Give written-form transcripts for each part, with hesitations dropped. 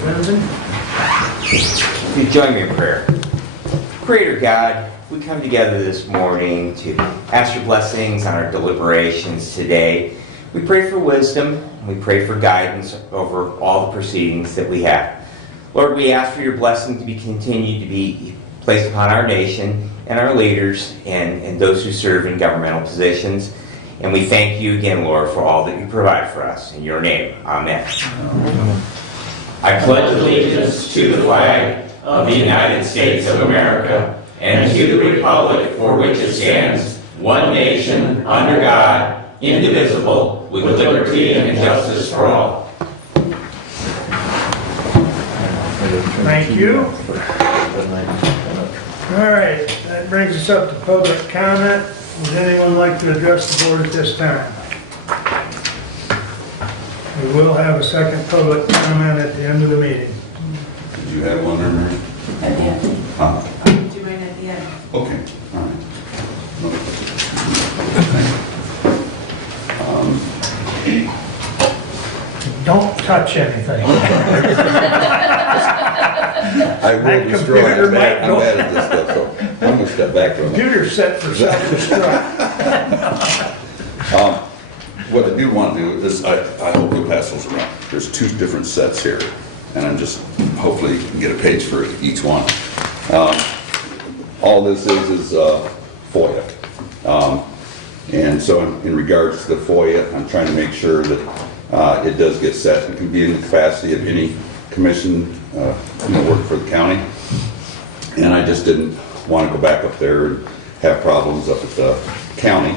Brendan? You join me in prayer. Creator God, we come together this morning to ask your blessings on our deliberations today. We pray for wisdom. We pray for guidance over all the proceedings that we have. Lord, we ask for your blessing to be continued to be placed upon our nation and our leaders and those who serve in governmental positions. And we thank you again, Lord, for all that you provide for us. In your name, amen. I pledge allegiance to the flag of the United States of America and to the republic for which it stands, one nation, under God, indivisible, with liberty and justice for all. Thank you. All right, that brings us up to public comment. Would anyone like to address the board at this time? We will have a second public comment at the end of the meeting. Did you have one or not? At the end. Huh? Did you bring it at the end? Okay, all right. Don't touch anything. I will That destroy. computer I'm might go- bad at this stuff, so I'm gonna step back from it. Computer's set for self-destruct. What I do want to do is, I hope you'll pass those around. There's two different sets here, and I'm just, hopefully you can get a page for each one. All this is FOIA. And so in regards to the FOIA, I'm trying to make sure that it does get set. It can be in the capacity of any commission, work for the county. And I just didn't want to go back up there and have problems up at the county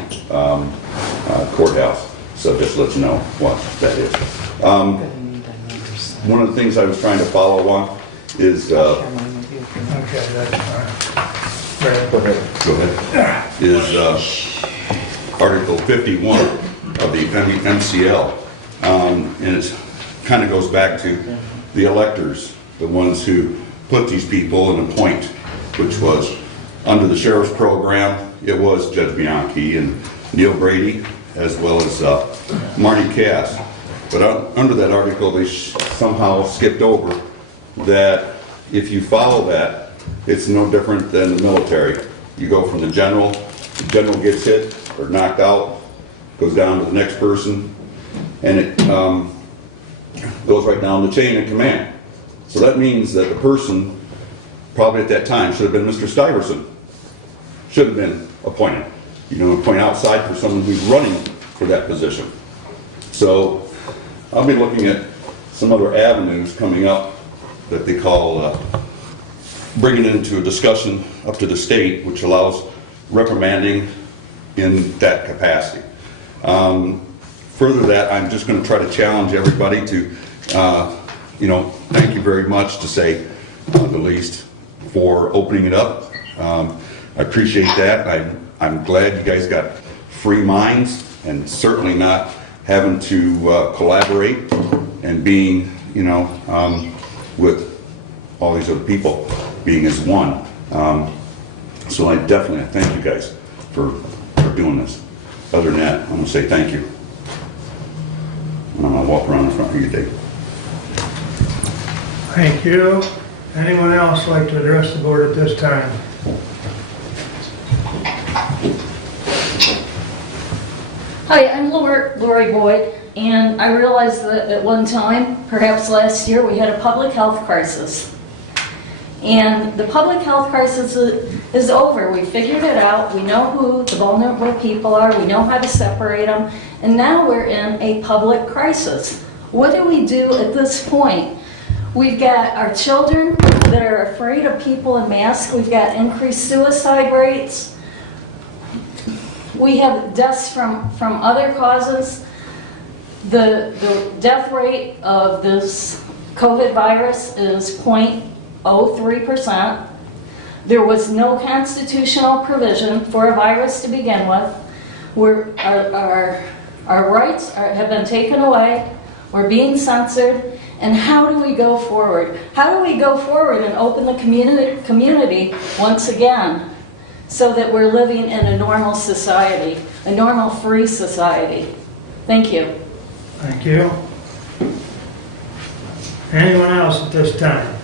courthouse. So just let you know what that is. One of the things I was trying to follow on is, Okay, that's fine. Right. go ahead, is Article 51 of the MCL. And it kind of goes back to the electors, the ones who put these people and appoint, which was under the sheriff's program, it was Judge Bianchi and Neil Brady, as well as Marty Cass. But under that article, they somehow skipped over that if you follow that, it's no different than the military. You go from the general gets hit or knocked out, goes down to the next person, and it goes right down the chain of command. So that means that the person, probably at that time, should have been Mr. Stuyvesant. Should have been appointed. Appoint outside for someone who's running for that position. So I'll be looking at some other avenues coming up that they call bringing it into a discussion up to the state, which allows reprimanding in that capacity. Further to that, I'm just going to try to challenge everybody to, thank you very much, to say the least, for opening it up. I appreciate that. I'm glad you guys got free minds and certainly not having to collaborate and being, with all these other people being as one. So I definitely thank you guys for doing this. Other than that, I'm going to say thank you. And I'm going to walk around in front of you, Dave. Thank you. Anyone else like to address the board at this time? Hi, I'm Lori Boyd, and I realized that at one time, perhaps last year, we had a public health crisis. And the public health crisis is over. We figured it out. We know who the vulnerable people are. We know how to separate them. And now we're in a public crisis. What do we do at this point? We've got our children that are afraid of people in masks. We've got increased suicide rates. We have deaths from other causes. The death rate of this COVID virus is 0.03%. There was no constitutional provision for a virus to begin with. Our rights have been taken away. We're being censored. And how do we go forward? How do we go forward and open the community once again so that we're living in a normal society, a normal free society? Thank you. Thank you. Anyone else at this time?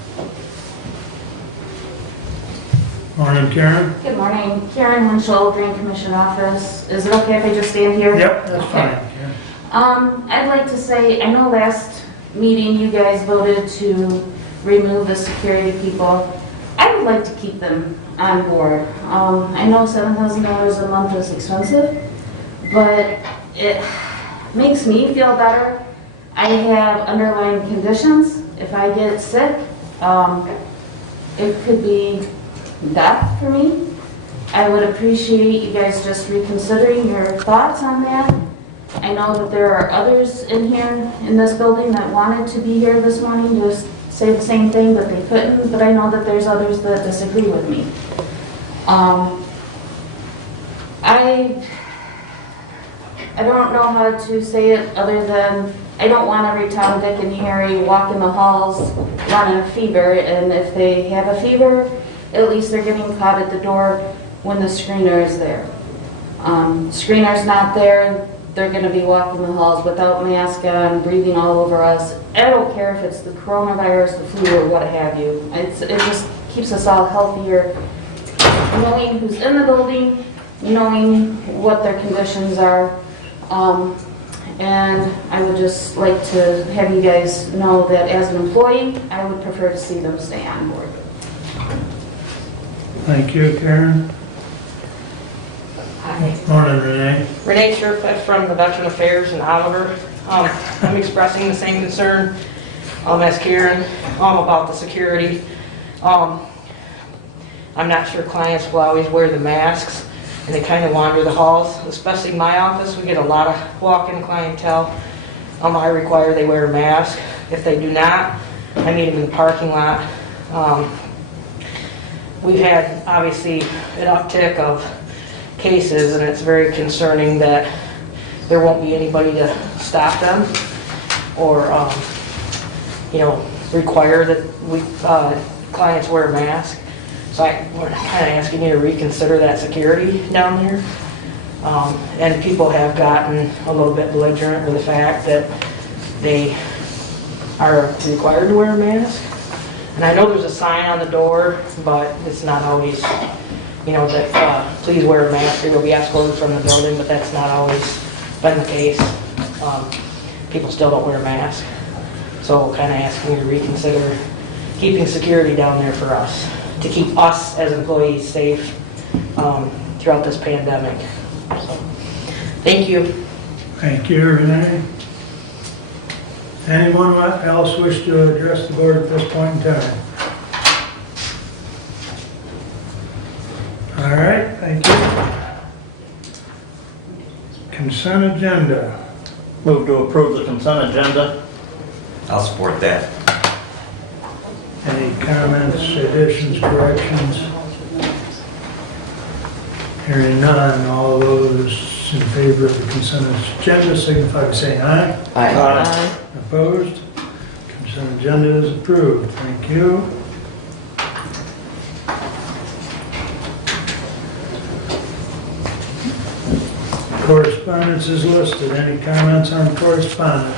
Morning, Karen. Good morning, Karen Winchell, Drain Commission Office. Is it okay if I just stand here? Yep, that's Okay. fine. I'd like to say, I know last meeting you guys voted to remove the security people. I would like to keep them on board. I know $7,000 a month is expensive, but it makes me feel better. I have underlying conditions. If I get sick, it could be death for me. I would appreciate you guys just reconsidering your thoughts on that. I know that there are others in here, in this building, that wanted to be here this morning to say the same thing, but they couldn't, but I know that there's others that disagree with me. I don't know how to say it other than I don't want every Tom, Dick, and Harry walk in the halls running a fever, and if they have a fever, at least they're getting caught at the door when the screener is there. Screener's not there, they're going to be walking the halls without mask on, breathing all over us. I don't care if it's the coronavirus, the flu, or what have you. It just keeps us all healthier, knowing who's in the building, knowing what their conditions are. And I would just like to have you guys know that as an employee, I would prefer to see them stay on board. Thank you, Karen. Hi. Morning, Renee. Renee Sherfliff from the Veteran Affairs in Oliver. I'm expressing the same concern as Karen about the security. I'm not sure clients will always wear the masks, and they kind of wander the halls, especially my office. We get a lot of walk-in clientele. I require they wear a mask. If they do not, I meet them in the parking lot. We've had, obviously, an uptick of cases, and it's very concerning that there won't be anybody to stop them or, require that clients wear a mask. So we're kind of asking you to reconsider that security down there. And people have gotten a little bit belligerent with the fact that they are required to wear a mask. And I know there's a sign on the door, but it's not always, that please wear a mask or you'll be escorted from the building, but that's not always been the case. People still don't wear a mask. So kind of asking you to reconsider keeping security down there for us, to keep us as employees safe throughout this pandemic. So, thank you. Thank you, Renee. Anyone else wish to address the board at this point in time? All right, thank you. Consent agenda. Move to approve the consent agenda. I'll support that. Any comments, additions, corrections? Hearing none, all those in favor of the consent agenda signify by saying aye. Aye. Opposed? Consent agenda is approved. Thank you. Correspondence is listed. Any comments on correspondence?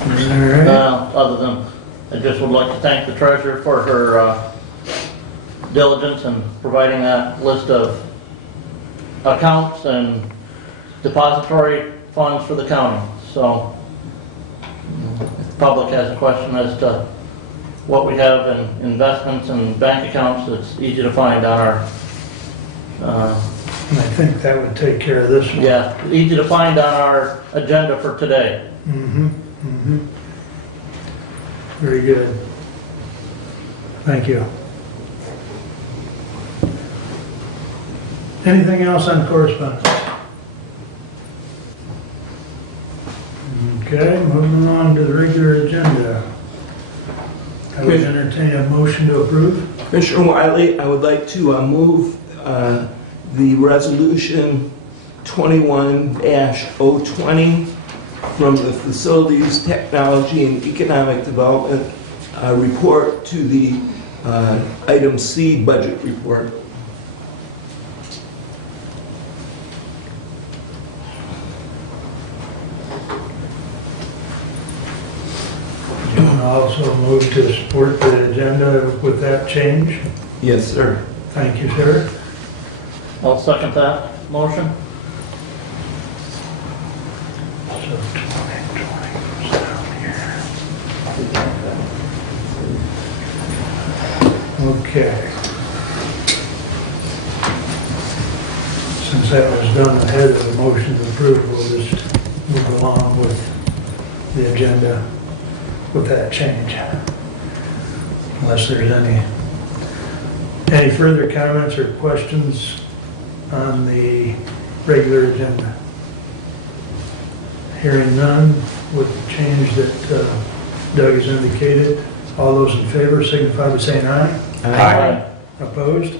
All right. Other than, I just would like to thank the treasurer for her diligence in providing that list of accounts and depository funds for the county. So, if the public has a question as to what we have in investments and bank accounts, it's easy to find on our, And I think that would take care of this one. yeah, easy to find on our agenda for today. Mm-hmm, mm-hmm. Very good. Thank you. Anything else on correspondence? Okay, moving on to the regular agenda. I would entertain a motion to approve. Commissioner Wiley, I would like to move the resolution 21-020 from the Facilities, Technology, and Economic Development report to the Item C, budget report. You want to also move to support the agenda with that change? Yes, sir. Thank you, sir. I'll second that motion. So 2020 goes down here. Okay. Since that was done ahead of the motion to approve, we'll just move along with the agenda with that change. Unless there's any further comments or questions on the regular agenda? Hearing none, with the change that Doug has indicated, all those in favor signify by saying aye. Aye. Opposed?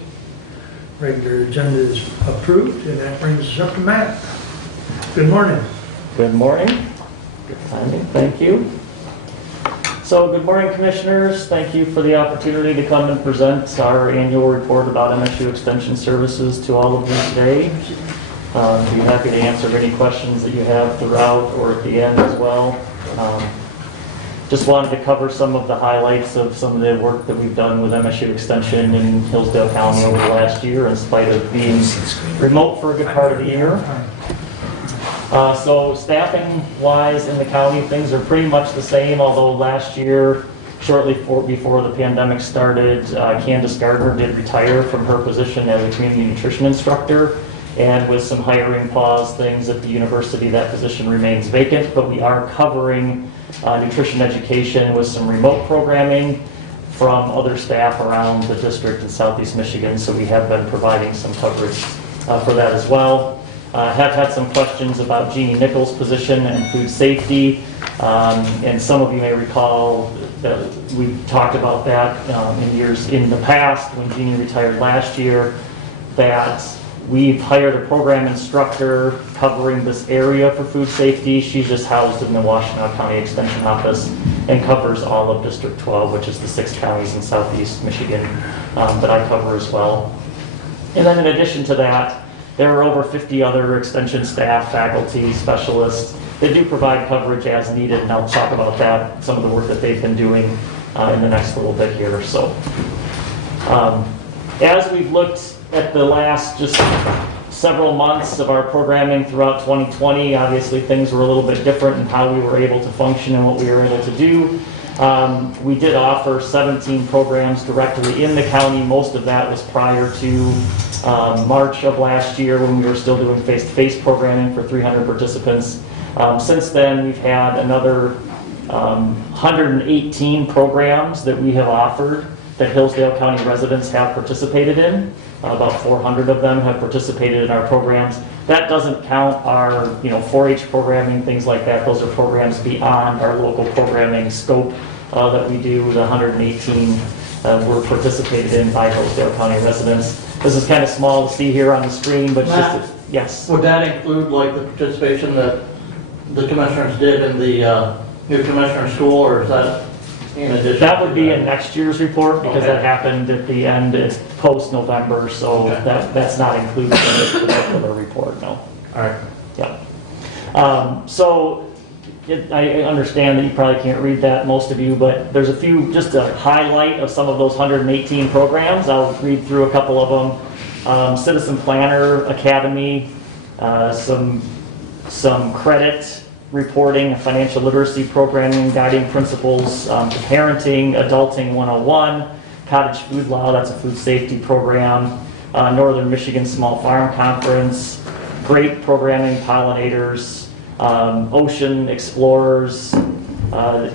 Regular agenda is approved, and that brings us up to Matt. Good morning. Good morning. Good timing. Thank you. So, good morning, Commissioners. Thank you for the opportunity to come and present our annual report about MSU Extension Services to all of you today. Be happy to answer any questions that you have throughout or at the end as well. Just wanted to cover some of the highlights of some of the work that we've done with MSU Extension in Hillsdale County over the last year, in spite of being remote for a good part of the year. So staffing-wise in the county, things are pretty much the same, although last year, shortly before the pandemic started, Candace Gardner did retire from her position as a community nutrition instructor, and with some hiring pause things at the university, that position remains vacant, but we are covering nutrition education with some remote programming from other staff around the district in Southeast Michigan, so we have been providing some coverage for that as well. Have had some questions about Jeannie Nichols' position and food safety, and some of you may recall that we talked about that in years in the past when Jeannie retired last year, that we've hired a program instructor covering this area for food safety. She's just housed in the Washtenaw County Extension Office and covers all of District 12, which is the 6 counties in Southeast Michigan that I cover as well. And then in addition to that, there are over 50 other extension staff, faculty, specialists that do provide coverage as needed, and I'll talk about that, some of the work that they've been doing in the next little bit here. So, as we've looked at the last just several months of our programming throughout 2020, obviously things were a little bit different in how we were able to function and what we were able to do. We did offer 17 programs directly in the county. Most of that was prior to March of last year when we were still doing face-to-face programming for 300 participants. Since then, we've had another 118 programs that we have offered that Hillsdale County residents have participated in. About 400 of them have participated in our programs. That doesn't count our 4-H programming, things like that. Those are programs beyond our local programming scope that we do. The 118 were participated in by Hillsdale County residents. This is kind of small to see here on the screen, but yes. Would that include like the participation that the commissioners did in the new commissioner school, or is that in addition? That would be in next year's report because that happened at the end, it's post-November, so that's not included in this particular report, no. All right. Yeah. I understand that you probably can't read that, most of you, but there's a few, just a highlight of some of those 118 programs. I'll read through a couple of them. Citizen Planner Academy, some credit reporting, financial literacy programming, guiding principles to parenting, adulting 101, cottage food law, that's a food safety program, Northern Michigan Small Farm Conference, great programming, pollinators, Ocean Explorers,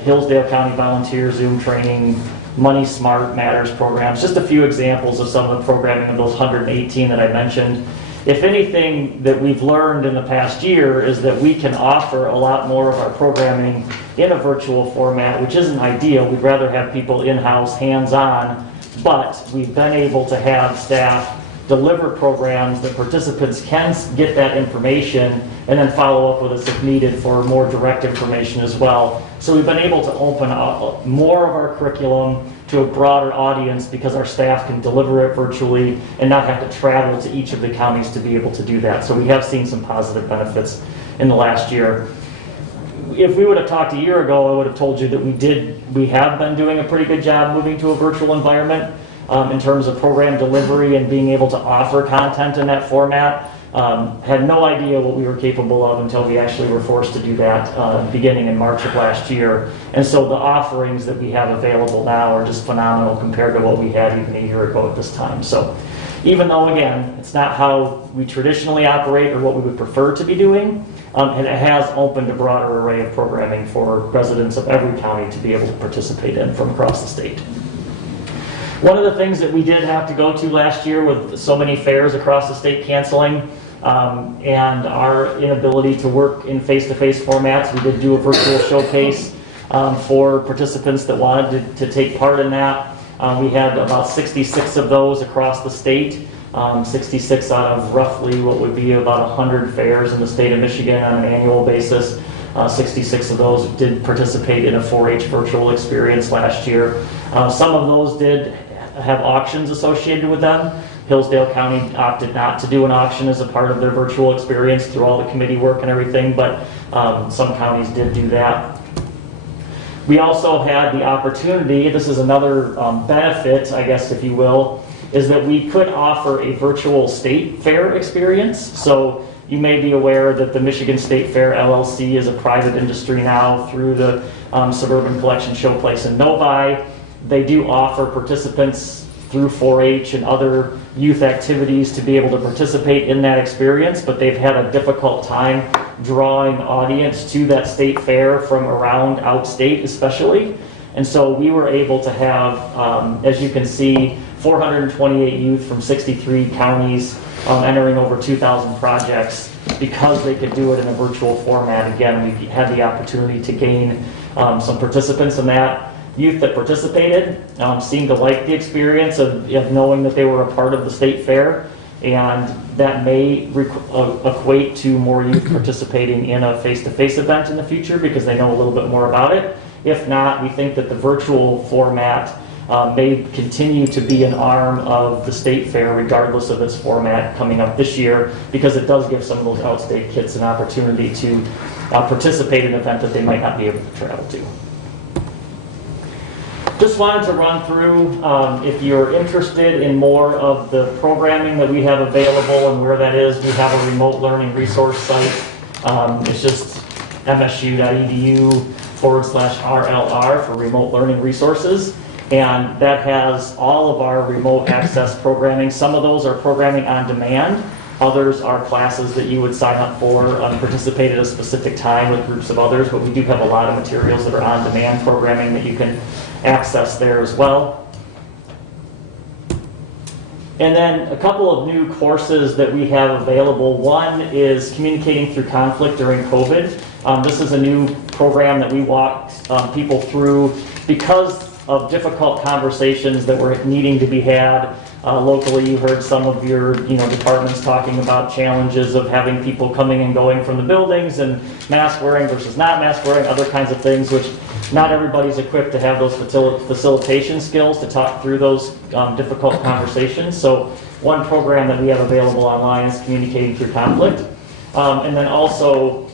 Hillsdale County Volunteer Zoom Training, Money Smart Matters programs, just a few examples of some of the programming of those 118 that I mentioned. If anything that we've learned in the past year is that we can offer a lot more of our programming in a virtual format, which isn't ideal. We'd rather have people in-house, hands-on, but we've been able to have staff deliver programs that participants can get that information and then follow up with us if needed for more direct information as well. So we've been able to open up more of our curriculum to a broader audience because our staff can deliver it virtually and not have to travel to each of the counties to be able to do that. So we have seen some positive benefits in the last year. If we would have talked a year ago, I would have told you that we have been doing a pretty good job moving to a virtual environment in terms of program delivery and being able to offer content in that format. Had no idea what we were capable of until we actually were forced to do that beginning in March of last year. And so the offerings that we have available now are just phenomenal compared to what we had even a year ago at this time. So even though, again, it's not how we traditionally operate or what we would prefer to be doing, it has opened a broader array of programming for residents of every county to be able to participate in from across the state. One of the things that we did have to go to last year with so many fairs across the state canceling and our inability to work in face-to-face formats, we did do a virtual showcase for participants that wanted to take part in that. We had about 66 of those across the state, 66 out of roughly what would be about 100 fairs in the state of Michigan on an annual basis. 66 of those did participate in a 4-H virtual experience last year. Some of those did have auctions associated with them. Hillsdale County opted not to do an auction as a part of their virtual experience through all the committee work and everything, but some counties did do that. We also had the opportunity, this is another benefit, I guess, if you will, is that we could offer a virtual state fair experience. So you may be aware that the Michigan State Fair LLC is a private industry now through the Suburban Collection Showplace in Novi. They do offer participants through 4-H and other youth activities to be able to participate in that experience, but they've had a difficult time drawing audience to that state fair from around outstate especially. And so we were able to have, as you can see, 428 youth from 63 counties entering over 2,000 projects because they could do it in a virtual format. Again, we had the opportunity to gain some participants in that. Youth that participated seemed to like the experience of knowing that they were a part of the state fair, and that may equate to more youth participating in a face-to-face event in the future because they know a little bit more about it. If not, we think that the virtual format may continue to be an arm of the state fair regardless of its format coming up this year, because it does give some of those outstate kids an opportunity to participate in an event that they might not be able to travel to. Just wanted to run through, if you're interested in more of the programming that we have available and where that is, we have a remote learning resource site. It's just msu.edu/RLR for remote learning resources. And that has all of our remote access programming. Some of those are programming on demand. Others are classes that you would sign up for, participate at a specific time with groups of others, but we do have a lot of materials that are on-demand programming that you can access there as well. And then a couple of new courses that we have available. One is Communicating Through Conflict During COVID. This is a new program that we walked people through because of difficult conversations that were needing to be had. Locally, you heard some of your departments talking about challenges of having people coming and going from the buildings and mask wearing versus not mask wearing, other kinds of things, which not everybody's equipped to have those facilitation skills to talk through those difficult conversations. So one program that we have available online is Communicating Through Conflict. And then also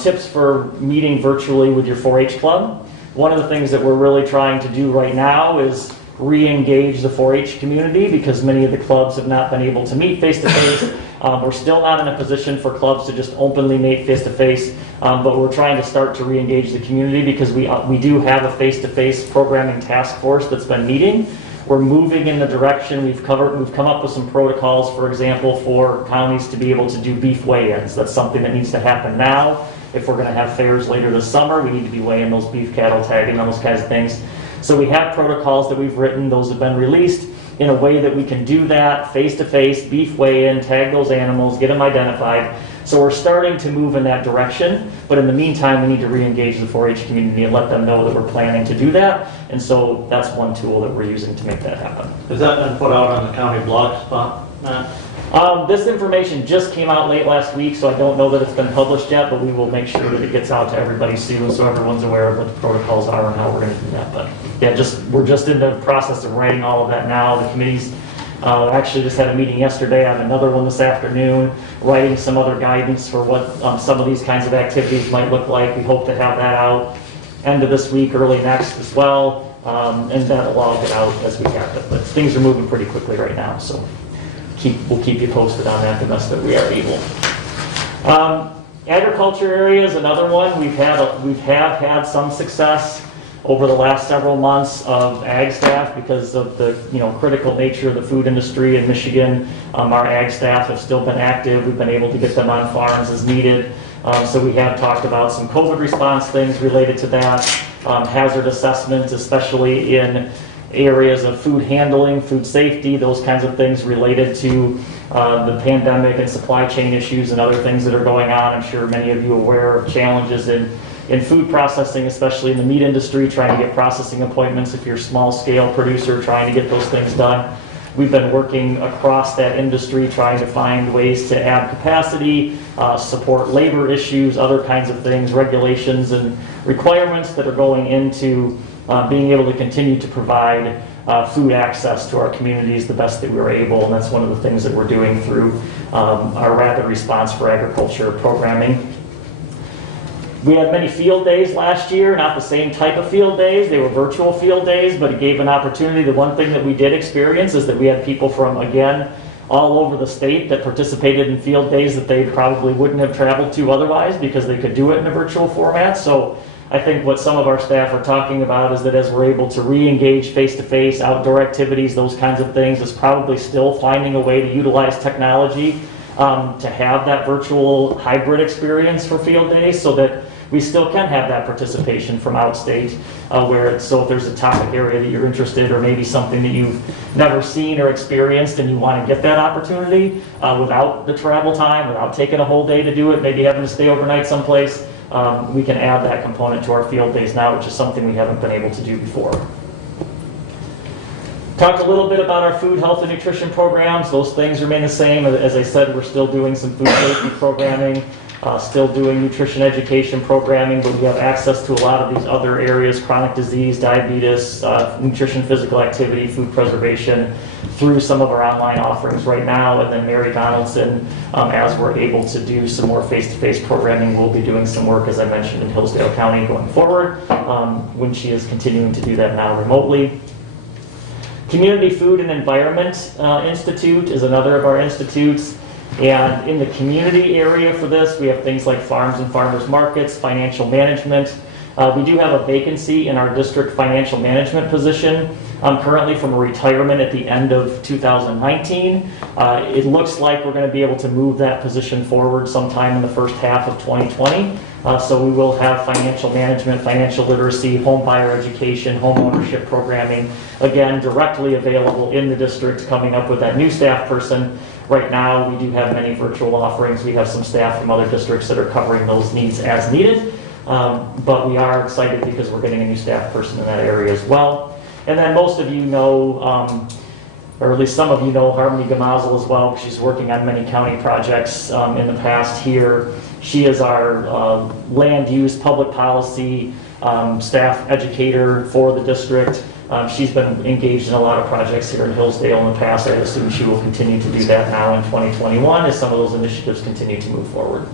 tips for meeting virtually with your 4-H club. One of the things that we're really trying to do right now is re-engage the 4-H community because many of the clubs have not been able to meet face-to-face. We're still not in a position for clubs to just openly meet face-to-face, but we're trying to start to re-engage the community because we do have a face-to-face programming task force that's been meeting. We're moving in the direction we've come up with some protocols, for example, for counties to be able to do beef weigh-ins. That's something that needs to happen now. If we're going to have fairs later this summer, we need to be weighing those beef cattle, tagging those kinds of things. So we have protocols that we've written, those have been released in a way that we can do that face-to-face, beef weigh-in, tag those animals, get them identified. So we're starting to move in that direction, but in the meantime, we need to re-engage the 4-H community and let them know that we're planning to do that. And so that's one tool that we're using to make that happen. Has that been put out on the county blog spot? Matt? This information just came out late last week, so I don't know that it's been published yet, but we will make sure that it gets out to everybody soon, so everyone's aware of what the protocols are and how we're going to do that. But yeah, we're just in the process of writing all of that now. The committees actually just had a meeting yesterday. I have another one this afternoon, writing some other guidance for what some of these kinds of activities might look like. We hope to have that out end of this week, early next as well, and that'll all get out as we have it. But things are moving pretty quickly right now, so we'll keep you posted on that the best that we are able. Agriculture area is another one. We have had some success over the last several months of ag staff because of the critical nature of the food industry in Michigan. Our ag staff have still been active. We've been able to get them on farms as needed. So we have talked about some COVID response things related to that, hazard assessment, especially in areas of food handling, food safety, those kinds of things related to the pandemic and supply chain issues and other things that are going on. I'm sure many of you are aware of challenges in food processing, especially in the meat industry, trying to get processing appointments if you're a small scale producer, trying to get those things done. We've been working across that industry, trying to find ways to add capacity, support labor issues, other kinds of things, regulations and requirements that are going into being able to continue to provide food access to our communities the best that we're able, and that's one of the things that we're doing through our Rapid Response for Agriculture programming. We had many field days last year, not the same type of field days. They were virtual field days, but it gave an opportunity. The one thing that we did experience is that we had people from, again, all over the state that participated in field days that they probably wouldn't have traveled to otherwise because they could do it in a virtual format. So I think what some of our staff are talking about is that as we're able to re-engage face-to-face, outdoor activities, those kinds of things, is probably still finding a way to utilize technology to have that virtual hybrid experience for field days so that we still can have that participation from outstate so if there's a topic area that you're interested or maybe something that you've never seen or experienced and you want to get that opportunity without the travel time, without taking a whole day to do it, maybe having to stay overnight someplace, we can add that component to our field days now, which is something we haven't been able to do before. Talked a little bit about our food, health, and nutrition programs. Those things remain the same. As I said, we're still doing some food safety programming, still doing nutrition education programming, but we have access to a lot of these other areas, chronic disease, diabetes, nutrition, physical activity, food preservation, through some of our online offerings right now. And then Mary Donaldson, as we're able to do some more face-to-face programming, we'll be doing some work, as I mentioned, in Hillsdale County going forward, when she is continuing to do that now remotely. Community Food and Environment Institute is another of our institutes. And in the community area for this, we have things like farms and farmers markets, financial management. We do have a vacancy in our district financial management position, currently from a retirement at the end of 2019. It looks like we're going to be able to move that position forward sometime in the first half of 2020. So we will have financial management, financial literacy, home buyer education, home ownership programming, again, directly available in the district, coming up with that new staff person. Right now, we do have many virtual offerings. We have some staff from other districts that are covering those needs as needed. But we are excited because we're getting a new staff person in that area as well. And then most of you know, or at least some of you know, Harmony Gamazel as well. She's working on many county projects in the past here. She is our land use, public policy staff educator for the district. She's been engaged in a lot of projects here in Hillsdale in the past. I assume she will continue to do that now in 2021 as some of those initiatives continue to move forward.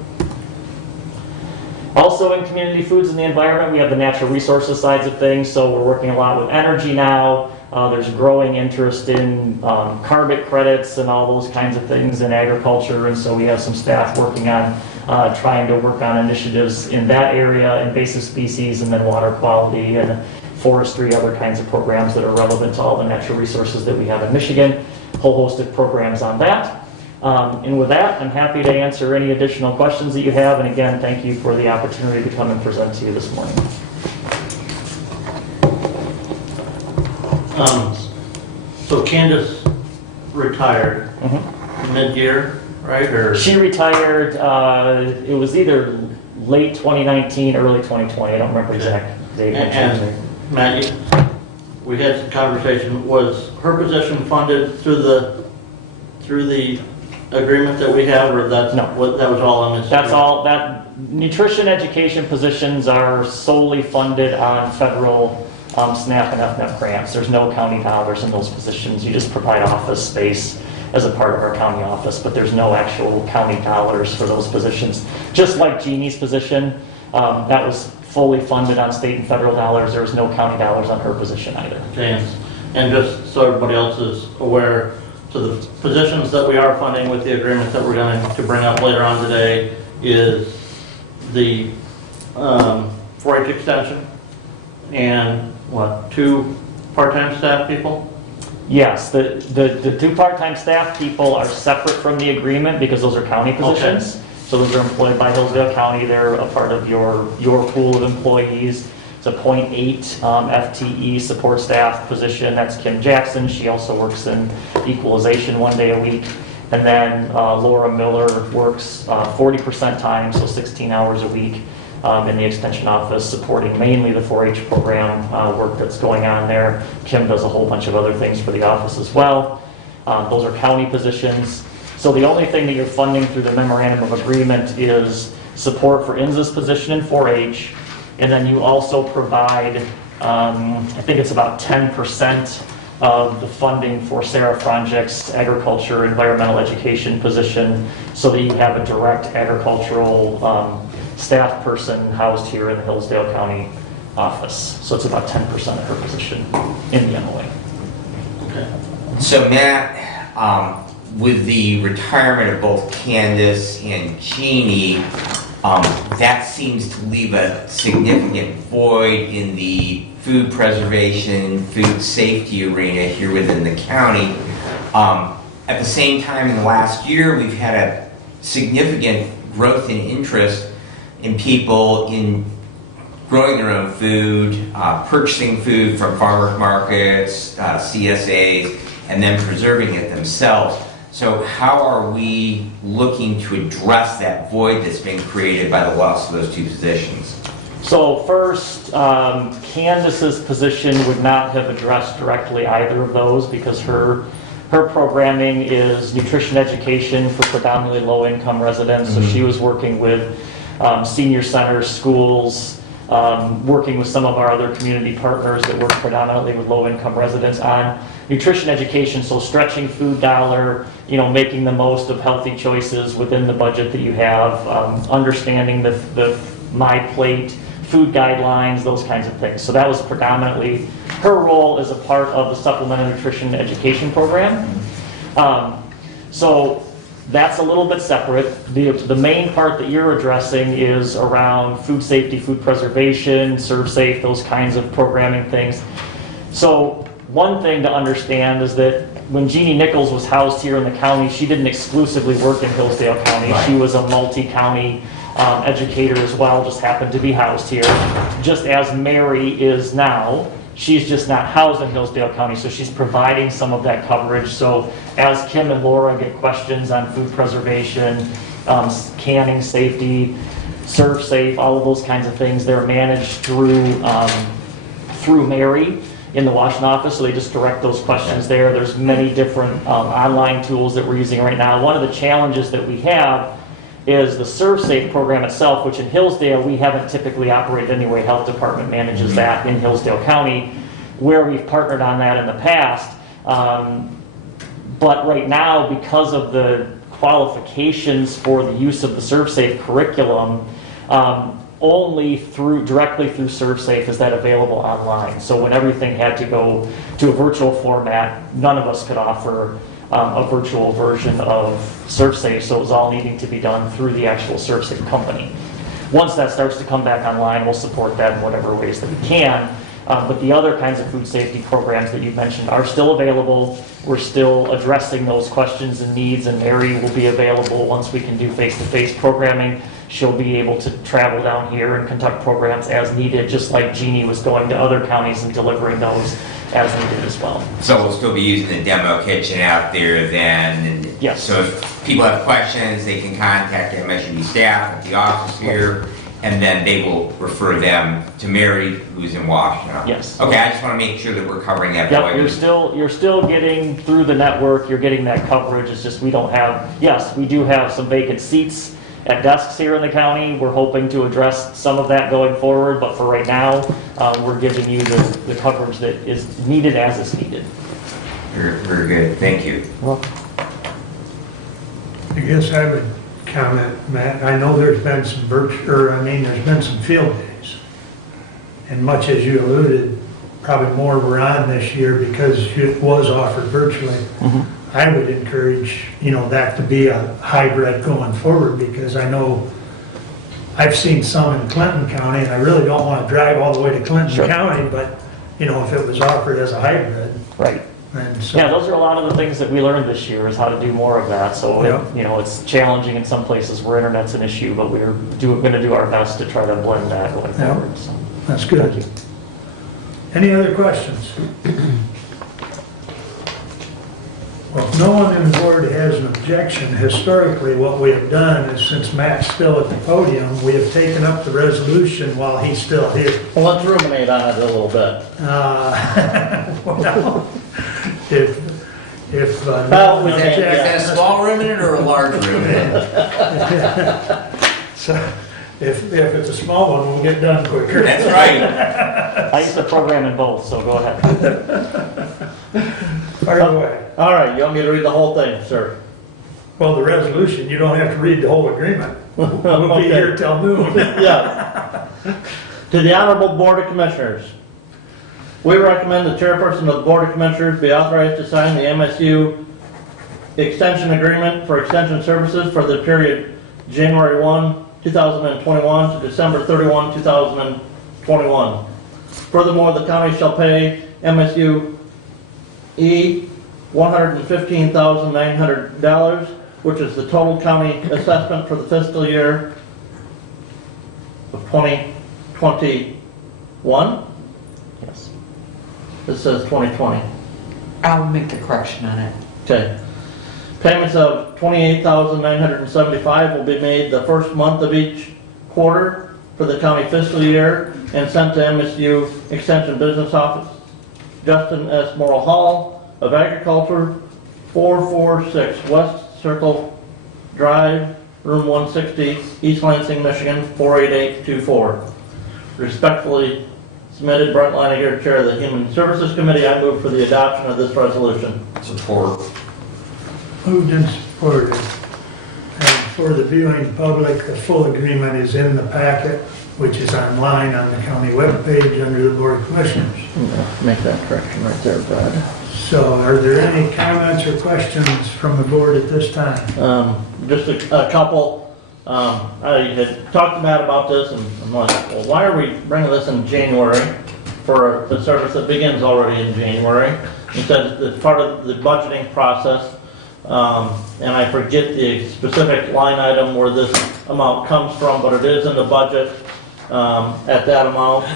Also in community foods and the environment, we have the natural resources sides of things. So we're working a lot with energy now. There's growing interest in carbon credits and all those kinds of things in agriculture. And so we have some staff working on trying to work on initiatives in that area, invasive species, and then water quality and forestry, other kinds of programs that are relevant to all the natural resources that we have in Michigan. Whole host of programs on that. And with that, I'm happy to answer any additional questions that you have. And again, thank you for the opportunity to come and present to you this morning. So Candace retired mid-year, right? Or She retired, it was either late 2019, early 2020. I don't remember exact date. And Matt, we had some conversation. Was her position funded through through the agreement that we have, or that's No. what, that was all on this? That's all, that, nutrition education positions are solely funded on federal SNAP and FNAP grants. There's no county dollars in those positions. You just provide office space as a part of our county office, but there's no actual county dollars for those positions. Just like Jeannie's position, that was fully funded on state and federal dollars. There was no county dollars on her position either. Okay, and just so everybody else is aware, so the positions that we are funding with the agreement that we're going to bring up later on today is the 4-H extension and what, 2 part-time staff people? Yes, the 2 part-time staff people are separate from the agreement because those are county positions. So those are employed by Hillsdale County. They're a part of your pool of employees. It's a .8 FTE support staff position. That's Kim Jackson. She also works in equalization 1 day a week. And then Laura Miller works 40% time, so 16 hours a week in the extension office, supporting mainly the 4-H program work that's going on there. Kim does a whole bunch of other things for the office as well. Those are county positions. So the only thing that you're funding through the memorandum of agreement is support for INSA's position in 4-H, and then you also provide, I think it's about 10% of the funding for Sarah Franjek's agriculture environmental education position, so that you have a direct agricultural staff person housed here in the Hillsdale County office. So it's about 10% of her position in the MOA. Okay. So Matt, with the retirement of both Candace and Jeannie, that seems to leave a significant void in the food preservation, food safety arena here within the county. At the same time, in the last year, we've had a significant growth in interest in people in growing their own food, purchasing food from farmers markets, CSAs, and then preserving it themselves. So how are we looking to address that void that's been created by the loss of those 2 positions? So first, Candace's position would not have addressed directly either of those because her programming is nutrition education for predominantly low-income residents. So she was working with senior centers, schools, working with some of our other community partners that work predominantly with low-income residents on nutrition education, so stretching food dollar, making the most of healthy choices within the budget that you have, understanding the My Plate food guidelines, those kinds of things. So that was predominantly her role as a part of the supplemental nutrition education program. So that's a little bit separate. The main part that you're addressing is around food safety, food preservation, serve safe, those kinds of programming things. So one thing to understand is that when Jeannie Nichols was housed here in the county, she didn't exclusively work in Hillsdale County. She was a multi-county educator as well, just happened to be housed here. Just as Mary is now, she's just not housed in Hillsdale County, so she's providing some of that coverage. So as Kim and Laura get questions on food preservation, canning safety, serve safe, all of those kinds of things, they're managed through Mary in the Washington office, so they just direct those questions there. There's many different online tools that we're using right now. One of the challenges that we have is the Serve Safe program itself, which in Hillsdale we haven't typically operated anyway. Health Department manages that in Hillsdale County, where we've partnered on that in the past. But right now, because of the qualifications for the use of the Serve Safe curriculum, only directly through ServSafe is that available online. So when everything had to go to a virtual format, none of us could offer a virtual version of ServSafe, so it was all needing to be done through the actual ServSafe company. Once that starts to come back online, we'll support that in whatever ways that we can. But the other kinds of food safety programs that you mentioned are still available. We're still addressing those questions and needs, and Mary will be available once we can do face-to-face programming. She'll be able to travel down here and conduct programs as needed, just like Jeannie was going to other counties and delivering those as needed as well. So we'll still be using the demo kitchen out there then? And yes. So if people have questions, they can contact MSUD staff at the office here, and then they will refer them to Mary, who's in Washington. Yes. Okay, I just want to make sure that we're covering that. Yep, you're still getting through the network, you're getting that coverage, it's just we don't have, yes, we do have some vacant seats at desks here in the county. We're hoping to address some of that going forward, but for right now, we're giving you the coverage that is needed as it's needed. Very good, thank you. I guess I would comment, Matt, I know there's been some there's been some field days. And much as you alluded, probably more were on this year because it was offered virtually. I would encourage, that to be a hybrid going forward, because I know I've seen some in Clinton County, and I really don't want to drive all the way to Clinton County, but, if it was offered as a hybrid. Right. And so, Yeah, those are a lot of the things that we learned this year, is how to do more of that. So, Yep. it's challenging in some places where internet's an issue, but we're going to do our best to try to blend that going Yep. forward. So. that's good. Any other questions? Well, if no one in the board has an objection, historically, what we have done is, since Matt's still at the podium, we have taken up the resolution while he's still here. Well, let's ruminate on it a little bit. Well, if no Well, one we can't- Is objects- that a small ruminant or a large ruminant? So, if it's a small one, we'll get done quicker. That's right. I used to program in both, so go ahead. Fire away. All right, you want me to read the whole thing, sir? Well, the resolution, you don't have to read the whole agreement. We'll be Okay. here till noon. Yeah. To the Honorable Board of Commissioners, we recommend the chairperson of the Board of Commissioners be authorized to sign the MSU Extension Agreement for extension services for the period January 1, 2021 to December 31, 2021. Furthermore, the county shall pay MSU $115,900, which is the total county assessment for the fiscal year of 2021. Yes. This says 2020. I'll make the correction on it. Okay. Payments of $28,975 will be made the first month of each quarter for the county fiscal year and sent to MSU Extension Business Office, Justin S. Morrill Hall of Agriculture, 446 West Circle Drive, Room 160, East Lansing, Michigan, 48824. Respectfully submitted, Brent Leininger, Chair of the Human Services Committee. I move for the adoption of this resolution. Support. Moved and supported. And for the viewing public, the full agreement is in the packet, which is online on the county webpage under the Board of Commissioners. Make that correction right there, Brad. So are there any comments or questions from the board at this time? Just a couple. I had talked to Matt about this, and I'm like, well, why are we bringing this in January for a service that begins already in January? He said it's part of the budgeting process, and I forget the specific line item where this amount comes from, but it is in the budget at that amount.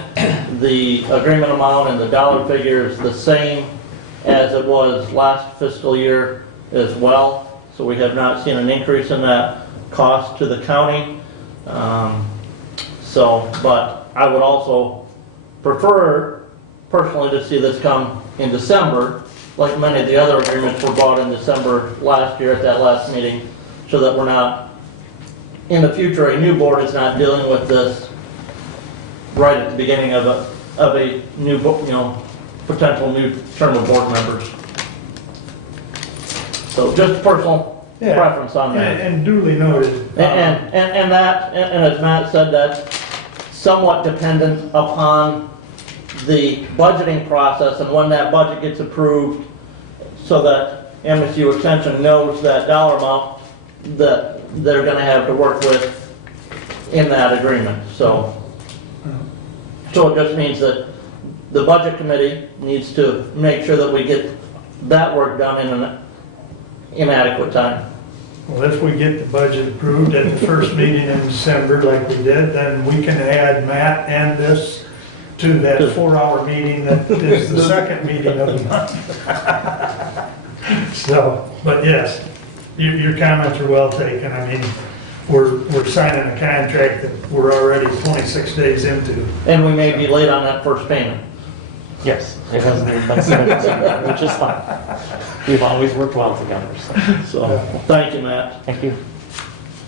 The agreement amount and the dollar figure is the same as it was last fiscal year as well. So we have not seen an increase in that cost to the county. But I would also prefer personally to see this come in December, like many of the other agreements were bought in December last year at that last meeting, so that we're not, in the future, a new board is not dealing with this right at the beginning of a new, potential new term of board members. So just personal preference on that. And duly noted. And as Matt said, that's somewhat dependent upon the budgeting process and when that budget gets approved, so that MSU Extension knows that dollar amount that they're gonna have to work with in that agreement. So it just means that the budget committee needs to make sure that we get that work done in an inadequate time. Well, if we get the budget approved at the first meeting in December like we did, then we can add Matt and this to that 4-hour meeting that is the second meeting of the month. So, but yes, your comments are well taken. I mean, we're signing a contract that we're already 26 days into. And we may be late on that first payment. Yes, it hasn't even been submitted, which is fine. We've always worked well together, so, So, thank you, Matt. thank you.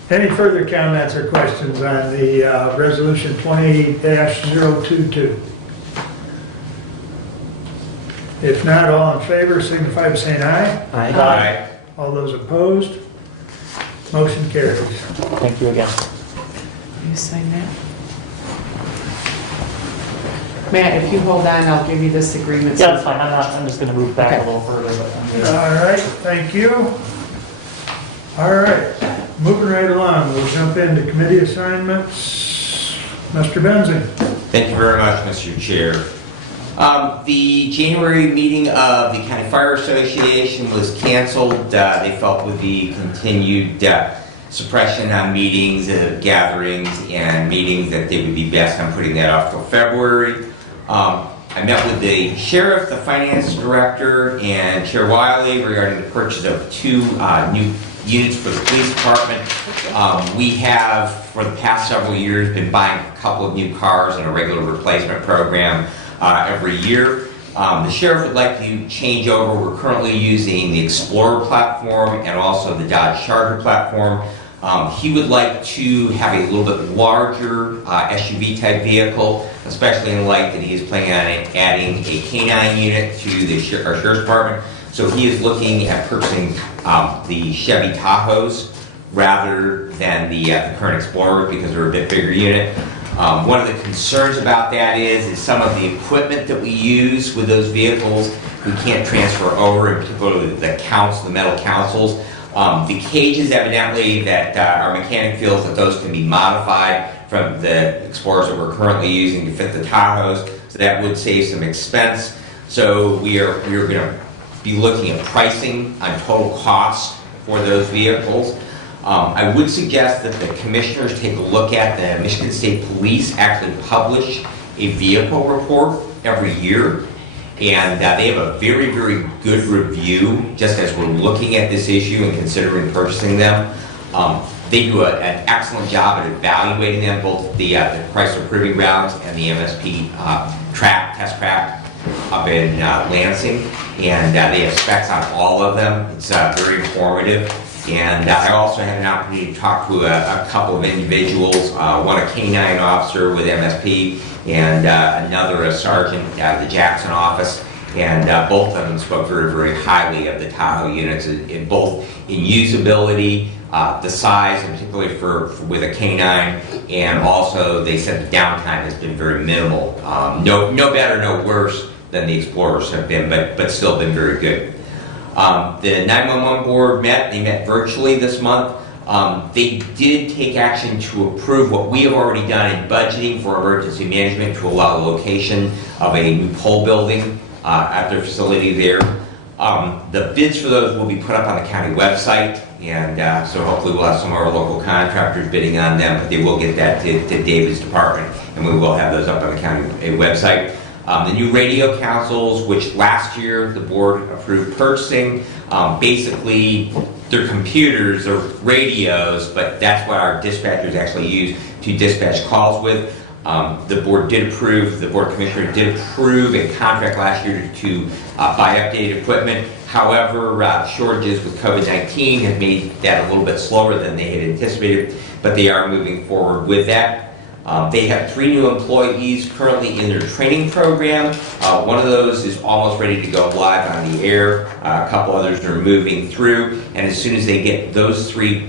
Any further comments or questions on the resolution 20-022? If not, all in favor signify by saying aye. Aye. All those opposed, motion carries. Thank you again. You sign that? Matt, if you hold on, I'll give you this agreement. Yeah, that's fine, I'm just gonna move back a Okay. little further, but I'm good. All right, thank you. All right, moving right along, we'll jump into committee assignments. Mr. Benzing. Thank you very much, Mr. Chair. The January meeting of the County Fire Association was canceled. They felt with the continued suppression on meetings, gatherings, and meetings that they would be best on putting that off till February. I met with the sheriff, the finance director, and Chair Wiley regarding the purchase of 2 new units for the police department. We have, for the past several years, been buying a couple of new cars in a regular replacement program every year. The sheriff would like to change over. We're currently using the Explorer platform and also the Dodge Charger platform. He would like to have a little bit larger SUV type vehicle, especially in light that he is planning on adding a K9 unit to the our sheriff's department. So he is looking at purchasing the Chevy Tahoes rather than the current Explorers because they're a bit bigger unit. One of the concerns about that is some of the equipment that we use with those vehicles we can't transfer over, in particular the metal councils. The cages, evidently, that our mechanic feels that those can be modified from the Explorers that we're currently using to fit the Tahoes, so that would save some expense. So we are going to be looking at pricing on total cost for those vehicles. I would suggest that the commissioners take a look at the Michigan State Police actually publish a vehicle report every year. And they have a very, very good review just as we're looking at this issue and considering purchasing them. They do an excellent job at evaluating them, both the Chrysler Proving Grounds and the MSP test track up in Lansing. And they have specs on all of them. It's very informative. And I also had an opportunity to talk to a couple of individuals, one a K9 officer with MSP and another a sergeant out of the Jackson office. And both of them spoke very, very highly of the Tahoe units, in both in usability, the size, and particularly with a K9, and also they said the downtime has been very minimal. No better, no worse than the Explorers have been, but still been very good. The 911 board they met virtually this month. They did take action to approve what we have already done in budgeting for emergency management to allow the location of a new pole building at their facility there. The bids for those will be put up on the county website, and so hopefully we'll have some of our local contractors bidding on them, but they will get that to David's department, and we will have those up on the county website. The new radio consoles, which last year the board approved purchasing, basically they're computers, they're radios, but that's what our dispatchers actually use to dispatch calls with. The board of commissioners did approve a contract last year to buy updated equipment. However, shortages with COVID-19 have made that a little bit slower than they had anticipated, but they are moving forward with that. They have 3 new employees currently in their training program. One of those is almost ready to go live on the air. A couple others are moving through, and as soon as they get those 3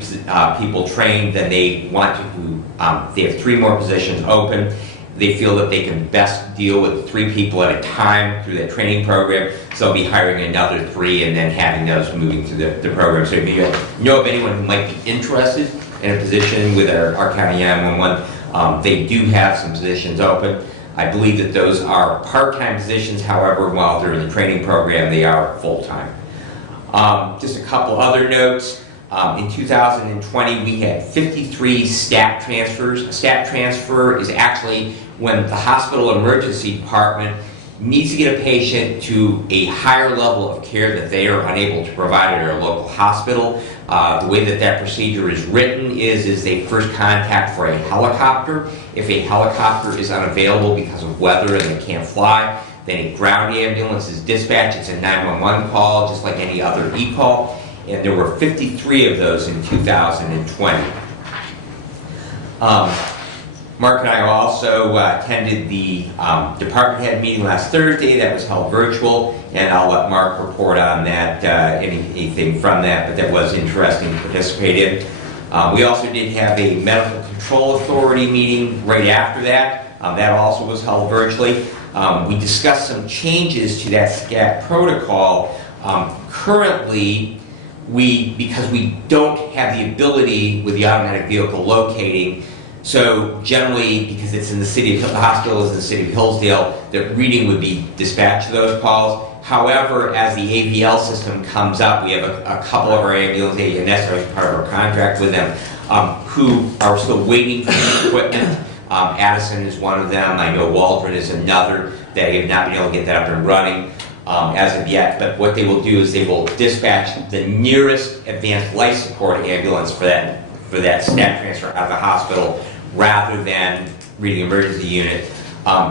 people trained, then they have 3 more positions open. They feel that they can best deal with 3 people at a time through that training program, so they'll be hiring another 3 and then having those moving through the program. So if you know of anyone who might be interested in a position with our county 911, they do have some positions open. I believe that those are part-time positions. However, while they're in the training program, they are full-time. Just a couple other notes. In 2020, we had 53 staff transfers. A staff transfer is actually when the hospital emergency department needs to get a patient to a higher level of care that they are unable to provide at our local hospital. The way that procedure is written is they first contact for a helicopter. If a helicopter is unavailable because of weather and they can't fly, then a ground ambulance is dispatched. It's a 911 call, just like any other e-call. And there were 53 of those in 2020. Mark and I also attended the department head meeting last Thursday that was held virtual, and I'll let Mark report on that, anything from that, but that was interesting to participate in. We also did have a medical control authority meeting right after that. That also was held virtually. We discussed some changes to that SCAT protocol. Currently, because we don't have the ability with the automatic vehicle locating, so generally, because it's in the city of the hospital is in the city of Hillsdale, the reading would be dispatched to those calls. However, as the AVL system comes up, we have a couple of our ambulance ANS, as part of our contract with them, who are still waiting for the equipment. Addison is one of them. I know Waldron is another. They have not been able to get that up and running as of yet. But what they will do is they will dispatch the nearest advanced life support ambulance for that SNAP transfer out of the hospital, rather than reading emergency unit.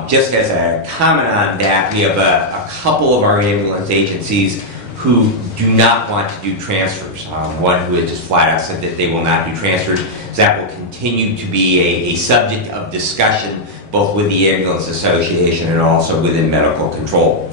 Just as a comment on that, we have a couple of our ambulance agencies who do not want to do transfers. One who has just flat out said that they will not do transfers. That will continue to be a subject of discussion both with the Ambulance Association and also within medical control.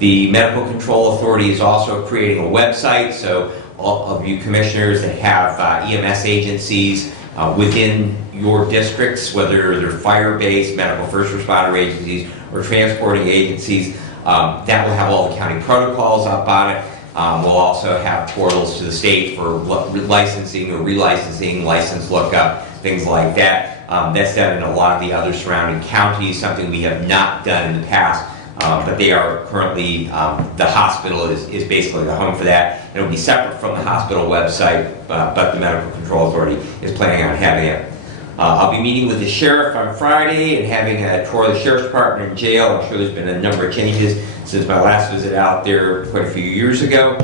The Medical Control Authority is also creating a website, so all of you commissioners that have EMS agencies within your districts, whether they're fire-based, medical first responder agencies, or transporting agencies, that will have all the county protocols up on it. We'll also have portals to the state for licensing or relicensing, license lookup, things like that. That's done in a lot of the other surrounding counties, something we have not done in the past. But they are currently, the hospital is basically the home for that. It'll be separate from the hospital website, but the Medical Control Authority is planning on having it. I'll be meeting with the sheriff on Friday and having a tour of the sheriff's department and jail. I'm sure there's been a number of changes since my last visit out there quite a few years ago.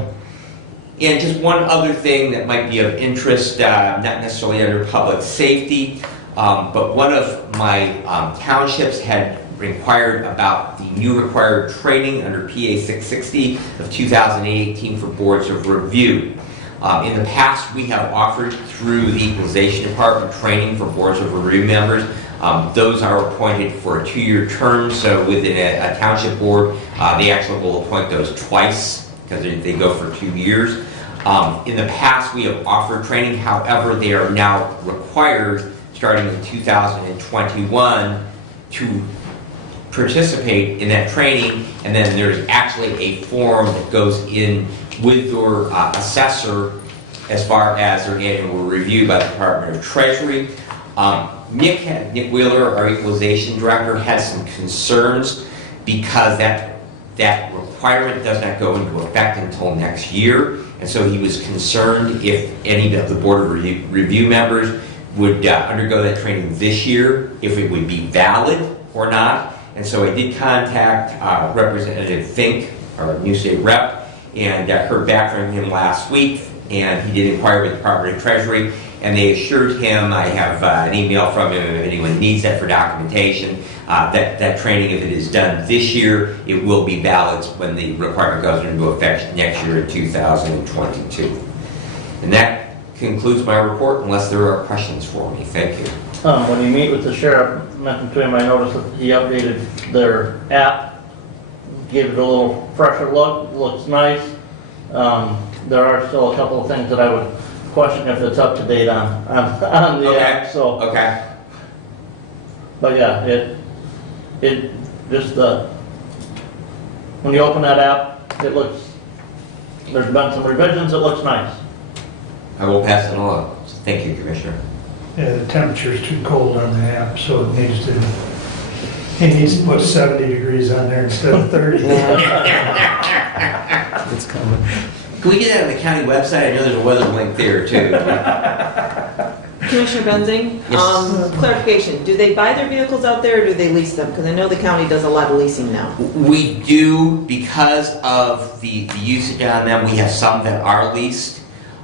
And just one other thing that might be of interest, not necessarily under public safety, but one of my townships had inquired about the new required training under PA 660 of 2018 for boards of review. In the past, we have offered through the Equalization Department training for boards of review members. Those are appointed for a 2-year term, so within a township board, they actually will appoint those twice because they go for 2 years. In the past, we have offered training. However, they are now required, starting in 2021, to participate in that training, and then there's actually a form that goes in with your assessor as far as their annual review by the Department of Treasury. Nick Wheeler, our equalization director, has some concerns because that requirement does not go into effect until next year, and so he was concerned if any of the board of review members would undergo that training this year, if it would be valid or not. And so I did contact Representative Fink, our new state rep, and heard back from him last week, and he did inquire with the Department of Treasury, and they assured him, I have an email from him if anyone needs that for documentation, that training, if it is done this year, it will be valid when the requirement goes into effect next year in 2022. And that concludes my report, unless there are questions for me. Thank you. When you meet with the sheriff, mentioned to him, I noticed that he updated their app, gave it a little fresher look, looks nice. There are still a couple of things that I would question if it's up to date on the Okay. app, so. Okay. But yeah, it just when you open that app, it looks, there's been some revisions, it looks nice. I will pass it along. So thank you, Commissioner. Yeah, the temperature's too cold on the app, so he needs to put 70 degrees on there instead of 30. It's coming. Can we get that on the county website? I know there's a weather link there too. Commissioner Benzing, Yes. clarification, do they buy their vehicles out there or do they lease them? Because I know the county does a lot of leasing now. We do, because of the usage on them, we have some that are leased.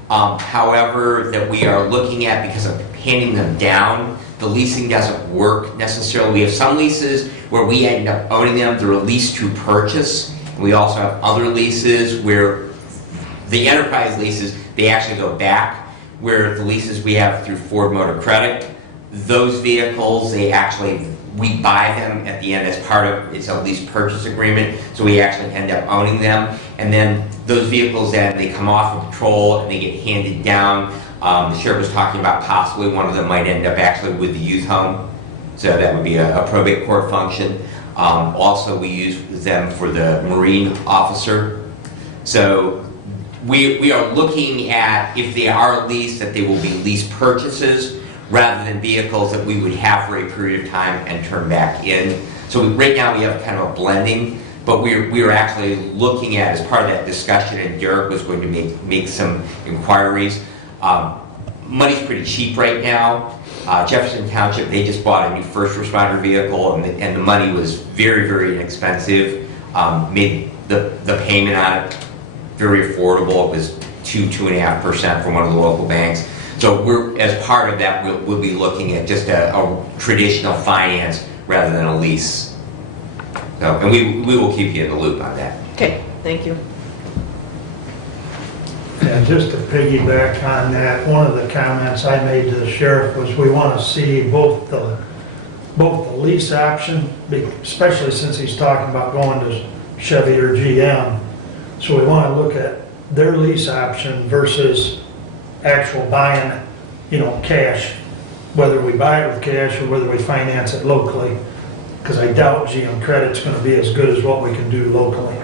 However, that we are looking at, because of handing them down, the leasing doesn't work necessarily. We have some leases where we end up owning them, they're a lease to purchase. We also have other leases where the enterprise leases, they actually go back, where the leases we have through Ford Motor Credit, those vehicles, we buy them at the end as part of, it's a lease purchase agreement, so we actually end up owning them. And then those vehicles then, they come off of patrol and they get handed down. The sheriff was talking about possibly one of them might end up actually with the youth home. So that would be a probate court function. Also, we use them for the Marine officer. So we are looking at, if they are leased, that they will be lease purchases rather than vehicles that we would have for a period of time and turn back in. So right now we have kind of a blending, but we are actually looking at, as part of that discussion, and Derek was going to make some inquiries. Money's pretty cheap right now. Jefferson Township, they just bought a new first responder vehicle, and the money was very, very inexpensive. Made the payment on it very affordable. It was 2.5% from one of the local banks. So we're, as part of that, we'll be looking at just a traditional finance rather than a lease. So, and we will keep you in the loop on that. Okay, thank you. And just to piggyback on that, one of the comments I made to the sheriff was we want to see both the lease option, especially since he's talking about going to Chevy or GM. So we want to look at their lease option versus actual buying, cash, whether we buy it with cash or whether we finance it locally, because I doubt GM Credit's going to be as good as what we can do locally.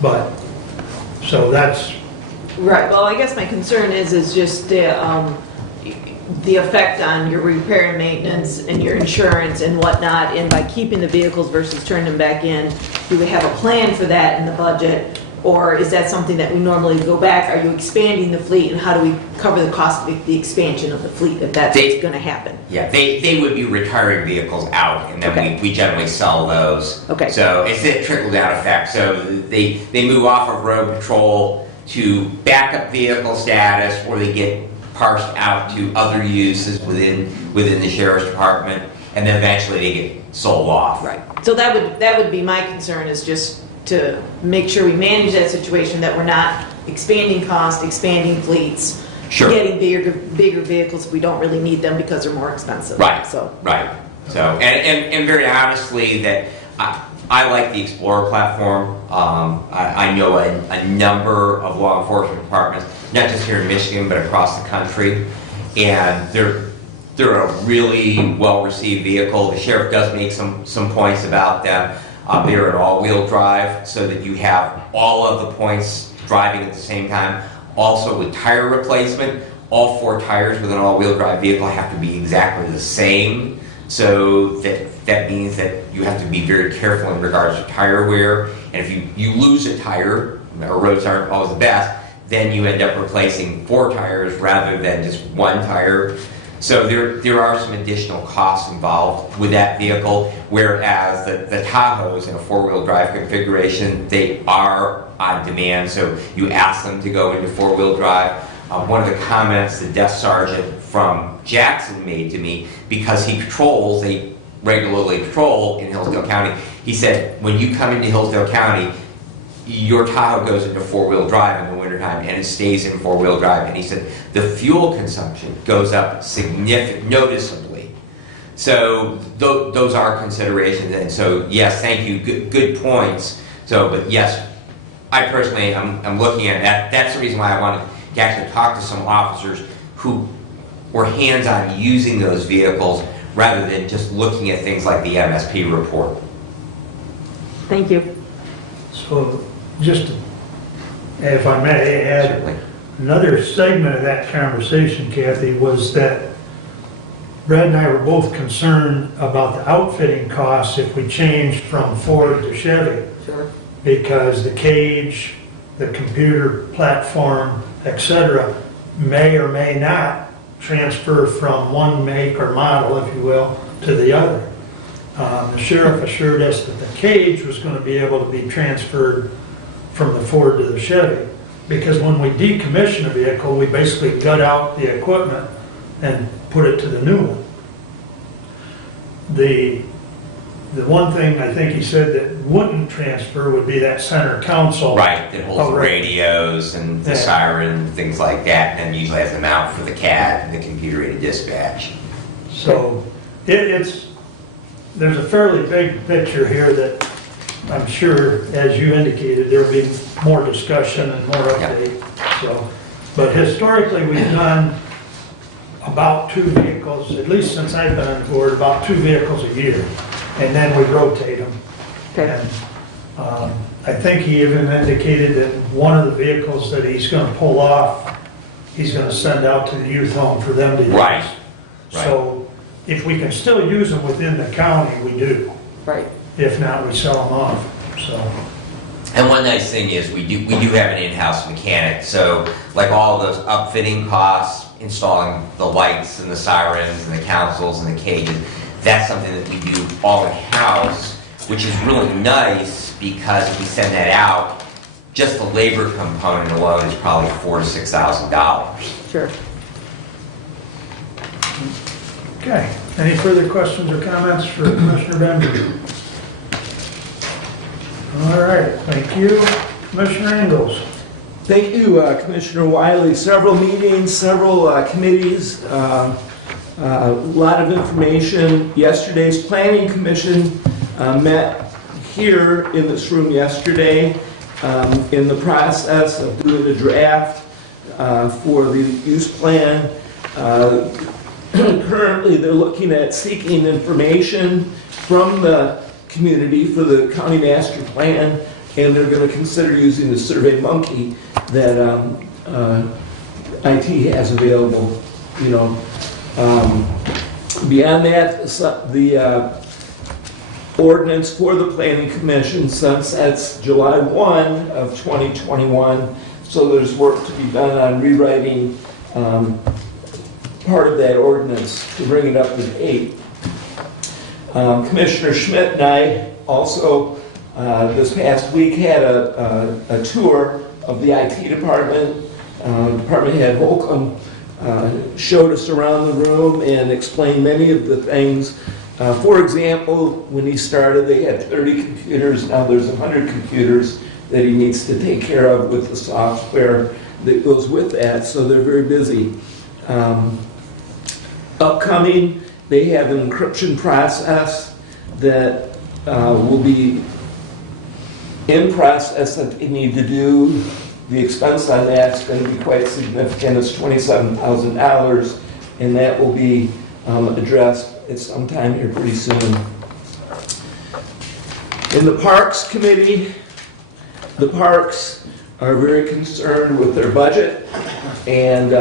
But, so that's... Right, well, I guess my concern is just the effect on your repair and maintenance and your insurance and whatnot, and by keeping the vehicles versus turning them back in, do we have a plan for that in the budget? Or is that something that we normally go back? Are you expanding the fleet, and how do we cover the cost of the expansion of the fleet if that's what's going to happen? Yeah, they would be retiring vehicles out, and then Okay. we generally sell those. Okay. So it's a trickle-down effect. So they move off of road patrol to backup vehicle status, or they get parsed out to other uses within the sheriff's department, and then eventually they get sold off. Right. So that would be my concern, is just to make sure we manage that situation, that we're not expanding cost, expanding fleets, Sure. getting bigger vehicles if we don't really need them because they're more expensive. Right. So. Right. So, and very honestly, that I like the Explorer platform. I know a number of law enforcement departments, not just here in Michigan, but across the country, and they're a really well-received vehicle. The sheriff does make some points about them. They're an all-wheel drive, so that you have all of the points driving at the same time. Also, with tire replacement, all 4 tires with an all-wheel drive vehicle have to be exactly the same. So that means that you have to be very careful in regards to tire wear. And if you lose a tire, our roads aren't always the best, then you end up replacing 4 tires rather than just 1 tire. So there are some additional costs involved with that vehicle, whereas the Tahoes in a 4-wheel drive configuration, they are on demand, so you ask them to go into 4-wheel drive. One of the comments the desk sergeant from Jackson made to me, because they regularly patrol in Hillsdale County, he said, when you come into Hillsdale County, your Tahoe goes into 4-wheel drive in the wintertime, and it stays in 4-wheel drive. And he said the fuel consumption goes up noticeably. So those are considerations. And so, yes, thank you, good points. So, but yes, I personally, I'm looking at that. That's the reason why I wanted to actually talk to some officers who were hands-on using those vehicles rather than just looking at things like the MSP report. Thank you. So, just, if I may add, Certainly. another segment of that conversation, Kathy, was that Brad and I were both concerned about the outfitting costs if we changed from Ford to Chevy. Sure. Because the cage, the computer platform, etc., may or may not transfer from one make or model, if you will, to the other. The sheriff assured us that the cage was going to be able to be transferred from the Ford to the Chevy, because when we decommission a vehicle, we basically gut out the equipment and put it to the new one. The one thing I think he said that wouldn't transfer would be that center console. Right, that holds Oh, the right. radios and the Yeah. siren, things like that, and then usually has the mount for the CAD, the computer-aided dispatch. So there's a fairly big picture here that I'm sure, as you indicated, there'll be more discussion and more update. So, but historically, we've done about 2 vehicles, at least since I've been on board, about 2 vehicles a year. And then we rotate them. Okay. And I think he even indicated that one of the vehicles that he's gonna pull off, he's gonna send out to the youth home for them to use. Right. So if we can still use them within the county, we do. Right. If not, we sell them off, so. And one nice thing is we do have an in-house mechanic, so like all those upfitting costs, installing the lights and the sirens and the consoles and the cages, that's something that we do all in-house, which is really nice because if we send that out, just the labor component alone is probably $4,000 to $6,000. Sure. Okay, any further questions or comments for Commissioner Bender? All right, thank you. Commissioner Ingles? Thank you, Commissioner Wiley. Several meetings, several committees, a lot of information. Yesterday's Planning Commission met here in this room yesterday in the process of doing a draft for the use plan. Currently, they're looking at seeking information from the community for the county master plan, and they're going to consider using the Survey Monkey that IT has available. You know, beyond that, the ordinance for the Planning Commission sunsets July 1 of 2021, so there's work to be done on rewriting part of that ordinance to bring it up to date. Commissioner Schmidt and I also this past week had a tour of the IT department. Department head Holcomb showed us around the room and explained many of the things. For example, when he started, they had 30 computers. Now there's 100 computers that he needs to take care of with the software that goes with that, so they're very busy. Upcoming, they have an encryption process that will be in process that they need to do. The expense on that's going to be quite significant. It's $27,000, and that will be addressed at some time here pretty soon. In the Parks Committee, the parks are very concerned with their budget and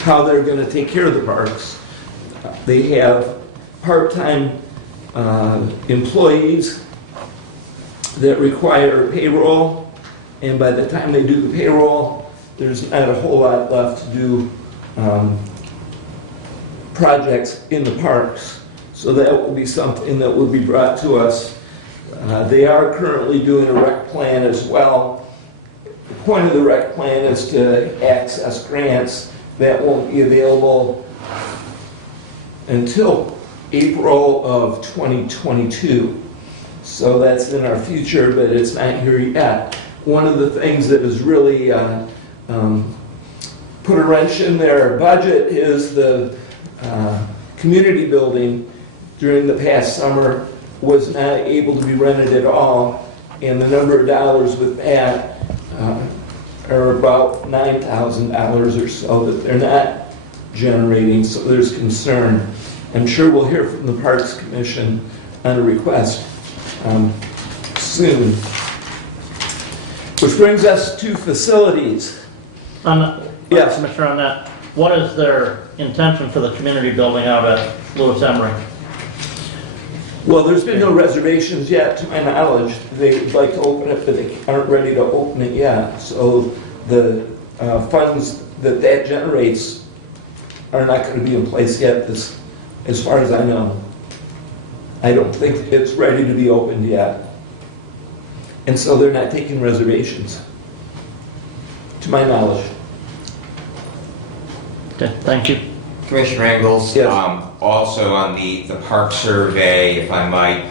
how they're going to take care of the parks. They have part-time employees that require payroll, and by the time they do the payroll, there's not a whole lot left to do projects in the parks. So that will be something that will be brought to us. They are currently doing a rec plan as well. The point of the rec plan is to access grants that won't be available until April of 2022. So that's in our future, but it's not here yet. One of the things that has really put a wrench in their budget is the community building during the past summer was not able to be rented at all, and the number of dollars with that are about $9,000 or so that they're not generating, so there's concern. I'm sure we'll hear from the Parks Commission on a request soon. Which brings us to facilities. Yes. Commissioner, on that, what is their intention for the community building out at Lewis Emery? Well, there's been no reservations yet, to my knowledge. They would like to open it, but they aren't ready to open it yet. So the funds that generates are not going to be in place yet, as far as I know. I don't think it's ready to be opened yet. And so they're not taking reservations, to my knowledge. Okay, thank you. Commissioner Engels, Yes. also on the park survey, if I might,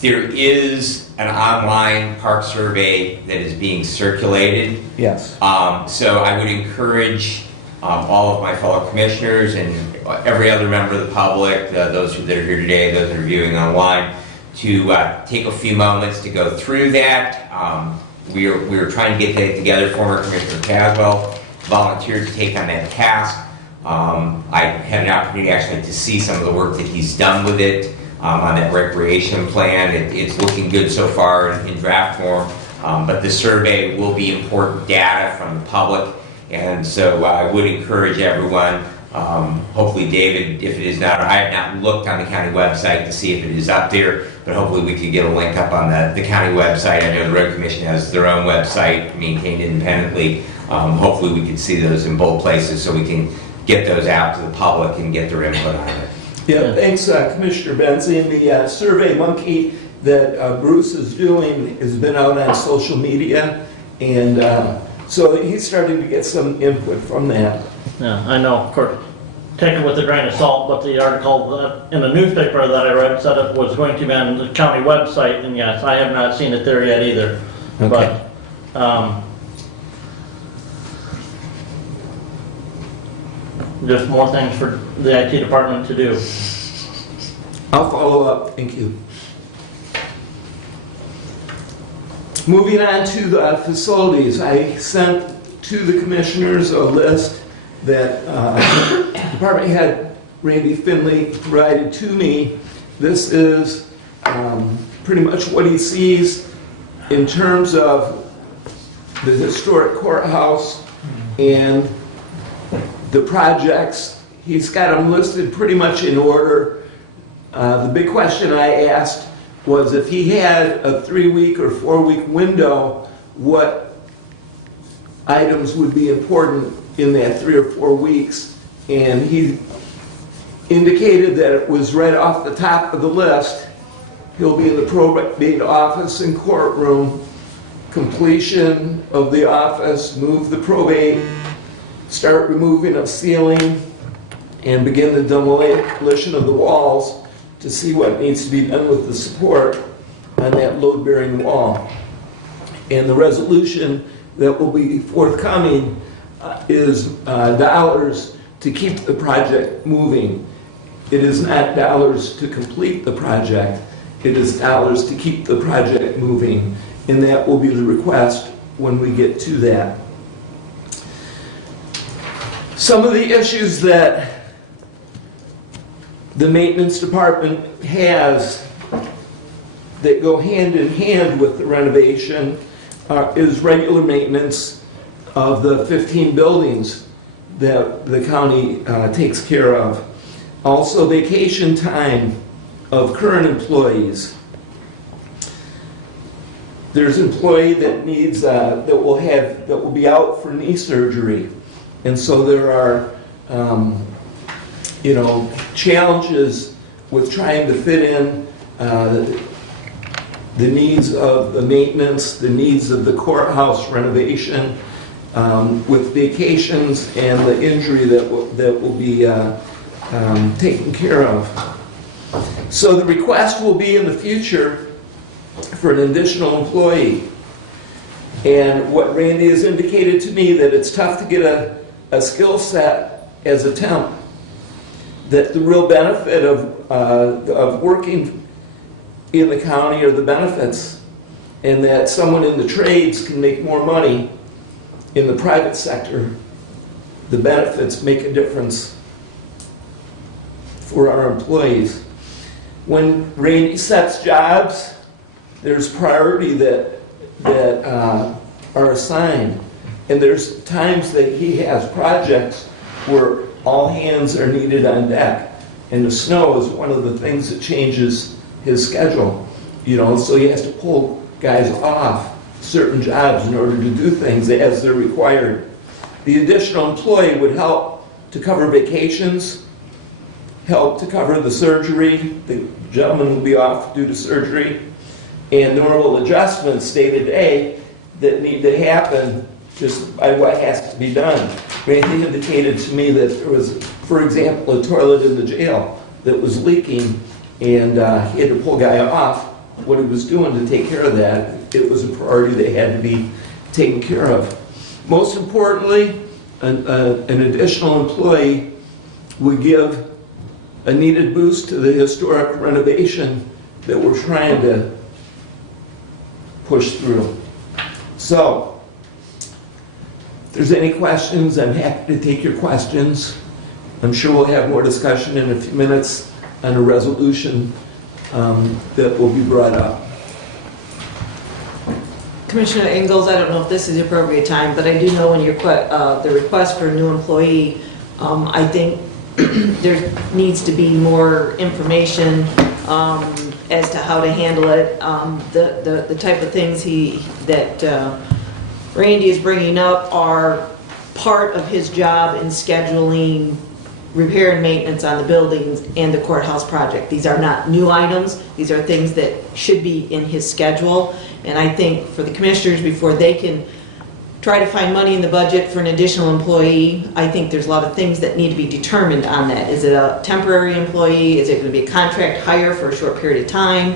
there is an online park survey that is being circulated. Yes. So I would encourage all of my fellow commissioners and every other member of the public, those that are here today, those that are viewing online, to take a few moments to go through that. We were trying to get that together. Former Commissioner Caswell volunteered to take on that task. I had an opportunity actually to see some of the work that he's done with it on that recreation plan. It's looking good so far in draft form, but the survey will be important data from the public, and so I would encourage everyone, hopefully David, if it is not, I have not looked on the county website to see if it is up there, but hopefully we could get a link up on the county website. I know the Road Commission has their own website maintained independently. Hopefully we can see those in both places so we can get those out to the public and get their input on it. Yeah, thanks, Commissioner Benzine. The Survey Monkey that Bruce is doing has been out on social media, and so he's starting to get some input from that. Yeah, I know, of course, take it with a grain of salt, but the article in the newspaper that I read said it was going to be on the county website, and yes, I have not seen it there yet either. Okay. But, just more things for the IT department to do. I'll follow up. Thank you. Moving on to the facilities, I sent to the commissioners a list that Department Head Randy Finley provided to me. This is pretty much what he sees in terms of the historic courthouse and the projects. He's got them listed pretty much in order. The big question I asked was if he had a 3-week or 4-week window, what items would be important in that 3 or 4 weeks. And he indicated that it was right off the top of the list. He'll be in the probate office and courtroom, completion of the office, move the probate, start removing of ceiling, and begin the demolition of the walls to see what needs to be done with the support on that load-bearing wall. And the resolution that will be forthcoming is dollars to keep the project moving. It is not dollars to complete the project. It is dollars to keep the project moving. And that will be the request when we get to that. Some of the issues that the maintenance department has that go hand in hand with the renovation is regular maintenance of the 15 buildings that the county takes care of. Also, vacation time of current employees. There's an employee that needs that will be out for knee surgery, and so there are challenges with trying to fit in the needs of the maintenance, the needs of the courthouse renovation, with vacations and the injury that will be taken care of. So the request will be in the future for an additional employee. And what Randy has indicated to me, that it's tough to get a skill set as a temp, that the real benefit of working in the county are the benefits, and that someone in the trades can make more money in the private sector. The benefits make a difference for our employees. When Randy sets jobs, there's priority that are assigned, and there's times that he has projects where all hands are needed on deck, and the snow is one of the things that changes his schedule, so he has to pull guys off certain jobs in order to do things as they're required. The additional employee would help to cover vacations, help to cover the surgery. The gentleman will be off due to surgery. And normal adjustments day to day that need to happen just by what has to be done. Randy indicated to me that there was, for example, a toilet in the jail that was leaking, and he had to pull a guy off what he was doing to take care of that. It was a priority that had to be taken care of. Most importantly, an additional employee would give a needed boost to the historic renovation that we're trying to push through. So, if there's any questions, I'm happy to take your questions. I'm sure we'll have more discussion in a few minutes on a resolution that will be brought up. Commissioner Ingalls, I don't know if this is the appropriate time, but I do know when the request for a new employee, I think there needs to be more information as to how to handle it. The type of things that Randy is bringing up are part of his job in scheduling repair and maintenance on the buildings and the courthouse project. These are not new items. These are things that should be in his schedule. And I think for the commissioners, before they can try to find money in the budget for an additional employee, I think there's a lot of things that need to be determined on that. Is it a temporary employee? Is it going to be a contract hire for a short period of time?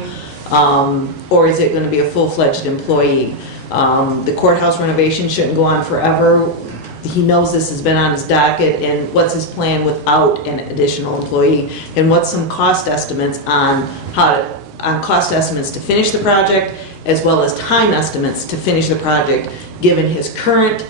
Or is it going to be a full-fledged employee? The courthouse renovation shouldn't go on forever. He knows this has been on his docket, and what's his plan without an additional employee? And what's some cost estimates on cost estimates to finish the project, as well as time estimates to finish the project, given his current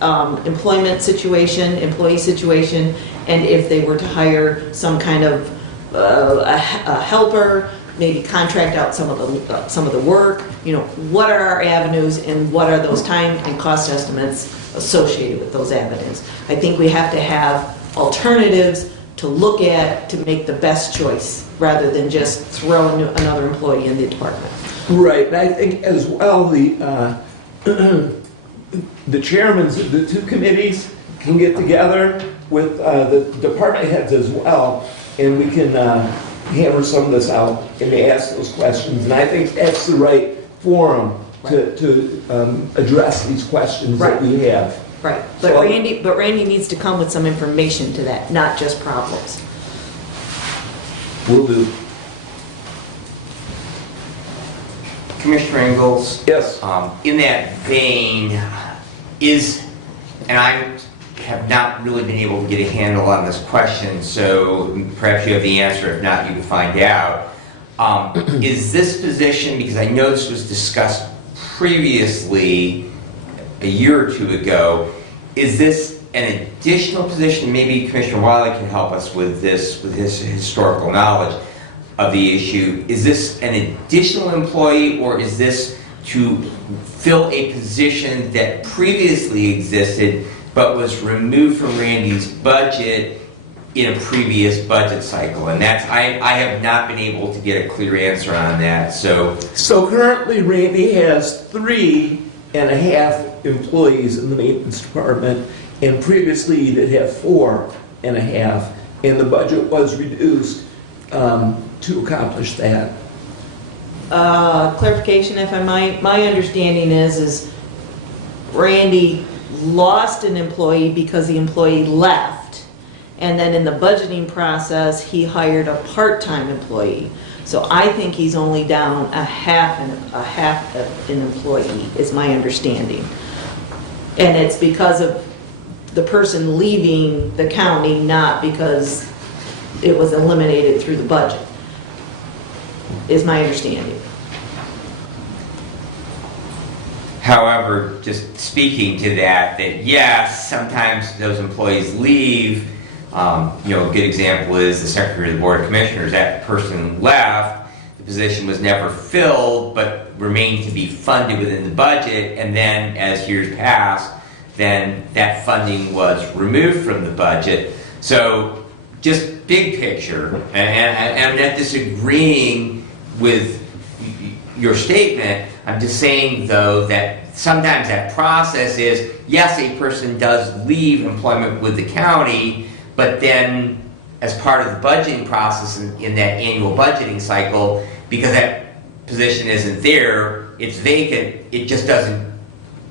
employee situation, and if they were to hire some kind of a helper, maybe contract out some of the work. You know, what are our avenues, and what are those time and cost estimates associated with those avenues? I think we have to have alternatives to look at to make the best choice, rather than just throw another employee in the department. Right, and I think as well the chairmen of the two committees can get together with the department heads as well, and we can hammer some of this out and ask those questions. And I think that's the right forum to address these questions that we have. Right, but Randy needs to come with some information to that, not just problems. Will do. Commissioner Ingalls? Yes. In that vein, and I have not really been able to get a handle on this question, so perhaps you have the answer. If not, you can find out. Is this position, because I know this was discussed previously a year or two ago, is this an additional position? Maybe Commissioner Wiley can help us with this, with his historical knowledge of the issue. Is this an additional employee, or is this to fill a position that previously existed but was removed from Randy's budget in a previous budget cycle? And that's, I have not been able to get a clear answer on that. So currently Randy has 3.5 employees in the maintenance department, and previously he did have 4.5, and the budget was reduced to accomplish that. Clarification, if I might. My understanding is Randy lost an employee because the employee left, and then in the budgeting process, he hired a part-time employee. So I think he's only down a half an employee, is my understanding. And it's because of the person leaving the county, not because it was eliminated through the budget, is my understanding. however, just speaking to that yes, sometimes those employees leave. A good example is the Secretary of the Board of Commissioners. That person left, the position was never filled, but remained to be funded within the budget, and then as years passed, then that funding was removed from the budget. So just big picture, and I'm not disagreeing with your statement, I'm just saying, though, that sometimes that process is, yes, a person does leave employment with the county, but then as part of the budgeting process in that annual budgeting cycle, because that position isn't there, it's vacant, it just doesn't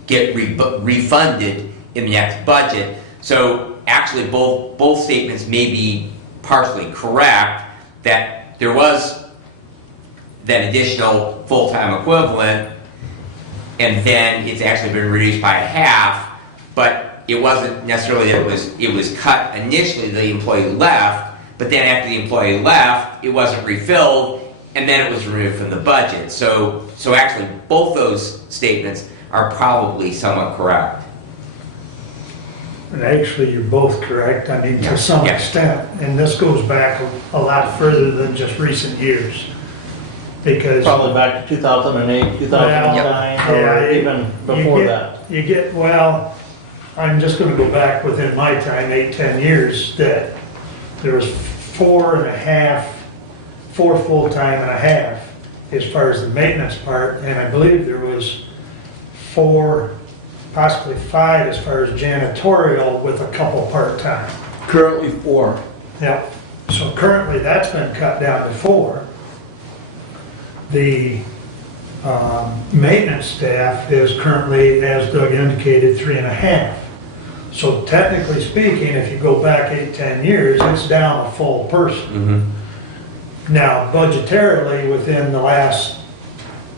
get refunded in the next budget. So actually both statements may be partially correct, that there was that additional full-time equivalent, and then it's actually been reduced by half, but it wasn't necessarily that it was cut initially, the employee left, but then after the employee left, it wasn't refilled, and then it was removed from the budget. So actually both those statements are probably somewhat correct. And actually, you're both correct, I mean, to some Yeah. extent. And this goes back a lot further than just recent years. Because. Probably back to 2008, 2009, or even before that. You get, well, I'm just gonna go back within my time, 8-10 years, that there was 4 full-time and a half as far as the maintenance part, and I believe there was 4, possibly 5 as far as janitorial with a couple part-time. Currently 4. Yep, so currently that's been cut down to 4. The maintenance staff is currently, as Doug indicated, 3.5. So technically speaking, if you go back 8-10 years, it's down a full person. Now, budgetarily, within the last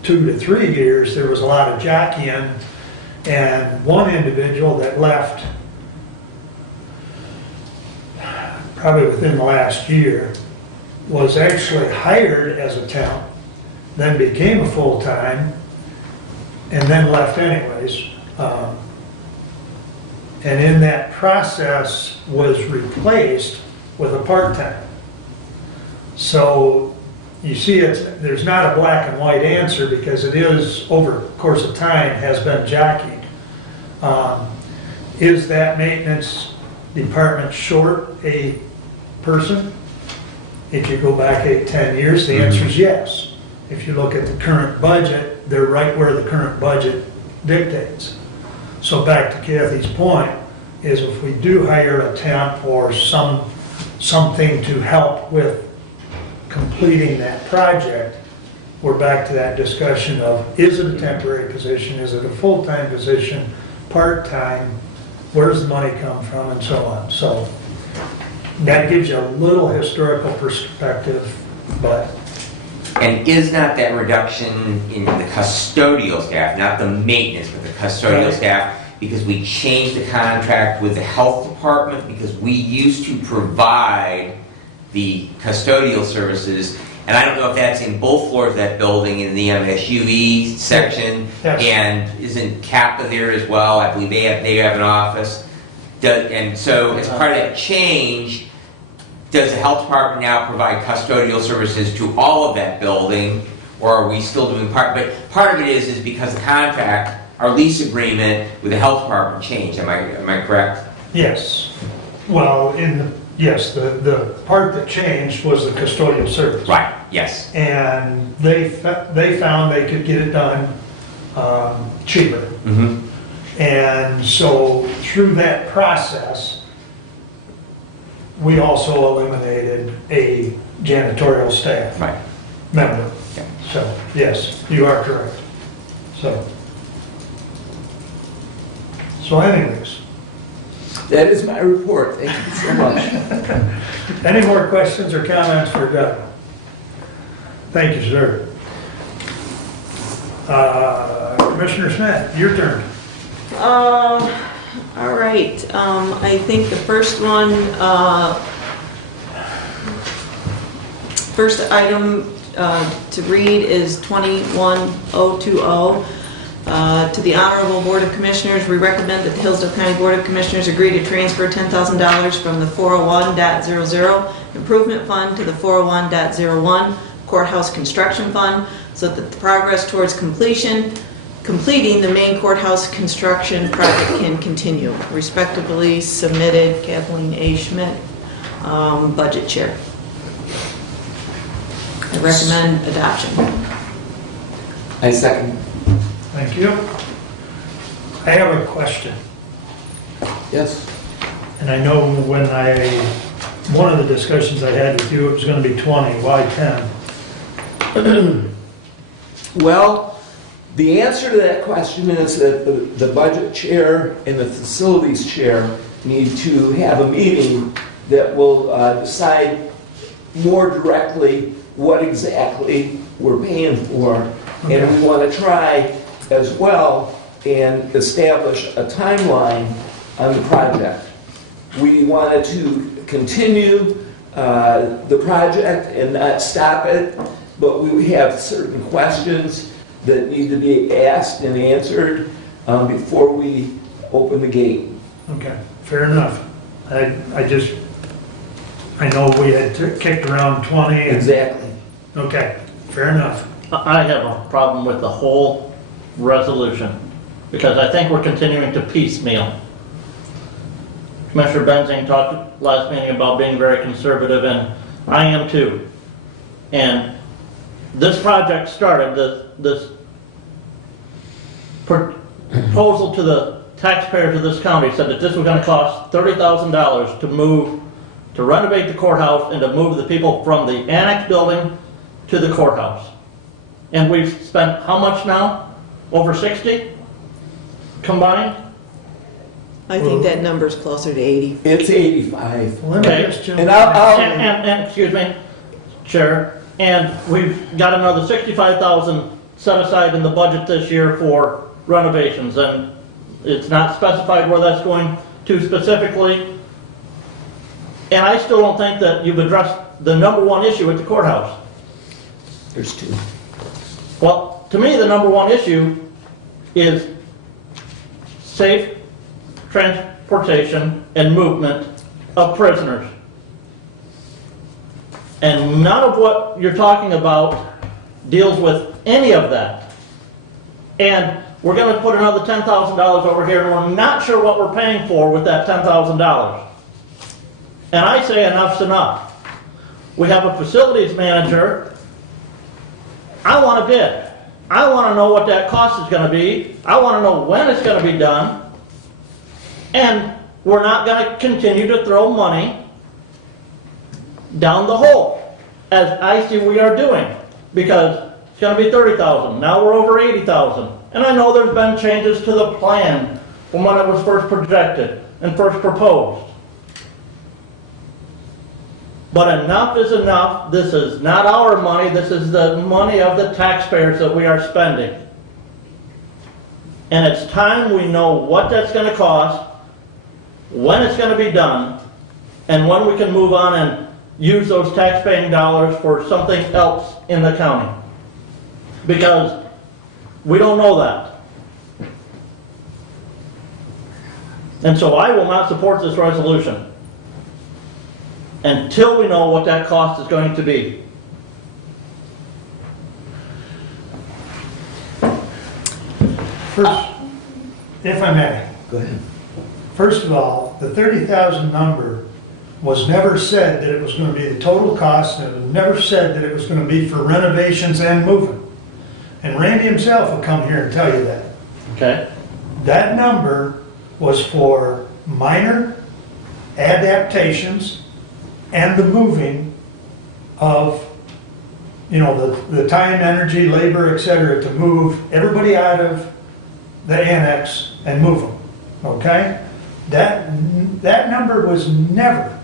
2 to 3 years, there was a lot of jockeying, and one individual that left probably within the last year was actually hired as a temp, then became a full-time, and then left anyways. And in that process was replaced with a part-time. So you see, there's not a black and white answer, because it is, over the course of time, has been jockeyed. Is that maintenance department short a person? If you go back 8-10 years, the answer is yes. If you look at the current budget, they're right where the current budget dictates. So back to Kathy's point, is if we do hire a temp or something to help with completing that project, we're back to that discussion of, is it a temporary position, is it a full-time position, part-time, where does the money come from, and so on. So that gives you a little historical perspective, but. And is not that reduction in the custodial staff, not the maintenance, but the custodial Right. staff, because we changed the contract with the health department, because we used to provide the custodial services, and I don't know if that's in both floors of that building, in the MSUE section, Yes. and isn't Kappa there as well? I believe they have an office. And so as part of that change, does the health department now provide custodial services to all of that building, or are we still doing part? But part of it is because the contract, our lease agreement with the health department changed. Am I correct? Yes. Well, yes, the part that changed was the custodial service. Right. Yes. And they found they could get it done cheaper. Mm-hmm. And so through that process, we also eliminated a janitorial staff Right. member. Yeah. So, yes, you are correct. So anyways, That is my report. Thank you so much. any more questions or comments for Doug? Thank you, sir. Commissioner Smith, your turn. All right, I think the first one, first item to read is 21020. To the Honorable Board of Commissioners, we recommend that the Hillsdale County Board of Commissioners agree to transfer $10,000 from the 401.00 Improvement Fund to the 401.01 Courthouse Construction Fund, so that the progress towards completing the main courthouse construction project can continue. Respectively submitted, Kathleen A. Schmidt, Budget Chair. I recommend adoption. I second. Thank you. I have a question. Yes. And I know one of the discussions I had with you, it was gonna be 20, why 10? Well, the answer to that question is that the budget chair and the facilities chair need to have a meeting that will decide more directly what exactly we're paying for. And we want to try as well and establish a timeline on the project. We wanted to continue the project and not stop it, but we have certain questions that need to be asked and answered before we open the gate. Okay, fair enough. I know we had kicked around 20. and- Exactly. Okay, fair enough. I have a problem with the whole resolution, because I think we're continuing to piecemeal. Commissioner Benzing talked last meeting about being very conservative, and I am too. And this project started, this proposal to the taxpayers of this county said that this was gonna cost $30,000 to renovate the courthouse and to move the people from the annex building to the courthouse. And we've spent how much now? Over 60 combined? I think that number's closer to 80. It's 85. Let me Okay. just jump And in. And, excuse me, Chair, and we've got another 65,000 set aside in the budget this year for renovations, and it's not specified where that's going to specifically. And I still don't think that you've addressed the number one issue at the courthouse. There's two. Well, to me, the number one issue is safe transportation and movement of prisoners. And none of what you're talking about deals with any of that. And we're going to put another $10,000 over here, and we're not sure what we're paying for with that $10,000. And I say enough's enough. We have a facilities manager. I want a bid. I want to know what that cost is going to be. I want to know when it's going to be done. And we're not going to continue to throw money down the hole, as I see we are doing, because it's going to be 30,000. Now we're over 80,000. And I know there's been changes to the plan from when it was first projected and first proposed. But enough is enough. This is not our money. This is the money of the taxpayers that we are spending. And it's time we know what that's going to cost, when it's going to be done, and when we can move on and use those taxpaying dollars for something else in the county. Because we don't know that. And so I will not support this resolution until we know what that cost is going to be. First, if I may, Go ahead. first of all, the 30,000 number was never said that it was going to be the total cost, and it was never said that it was going to be for renovations and moving. And Randy himself will come here and tell you that. Okay? That number was for minor adaptations and the moving of, the time, energy, labor, et cetera, to move everybody out of the annex and move them, okay? That number was never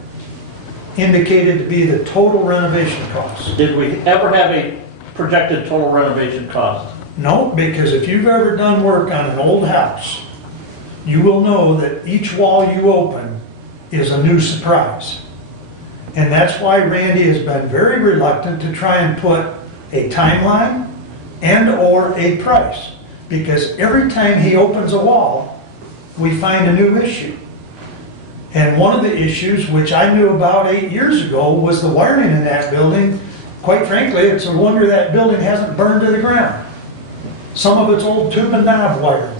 indicated to be the total renovation cost. Did we ever have a projected total renovation cost? No, because if you've ever done work on an old house, you will know that each wall you open is a new surprise. And that's why Randy has been very reluctant to try and put a timeline and or a price. Because every time he opens a wall, we find a new issue. And one of the issues, which I knew about 8 years ago, was the wiring in that building. Quite frankly, it's a wonder that building hasn't burned to the ground. Some of it's old tube and knob wiring,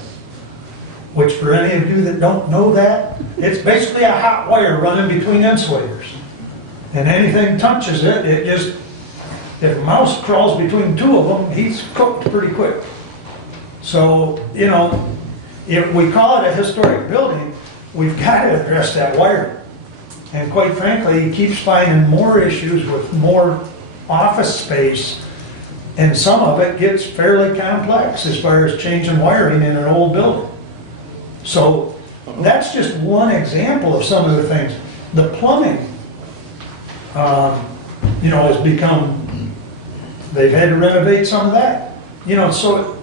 which for any of you that don't know that, it's basically a hot wire running between insulators. And anything touches it, if a mouse crawls between two of them, he's cooked pretty quick. So, you know, if we call it a historic building, we've got to address that wiring. And quite frankly, he keeps finding more issues with more office space, and some of it gets fairly complex as far as changing wiring in an old building. So that's just one example of some of the things. The plumbing, you know, has become, they've had to renovate some of that. You know, so,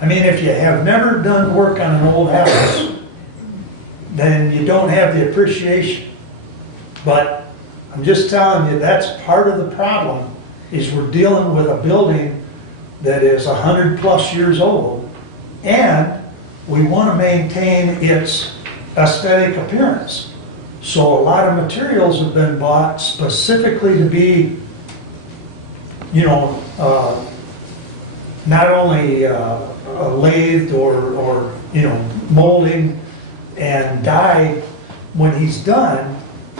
I mean, if you have never done work on an old house, then you don't have the appreciation. But I'm just telling you, that's part of the problem, is we're dealing with a building that is 100+ years old, and we want to maintain its aesthetic appearance. So a lot of materials have been bought specifically to be, you know, not only lathed or, you know, molding and dyed. When he's done,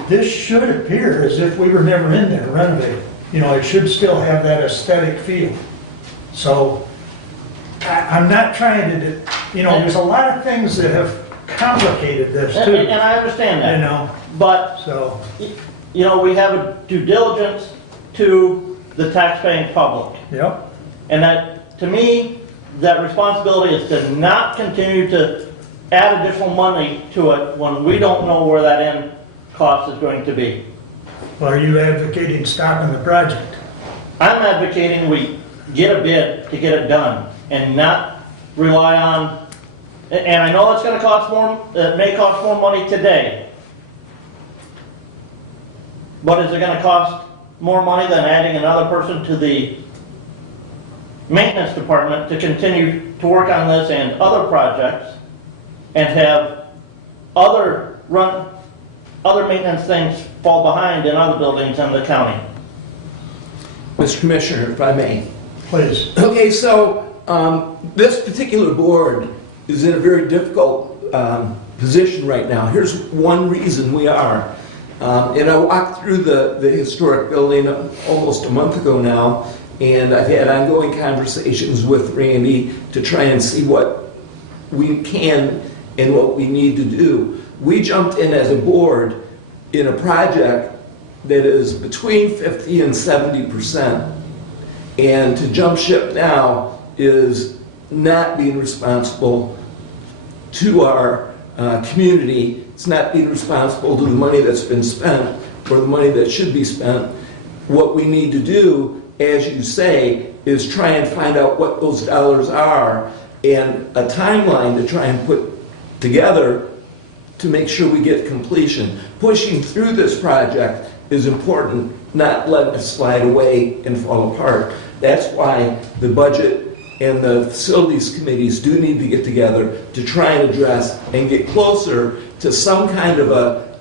this should appear as if we were never in there renovating. You know, it should still have that aesthetic feel. So I'm not trying to, you know, there's a lot of things that have complicated this too. And I understand that. You know, But, so, you know, we have a due diligence to the taxpaying public. yep. And that, to me, that responsibility is to not continue to add additional money to it when we don't know where that end cost is going to be. Well, are you advocating stopping the project? I'm advocating we get a bid to get it done and not rely on, and I know it's gonna cost more, it may cost more money today. But is it gonna cost more money than adding another person to the maintenance department to continue to work on this and other projects and have other maintenance things fall behind in other buildings in the county? Mr. Commissioner, if I may. Please. Okay, so this particular board is in a very difficult position right now. Here's one reason we are. And I walked through the historic building almost a month ago now, and I've had ongoing conversations with Randy to try and see what we can and what we need to do. We jumped in as a board in a project that is between 50 and 70%. And to jump ship now is not being responsible to our community. It's not being responsible to the money that's been spent or the money that should be spent. What we need to do, as you say, is try and find out what those dollars are and a timeline to try and put together to make sure we get completion. Pushing through this project is important, not letting it slide away and fall apart. That's why the budget and the facilities committees do need to get together to try and address and get closer to some kind of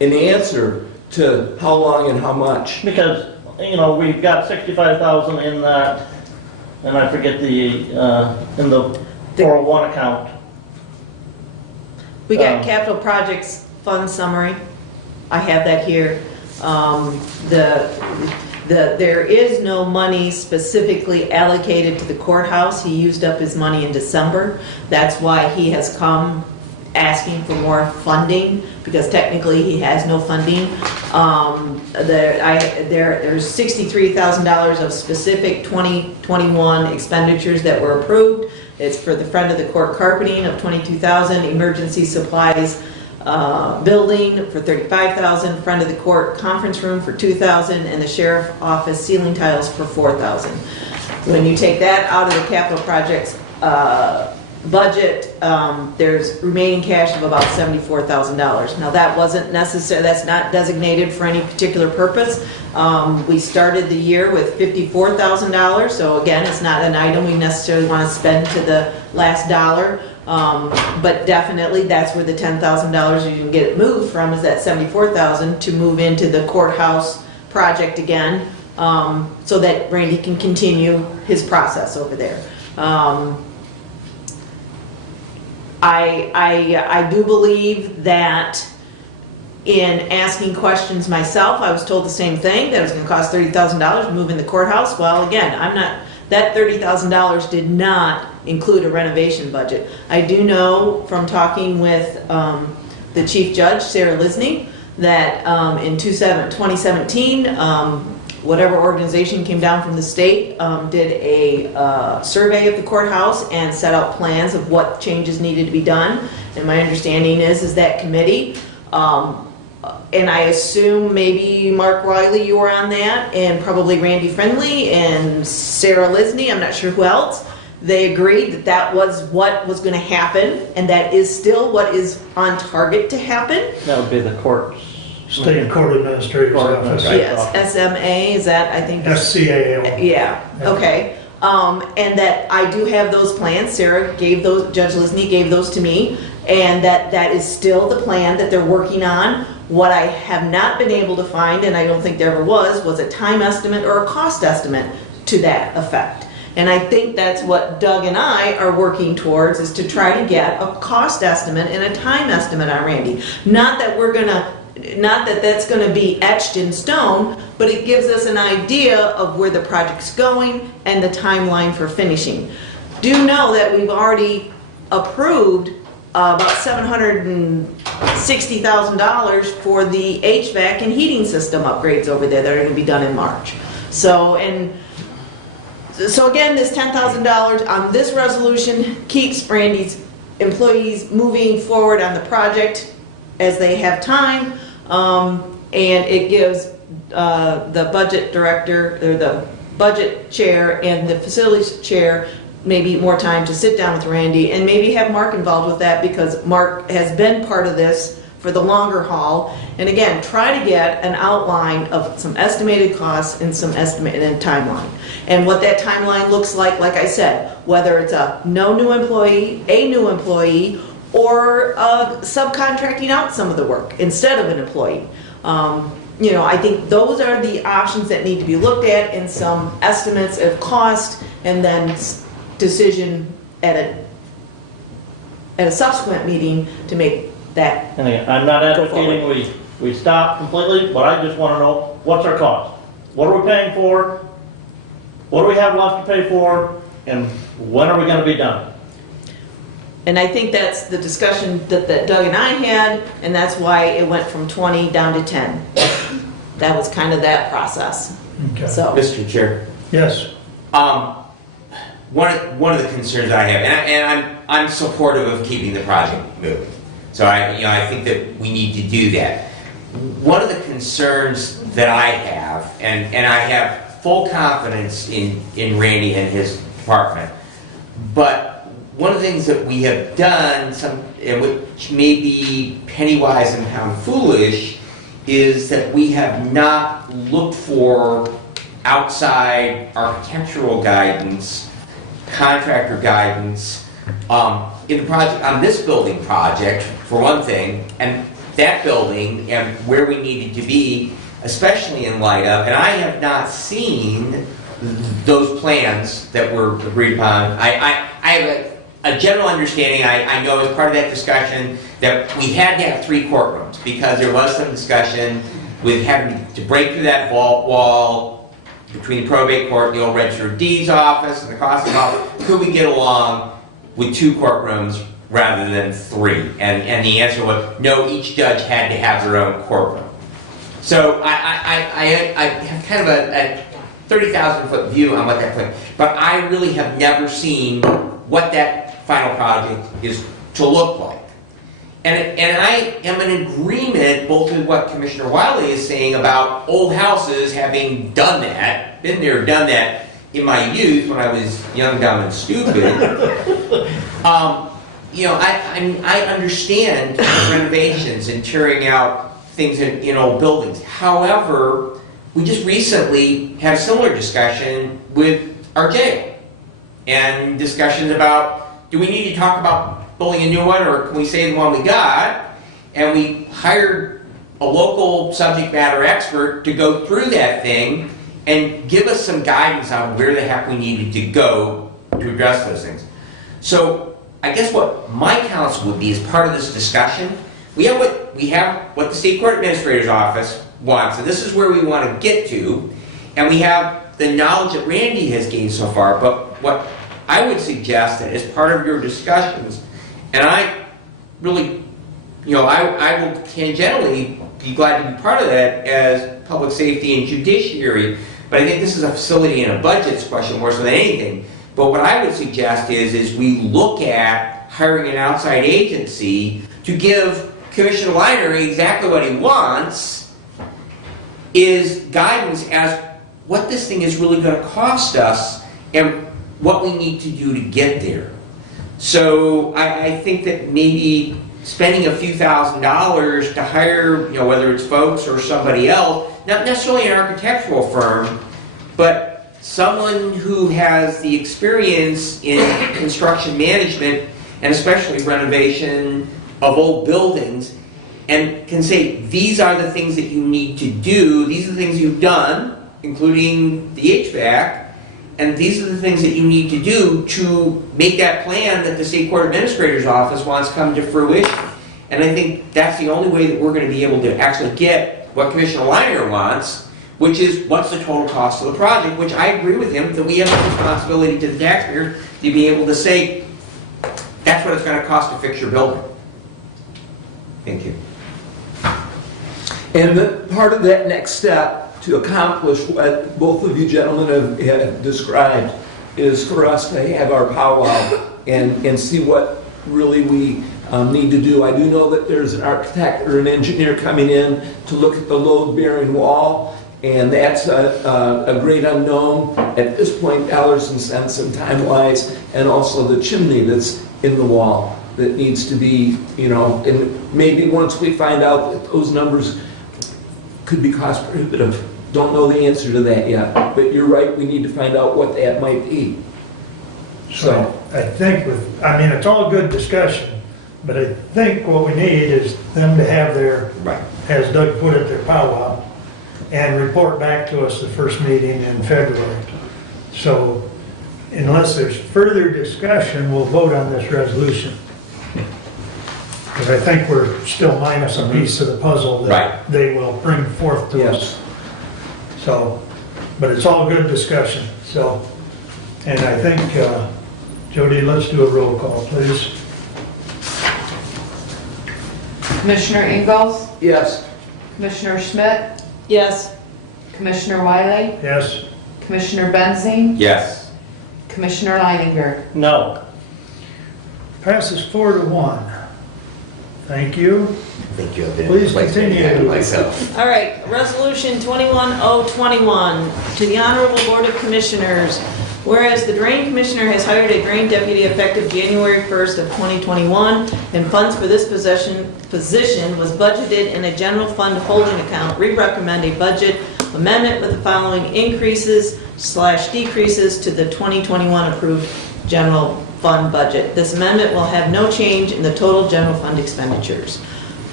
an answer to how long and how much. Because, you know, we've got 65,000 in that, and I forget the, in the 401 account. We got capital projects fund summary. I have that here. There is no money specifically allocated to the courthouse. He used up his money in December. That's why he has come asking for more funding, because technically he has no funding. There's $63,000 of specific 2021 expenditures that were approved. It's for the front of the court carpeting of $22,000, emergency supplies building for $35,000, front of the court conference room for $2,000, and the sheriff office ceiling tiles for $4,000. When you take that out of the capital projects budget, there's remaining cash of about $74,000. Now that wasn't necessary, that's not designated for any particular purpose. We started the year with $54,000, so again, it's not an item we necessarily want to spend to the last dollar. But definitely that's where the $10,000 you can get it moved from, is that $74,000 to move into the courthouse project again, so that Randy can continue his process over there. I do believe that in asking questions myself, I was told the same thing, that it was going to cost $30,000 to move in the courthouse. Well, again, I'm not That $30,000 did not include a renovation budget. I do know from talking with the chief judge, Sarah Lisney, that in 2017, whatever organization came down from the state did a survey of the courthouse and set out plans of what changes needed to be done. And my understanding is that committee, and I assume maybe Mark Riley, you were on that, and probably Randy Friendly and Sarah Lisney, I'm not sure who else. They agreed that that was what was going to happen, and that is still what is on target to happen. That would be the courts. State Court Administrator's Court Office. Administrator. Yes, SMA, is that, I think? SCAO. Yeah, okay. And that I do have those plans, Sarah gave those, Judge Lisney gave those to me, and that is still the plan that they're working on. What I have not been able to find, and I don't think there ever was a time estimate or a cost estimate to that effect. And I think that's what Doug and I are working towards, is to try to get a cost estimate and a time estimate on Randy. Not that that's gonna be etched in stone, but it gives us an idea of where the project's going and the timeline for finishing. Do know that we've already approved about $760,000 for the HVAC and heating system upgrades over there that are gonna be done in March. So again, this $10,000 on this resolution keeps Randy's employees moving forward on the project as they have time, and it gives the budget director, or the budget chair and the facilities chair maybe more time to sit down with Randy, and maybe have Mark involved with that, because Mark has been part of this for the longer haul. And again, try to get an outline of some estimated costs and some estimated timeline. And what that timeline looks like I said, whether it's a new employee, or subcontracting out some of the work instead of an employee. I think those are the options that need to be looked at, and some estimates of cost, and then decision at a subsequent meeting to make that. And again, I'm not advocating we stop completely, but I just want to know, what's our cost? What are we paying for? What do we have left to pay for? And when are we going to be done? And I think that's the discussion that Doug and I had, and that's why it went from 20 down to 10. That was kind of that process. Okay. So, Mr. Chair. Yes. One of the concerns I have, and I'm supportive of keeping the project moving. So I think that we need to do that. One of the concerns that I have, and I have full confidence in Randy and his department, but one of the things that we have done, which may be penny wise and pound foolish, is that we have not looked for outside architectural guidance, contractor guidance, in the project, on this building project, for one thing, and that building and where we needed to be, especially in light of, and I have not seen those plans that were agreed upon. I have a general understanding, I know as part of that discussion, that we had to have 3 courtrooms, because there was some discussion with having to break through that vault wall between the probate court and the old register of deeds office and the cost of office. Could we get along with 2 courtrooms rather than 3? And the answer was no, each judge had to have their own courtroom. So I have kind of a 30,000-foot view on what that plan, but I really have never seen what that final project is to look like. And I am in agreement both with what Commissioner Wiley is saying about old houses, having done that, been there, done that in my youth when I was young, dumb, and stupid. I understand renovations and tearing out things in old buildings. However, we just recently had a similar discussion with our jail, and discussions about, do we need to talk about building a new one, or can we save the one we got? And we hired a local subject matter expert to go through that thing and give us some guidance on where the heck we needed to go to address those things. So I guess what my counsel would be, as part of this discussion, we have what the State Court Administrator's Office wants, and this is where we want to get to, and we have the knowledge that Randy has gained so far, but what I would suggest that as part of your discussions, and I really, I will tangentially be glad to be part of that as public safety and judiciary, but I think this is a facility and a budgets question more so than anything. But what I would suggest is we look at hiring an outside agency to give Commissioner Leiner exactly what he wants, is guidance as what this thing is really going to cost us and what we need to do to get there. So I think that maybe spending a few $1,000s to hire, whether it's folks or somebody else, not necessarily an architectural firm, but someone who has the experience in construction management and especially renovation of old buildings, and can say, these are the things that you need to do, these are the things you've done, including the HVAC, and these are the things that you need to do to make that plan that the State Court Administrator's Office wants come to fruition. And I think that's the only way that we're going to be able to actually get what Commissioner Leiner wants, which is what's the total cost of the project, which I agree with him that we have a responsibility to the taxpayers to be able to say, that's what it's going to cost to fix your building. Thank you. And part of that next step to accomplish what both of you gentlemen have described is for us to have our powwow and see what really we need to do. I do know that there's an architect or an engineer coming in to look at the load-bearing wall, and that's a great unknown at this point, dollars and cents and time-wise, and also the chimney that's in the wall that needs to be, and maybe once we find out that those numbers could be cost prohibitive. Don't know the answer to that yet, but you're right, we need to find out what that might be. So I think it's all good discussion, but I think what we need is them to have their, as Doug put it, their powwow, and report back to us the first meeting in February. So unless there's further discussion, we'll vote on this resolution. Because I think we're still minus a piece of the puzzle that they will bring forth to us. So, but it's all good discussion. So, and I think, Jody, let's do a roll call, please. Commissioner Ingalls? Yes. Commissioner Schmidt? Yes. Commissioner Wiley? Yes. Commissioner Benzing? Yes. Commissioner Leininger? No. Passes 4-1. Thank you. Thank you. Please continue. Myself. All right, Resolution 21021, to the Honorable Board of Commissioners. Whereas the Drain Commissioner has hired a Drain Deputy effective January 1st of 2021, and funds for this position was budgeted in a general fund holding account, we recommend a budget amendment with the following increases/decreases to the 2021 approved general fund budget. This amendment will have no change in the total general fund expenditures.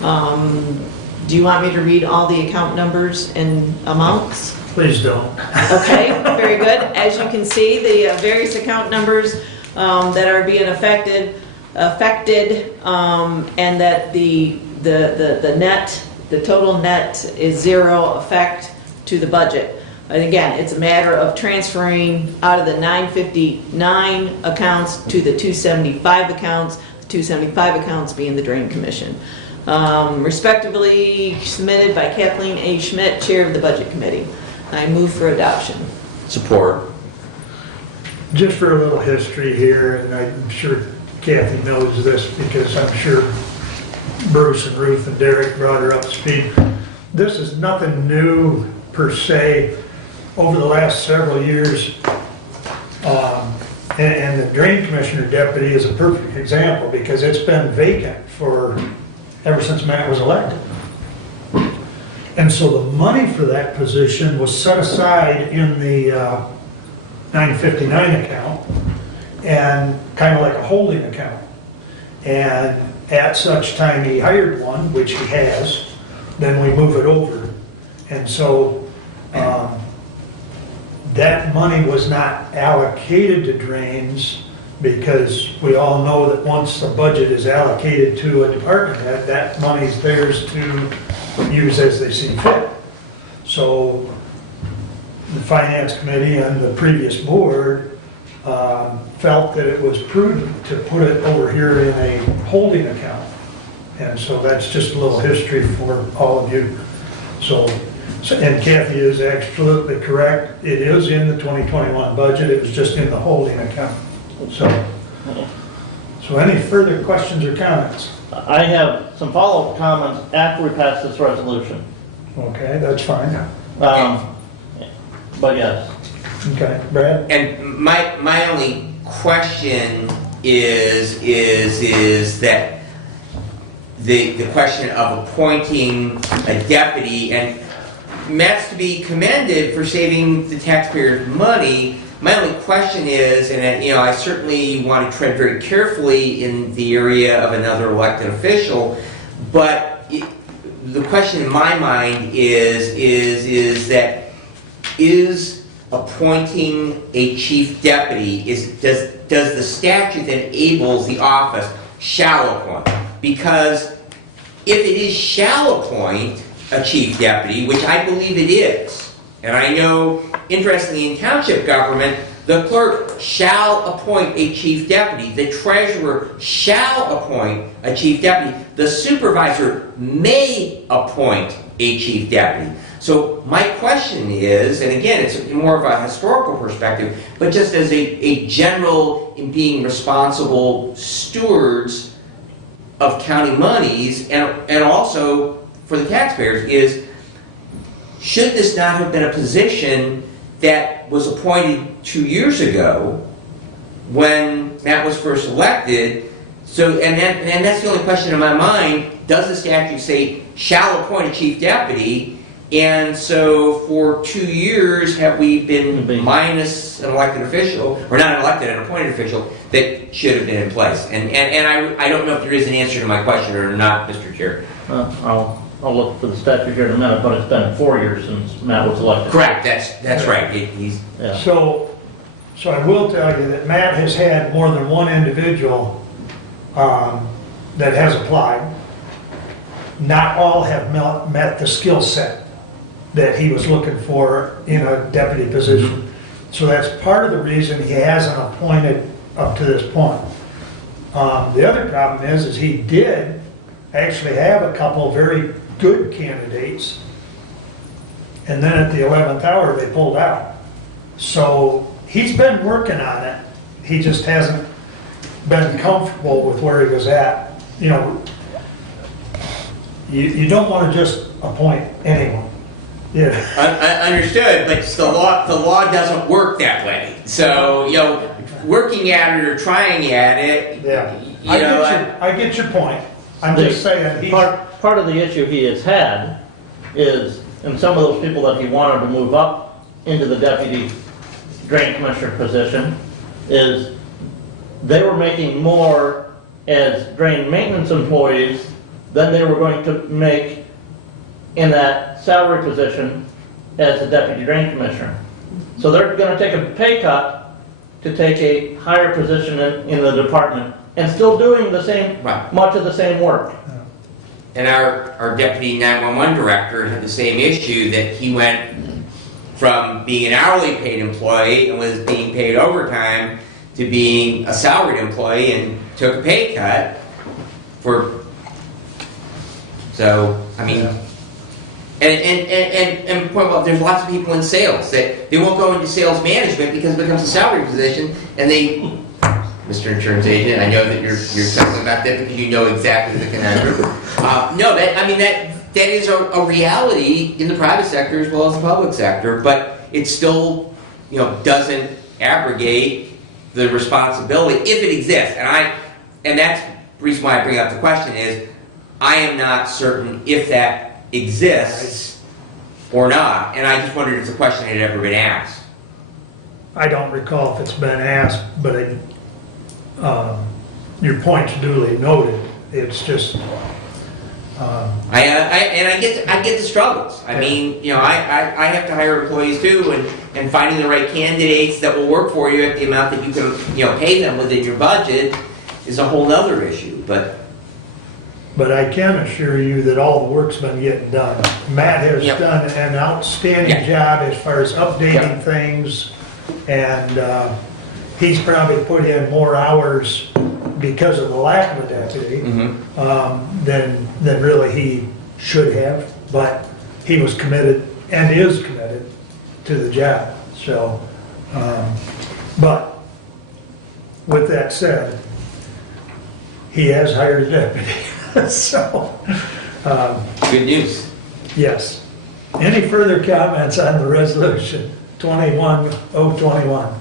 Do you want me to read all the account numbers and amounts? Please don't. Okay, very good. As you can see, the various account numbers that are being affected, and that the total net is zero effect to the budget. And again, it's a matter of transferring out of the 959 accounts to the 275 accounts, the 275 accounts being the Drain Commission. Respectively submitted by Kathleen A. Schmidt, Chair of the Budget Committee. I move for adoption. Support. Just for a little history here, and I'm sure Kathy knows this because I'm sure Bruce and Ruth and Derek brought her up to speed. This is nothing new per se. Over the last several years, and the Drain Commissioner Deputy is a perfect example because it's been vacant ever since Matt was elected. And so the money for that position was set aside in the 959 account and kind of like a holding account. And at such time he hired one, which he has, then we move it over. And so that money was not allocated to drains because we all know that once the budget is allocated to a department head, that money's theirs to use as they see fit. So the finance committee and the previous board felt that it was prudent to put it over here in a holding account. And so that's just a little history for all of you. So, and Kathy is absolutely correct. It is in the 2021 budget. It was just in the holding account. So any further questions or comments? I have some follow-up comments after we pass this resolution. Okay, that's fine. But yes. Okay, Brad? And my only question is that the question of appointing a deputy, and Matt's to be commended for saving the taxpayers money. My only question is, and I certainly want to tread very carefully in the area of another elected official, but the question in my mind is that appointing a chief deputy, does the statute that enables the office shall appoint? Because if it is shall appoint a chief deputy, which I believe it is, and I know, interestingly, in township government, the clerk shall appoint a chief deputy, the treasurer shall appoint a chief deputy, the supervisor may appoint a chief deputy. So my question is, and again, it's more of a historical perspective, but just as a general in being responsible stewards of county monies, and also for the taxpayers, is should this not have been a position that was appointed 2 years ago when Matt was first elected? So, and that's the only question in my mind. Does the statute say shall appoint a chief deputy? And so for 2 years, have we been minus an elected official, or not an elected, an appointed official, that should have been in place? And I don't know if there is an answer to my question or not, Mr. Chair. I'll look for the statute here in a minute, but it's been 4 years since Matt was elected. Correct, that's right. Yeah. So I will tell you that Matt has had more than one individual that has applied. Not all have met the skill set that he was looking for in a deputy position. So that's part of the reason he hasn't appointed up to this point. The other problem is he did actually have a couple very good candidates, and then at the 11th hour they pulled out. So he's been working on it. He just hasn't been comfortable with where he was at. You don't want to just appoint anyone. Yeah. Understood, but the law doesn't work that way. So, working at it or trying at it, Yeah. I get your point. I'm just saying Part of the issue he has had is, and some of those people that he wanted to move up into the deputy drain commissioner position, is they were making more as drain maintenance employees than they were going to make in that salary position as a deputy drain commissioner. So they're going to take a pay cut to take a higher position in the department and still doing the same, Right. much of the same work. and our deputy 911 director had the same issue, that he went from being an hourly paid employee and was being paid overtime to being a salaried employee and took a pay cut for, so, I mean, and point out, there's lots of people in sales that they won't go into sales management because it becomes a salary position, and they, Mr. Insurance Agent, I know that you're talking about that because you know exactly the conundrum. No, that is a reality in the private sector as well as the public sector, but it still, doesn't abrogate the responsibility if it exists. And that's the reason why I bring up the question is, I am not certain if that exists or not, and I just wondered if the question had ever been asked. I don't recall if it's been asked, but your point's duly noted. It's just. I get the struggles. I mean, I have to hire employees too, and finding the right candidates that will work for you at the amount that you can, pay them within your budget is a whole other issue. But but I can assure you that all the work's been getting done. Matt has Yep. done an outstanding Yeah. job as far as updating Yep. things, and he's probably put in more hours because of the lack of a deputy than really he should have, but he was committed and is committed to the job, so, but with that said, he has hired a deputy, so, Good news. yes. Any further comments on the resolution 21021?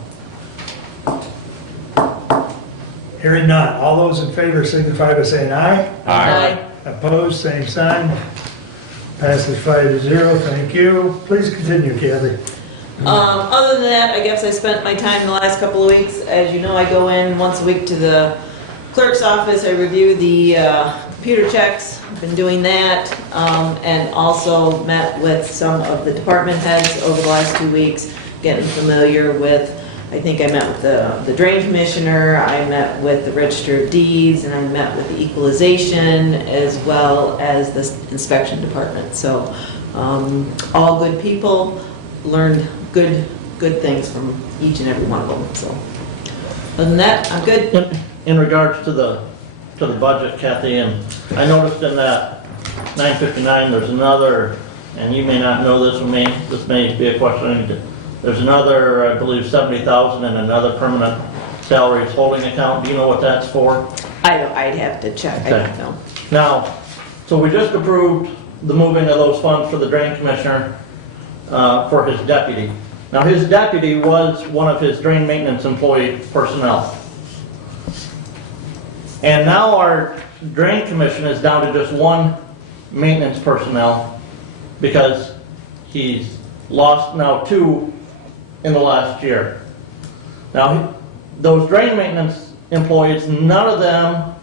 Hearing none, all those in favor signify by saying aye. Aye. Opposed, same sign. Passes 5-0, thank you. Please continue, Kathy. Other than that, I guess I spent my time the last couple of weeks. As you know, I go in once a week to the clerk's office. I review the computer checks. I've been doing that. And also met with some of the department heads over the last 2 weeks, getting familiar with, I think I met with the drain commissioner, I met with the register of deeds, and I met with the equalization as well as the inspection department. So, all good people, learned good things from each and every one of them, so. Other than that, I'm good. In regards to the budget, Kathy, and I noticed in that 959, there's another, and you may not know this may be a question I need to, there's another, I believe, 70,000 in another permanent salaries holding account. Do you know what that's for? I'd have to check, I don't know. Now, so we just approved the moving of those funds for the drain commissioner for his deputy. Now, his deputy was one of his drain maintenance employee personnel. And now our drain commission is down to just one maintenance personnel because he's lost now 2 in the last year. Now, those drain maintenance employees, none of them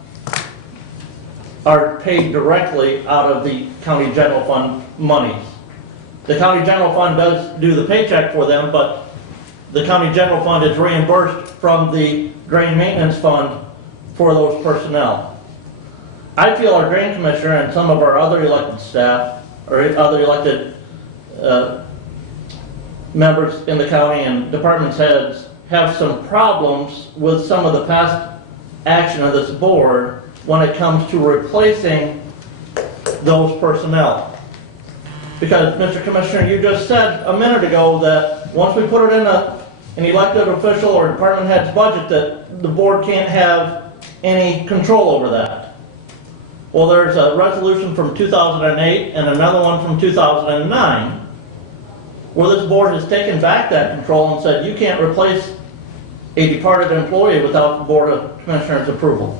are paid directly out of the county general fund monies. The county general fund does do the paycheck for them, but the county general fund is reimbursed from the drain maintenance fund for those personnel. I feel our drain commissioner and some of our other elected staff, or other elected members in the county and departments heads have some problems with some of the past action of this board when it comes to replacing those personnel. Because, Mr. Commissioner, you just said a minute ago that once we put it in an elected official or department head's budget, that the board can't have any control over that. Well, there's a resolution from 2008 and another one from 2009 where this board has taken back that control and said you can't replace a departed employee without the Board of Commissioners' approval.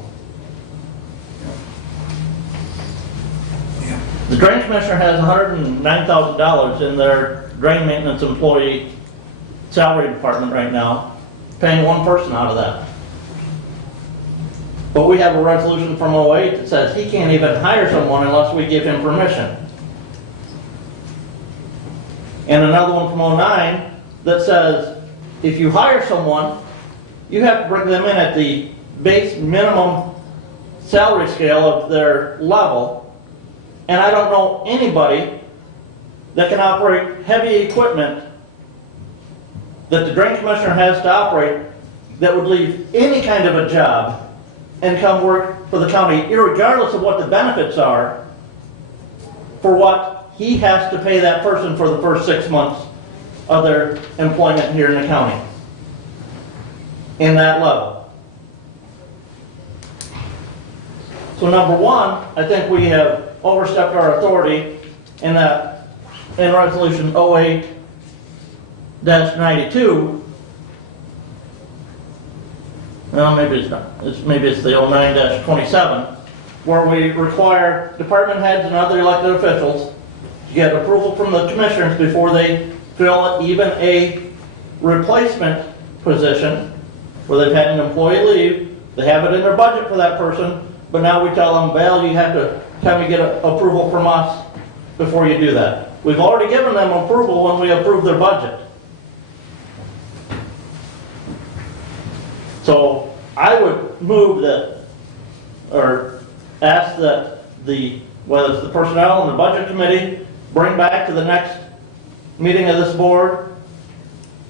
The drain commissioner has $109,000 in their drain maintenance employee salary department right now, paying one person out of that. But we have a resolution from 08 that says he can't even hire someone unless we give him permission. And another one from 09 that says if you hire someone, you have to bring them in at the base minimum salary scale of their level. And I don't know anybody that can operate heavy equipment that the drain commissioner has to operate that would leave any kind of a job and come work for the county, irregardless of what the benefits are, for what he has to pay that person for the first 6 months of their employment here in the county. In that level. So number one, I think we have overstepped our authority in that, in resolution 08-92. Well, maybe it's not. Maybe it's the 09-27, where we require department heads and other elected officials to get approval from the commissioners before they fill even a replacement position where they've had an employee leave. They have it in their budget for that person, but now we tell them, well, you have to come and get approval from us before you do that. We've already given them approval when we approved their budget. So I would move that, or ask that whether it's the personnel and the budget committee, bring back to the next meeting of this board,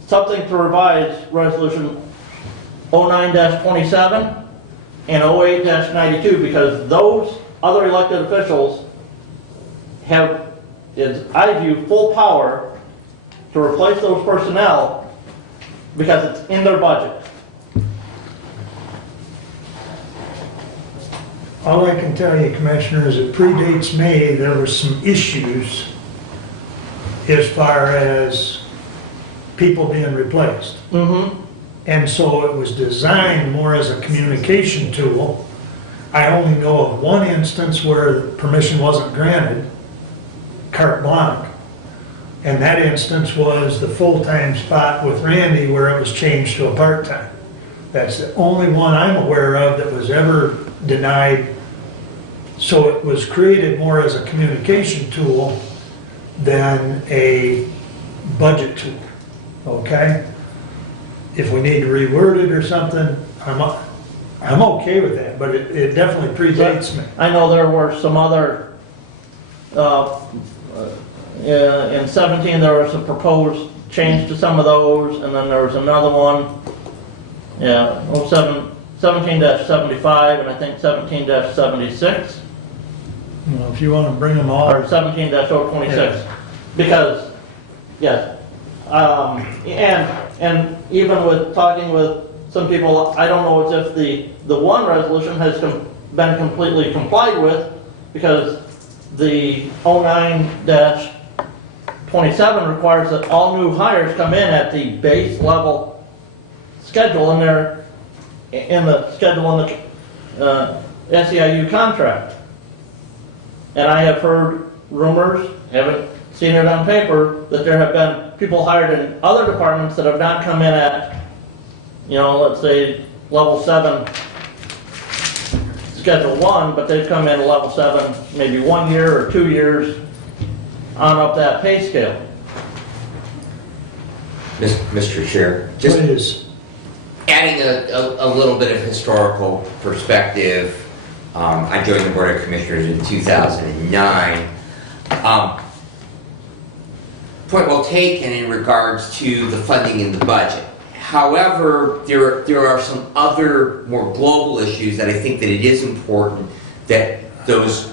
something to revise resolution 09-27 and 08-92, because those other elected officials have, I view, full power to replace those personnel because it's in their budget. All I can tell you, Commissioner, is it predates me, there was some issues as far as people being replaced. Mm-hmm. And so it was designed more as a communication tool. I only know of one instance where permission wasn't granted, carte blanche. And that instance was the full-time spot with Randy where it was changed to a part-time. That's the only one I'm aware of that was ever denied. So it was created more as a communication tool than a budget tool, okay? If we need to reword it or something, I'm okay with that, but it definitely predates me. I know there were some other, in 17 there was a proposed change to some of those, and then there was another one, 17-75, and I think 17-76. You know, if you want to bring them all, Or 17-026, because, yes, and even with talking with some people, I don't know as if the one resolution has been completely complied with, because the 09-27 requires that all new hires come in at the base level schedule in the schedule in the SEIU contract. And I have heard rumors, haven't seen it on paper, that there have been people hired in other departments that have not come in at, let's say level 7, schedule 1, but they've come in at level 7 maybe 1 year or 2 years on up that pay scale. Mr. Chair, just please. adding a little bit of historical perspective. I joined the Board of Commissioners in 2009. Point well taken in regards to the funding in the budget. However, there are some other more global issues that I think that it is important that those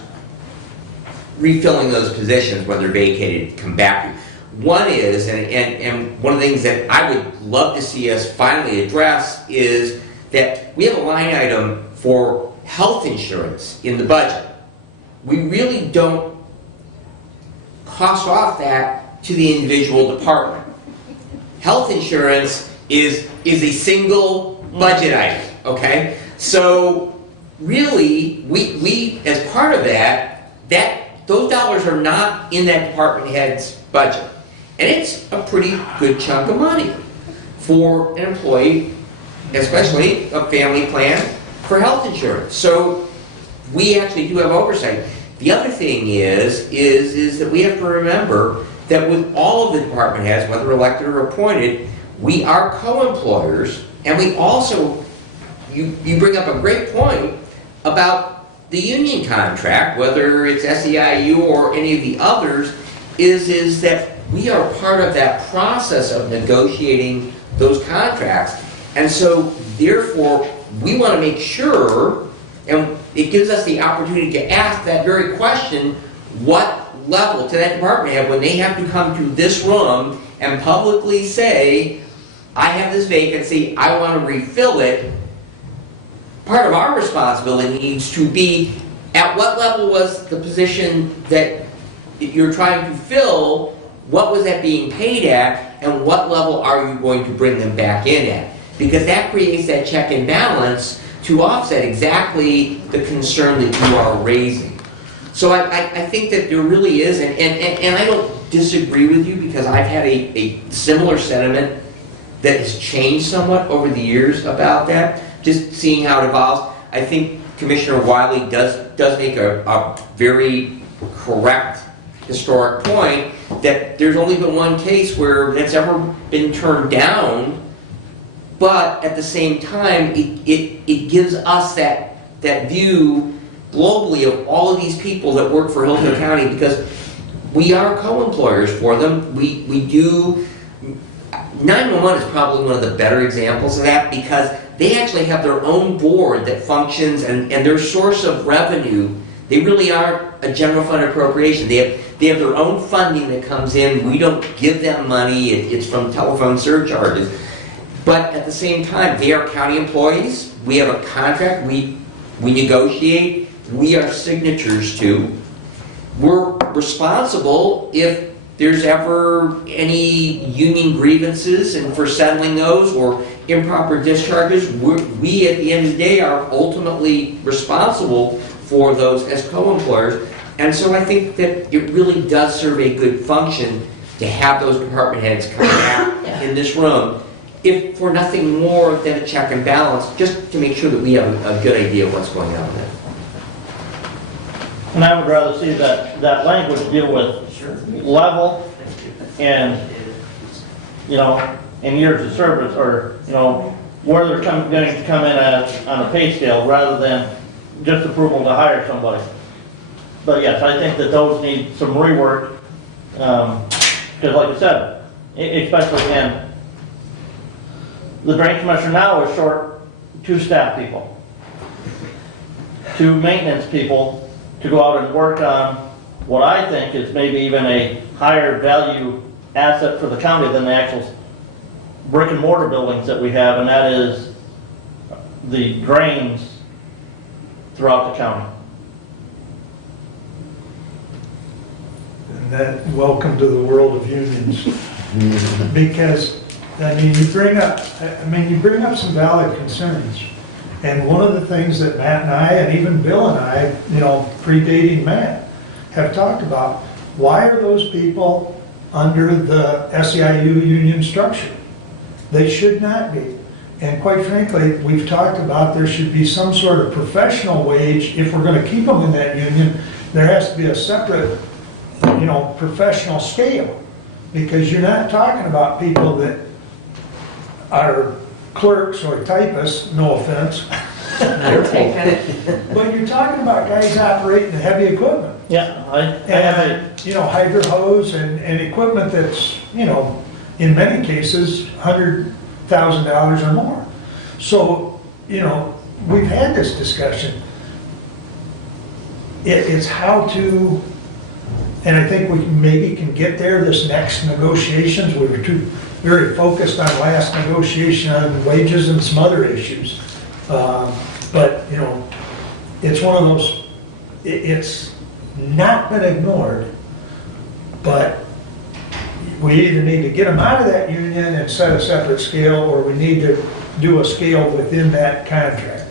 refilling those positions, when they're vacated, come back to. One is, and one of the things that I would love to see us finally address is that we have a line item for health insurance in the budget. We really don't cost off that to the individual department. Health insurance is a single budget item, okay? So really, we as part of that those dollars are not in that department head's budget. And it's a pretty good chunk of money for an employee, especially a family plan, for health insurance. So we actually do have oversight. The other thing is that we have to remember that with all of the department heads, whether elected or appointed, we are co-employers, and we also, you bring up a great point about the union contract, whether it's SEIU or any of the others, is that we are part of that process of negotiating those contracts. And so therefore, we want to make sure, and it gives us the opportunity to ask that very question, what level to that department head when they have to come to this room and publicly say, I have this vacancy, I want to refill it. Part of our responsibility needs to be, at what level was the position that you're trying to fill, what was that being paid at, and what level are you going to bring them back in at? Because that creates that check and balance to offset exactly the concern that you are raising. So I think that there really is, and I don't disagree with you, because I've had a similar sentiment that has changed somewhat over the years about that, just seeing how it evolves. I think Commissioner Wiley does make a very correct historic point that there's only been one case where that's ever been turned down, but at the same time, it gives us that view globally of all of these people that work for Hillsdale County, because we are co-employers for them. We do, 911 is probably one of the better examples of that, because they actually have their own board that functions, and their source of revenue, they really are a general fund appropriation. They have their own funding that comes in. We don't give them money. It's from telephone surcharges. But at the same time, they are county employees. We have a contract. We negotiate. We are signatures to. We're responsible if there's ever any union grievances, and for settling those or improper discharges, we at the end of the day are ultimately responsible for those as co-employers. And so I think that it really does serve a good function to have those department heads come back in this room, if for nothing more than a check and balance, just to make sure that we have a good idea of what's going on there. And I would rather see that language deal with level and, in years of service, or, where they're going to come in at on a pay scale, rather than just approval to hire somebody. But yes, I think that those need some rework, because like I said, especially in the drain commissioner now is short 2 staff people, 2 maintenance people to go out and work on what I think is maybe even a higher value asset for the county than the actual brick and mortar buildings that we have, and that is the drains throughout the county. And that, welcome to the world of unions. Because, you bring up some valid concerns. And one of the things that Matt and I, and even Bill and I, predating Matt, have talked about, why are those people under the SEIU union structure? They should not be. And quite frankly, we've talked about there should be some sort of professional wage. If we're going to keep them in that union, there has to be a separate, professional scale. Because you're not talking about people that are clerks or typists, no offense. But you're talking about guys operating heavy equipment. Yeah, And, hydro hose and equipment that's, in many cases, $100,000 or more. So, we've had this discussion. It's how to, and I think we maybe can get there this next negotiations. We were very focused on last negotiation on wages and some other issues. But, it's one of those, it's not been ignored, but we either need to get them out of that union and set a separate scale, or we need to do a scale within that contract.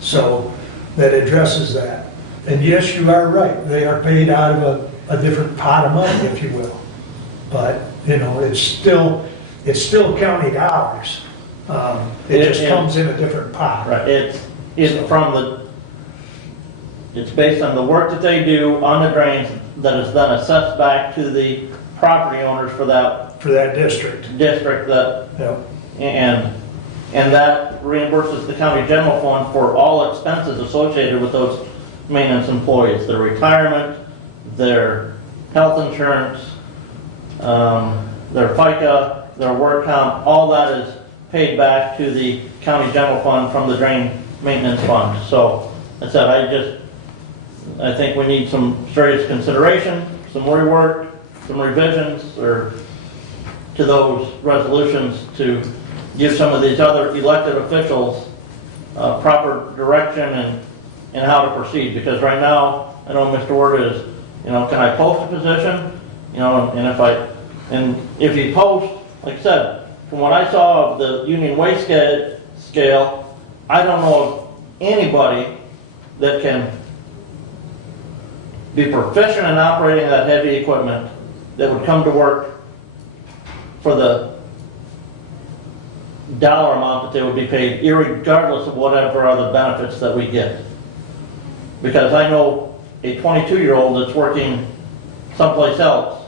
So that addresses that. And yes, you are right, they are paid out of a different pot of money, if you will. But, it's still county dollars. It just comes in a different pot. right. It's based on the work that they do on the drains that is then assessed back to the property owners for that district. that, Yep. and that reimburses the county general fund for all expenses associated with those maintenance employees, their retirement, their health insurance, their FICA, their work comp, all that is paid back to the county general fund from the drain maintenance fund. So, I said, I think we need some serious consideration, some rework, some revisions, or to those resolutions to give some of these other elected officials proper direction and how to proceed. Because right now, I know Mr. Ward is, can I post a position? And if you post, like I said, from what I saw of the union wage scale, I don't know of anybody that can be proficient in operating that heavy equipment that would come to work for the dollar amount that they would be paid, irregardless of whatever other benefits that we get. Because I know a 22-year-old that's working someplace else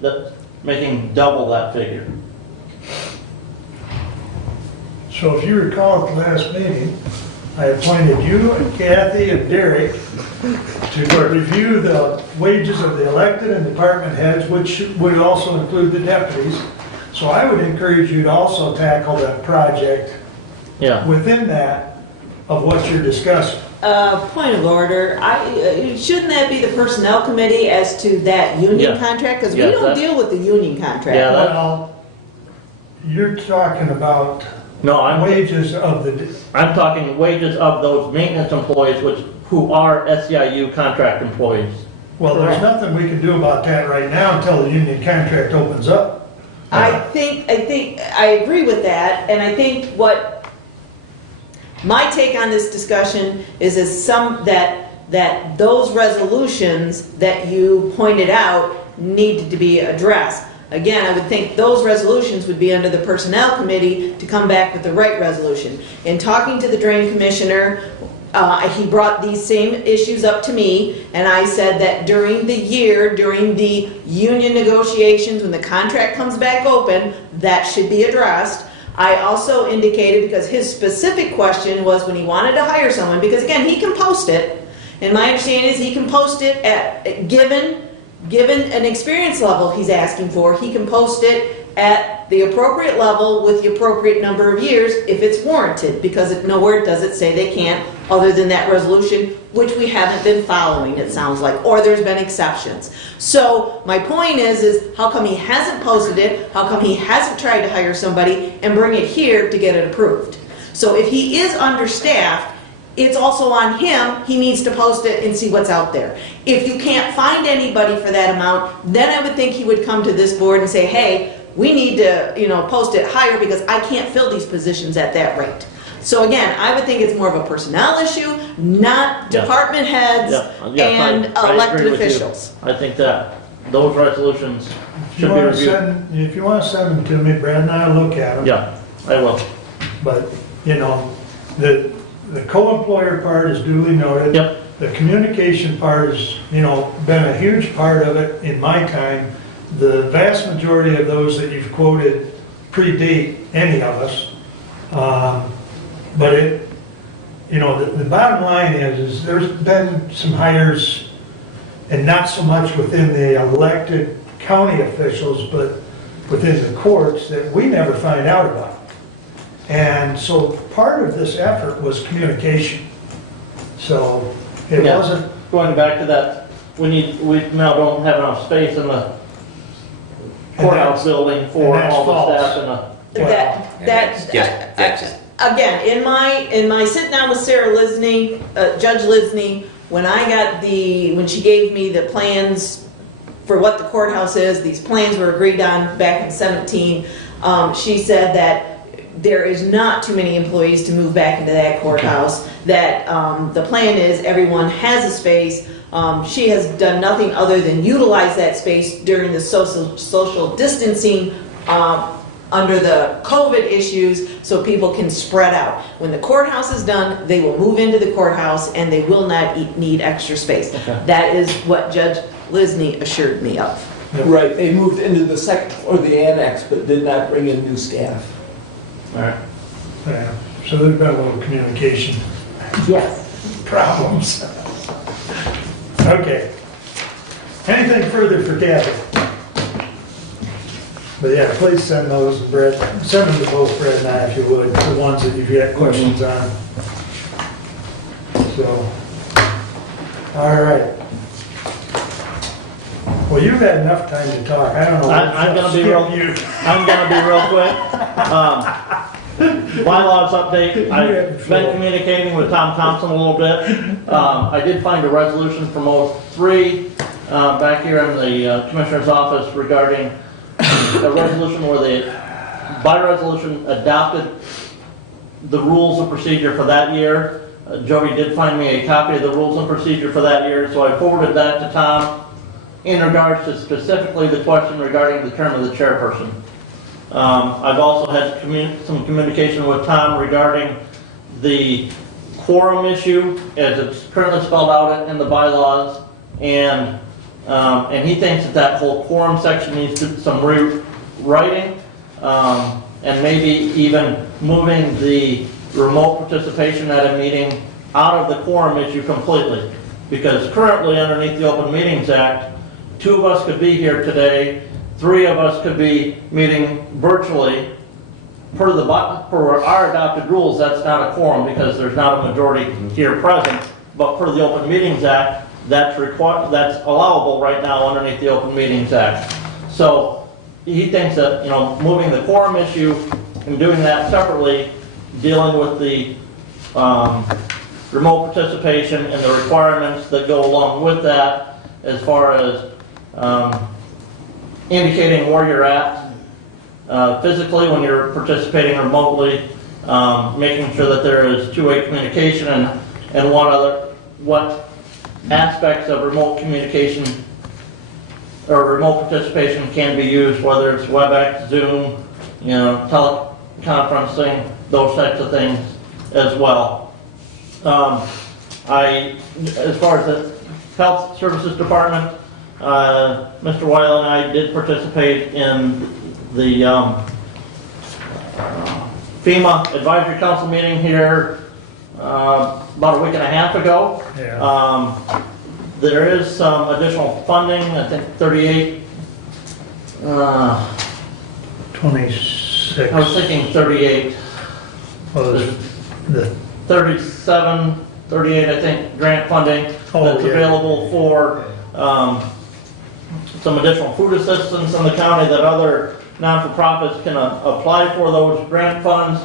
that's making double that figure. So if you recall at the last meeting, I appointed you and Kathy and Derek to review the wages of the elected and department heads, which would also include the deputies. So I would encourage you to also tackle that project Yeah. within that of what you're discussing. Point of order, shouldn't that be the personnel committee as to that union Yeah. contract? Because we Yeah, don't that- deal with the union contract. Yeah, that- Well, you're talking about No, wages of the, I'm talking wages of those maintenance employees who are SEIU contract employees. well, there's nothing we can do about that right now until the union contract opens up. I agree with that, and I think what my take on this discussion is that those resolutions that you pointed out needed to be addressed. Again, I would think those resolutions would be under the Personnel Committee to come back with the right resolution. In talking to the Drain Commissioner, he brought these same issues up to me, and I said that during the year, during the union negotiations, when the contract comes back open, that should be addressed. I also indicated, because his specific question was when he wanted to hire someone, because again, he can post it, and my understanding is he can post it at, given an experience level he's asking for, he can post it at the appropriate level with the appropriate number of years if it's warranted, because nowhere does it say they can't, other than that resolution, which we haven't been following, it sounds like, or there's been exceptions. So my point is how come he hasn't posted it, how come he hasn't tried to hire somebody and bring it here to get it approved? So if he is understaffed, it's also on him, he needs to post it and see what's out there. If you can't find anybody for that amount, then I would think he would come to this board and say, hey, we need to, post it higher because I can't fill these positions at that rate. So again, I would think it's more of a personnel issue, not Yeah. department heads and I elected agree with you. officials. I think that those resolutions If you should be want to reviewed. if you want to send them to me, Brad and I'll look at them. Yeah, I will. But, the co-employer part is duly noted. Yep. The communication part has, been a huge part of it in my time. The vast majority of those that you've quoted predate any of us. But the bottom line is there's been some hires, and not so much within the elected county officials, but within the courts that we never find out about. And so part of this effort was communication. So it Yeah. wasn't, Going back to that, we now don't have enough space in the courthouse building for and that's all the false. staff and Again, in my sit down with Sarah Lisney, Judge Lisney, when she gave me the plans for what the courthouse is, these plans were agreed on back in 17, she said that there is not too many employees to move back into that courthouse, that the plan is everyone has a space. She has done nothing other than utilize that space during the social distancing under the COVID issues so people can spread out. When the courthouse is done, they will move into the courthouse and they will not need extra space. Okay. That is what Judge Lisney assured me of. Right, they moved into the second floor of the annex, but did not bring in new staff. all right. yeah, so there's been a little communication Yes. problems. Okay. Anything further for Kathy? But yeah, please send those, Brett. Send them to both Brett and I if you would, the ones that you've got questions on. So, all right. Well, you've had enough time to talk. I don't know. I'm gonna be real quick. Bylaws update, I've been communicating with Tom Thompson a little bit. I did find a resolution from 03 back here in the Commissioner's office regarding a resolution where they, by resolution, adopted the rules of procedure for that year. Jody did find me a copy of the rules and procedure for that year, so I forwarded that to Tom in regards to specifically the question regarding the term of the chairperson. I've also had some communication with Tom regarding the quorum issue as it's currently spelled out in the bylaws, and he thinks that whole quorum section needs some rewriting, and maybe even moving the remote participation at a meeting out of the quorum issue completely. Because currently, underneath the Open Meetings Act, 2 of us could be here today, 3 of us could be meeting virtually. Per our adopted rules, that's not a quorum because there's not a majority here present. But per the Open Meetings Act, that's allowable right now underneath the Open Meetings Act. So he thinks that, moving the quorum issue and doing that separately, dealing with the remote participation and the requirements that go along with that, as far as indicating where you're at physically when you're participating remotely, making sure that there is two-way communication, and what aspects of remote communication or remote participation can be used, whether it's WebEx, Zoom, teleconferencing, those types of things as well. As far as the Health Services Department, Mr. Weil and I did participate in the FEMA Advisory Council meeting here about a week and a half ago. Yeah. There is some additional funding, I think 38, 26. I was thinking 38, Was the 37, 38, I think, grant funding that's yeah. available for some additional food assistance in the county that other non-for-profits can apply for those grant funds.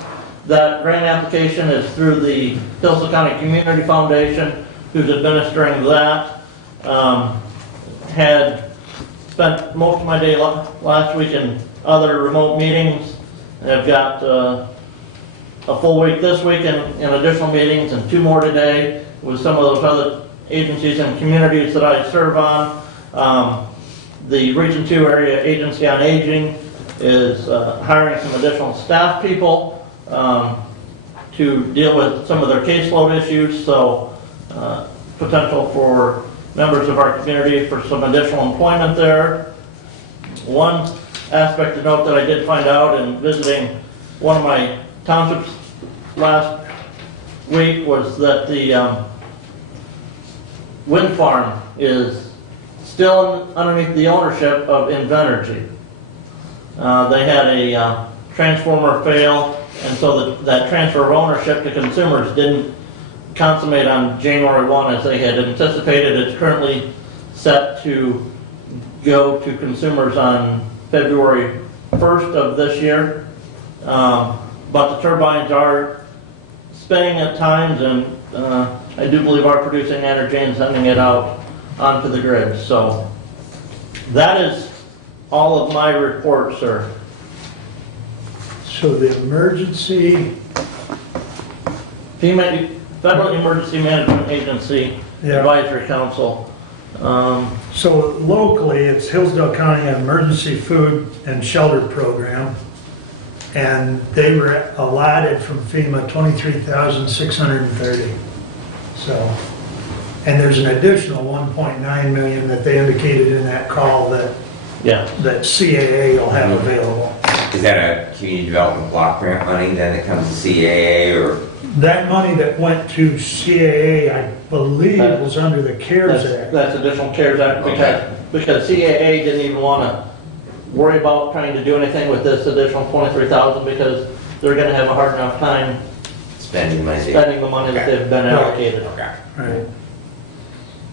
That grant application is through the Hillsdale County Community Foundation, who's administering that. Had spent most of my day last week in other remote meetings. I've got a full week this week in additional meetings and 2 more today with some of those other agencies and communities that I serve on. The Region 2 Area Agency on Aging is hiring some additional staff people to deal with some of their caseload issues, so potential for members of our community for some additional employment there. One aspect to note that I did find out in visiting one of my townships last week was that the wind farm is still underneath the ownership of Invenergy. They had a transformer fail, and so that transfer of ownership to consumers didn't consummate on January 1 as they had anticipated. It's currently set to go to consumers on February 1st of this year. But the turbines are spinning at times, and I do believe are producing energy and sending it out onto the grid. So that is all of my report, sir. So the emergency, FEMA, Federal Emergency Management Agency Yeah. Advisory Council. so locally, it's Hillsdale County Emergency Food and Shelter Program. And they were allotted from FEMA 23,630. So, and there's an additional 1.9 million that they indicated in that call that CAA will have available. Is that a community development block grant money then that comes to CAA, or? That money that went to CAA, I believe, was under the CARES Act. That's additional CARES Act because CAA didn't even want to worry about trying to do anything with this additional 23,000 because they're going to have a hard enough time Spending the money that they've been allocated. Okay. Right.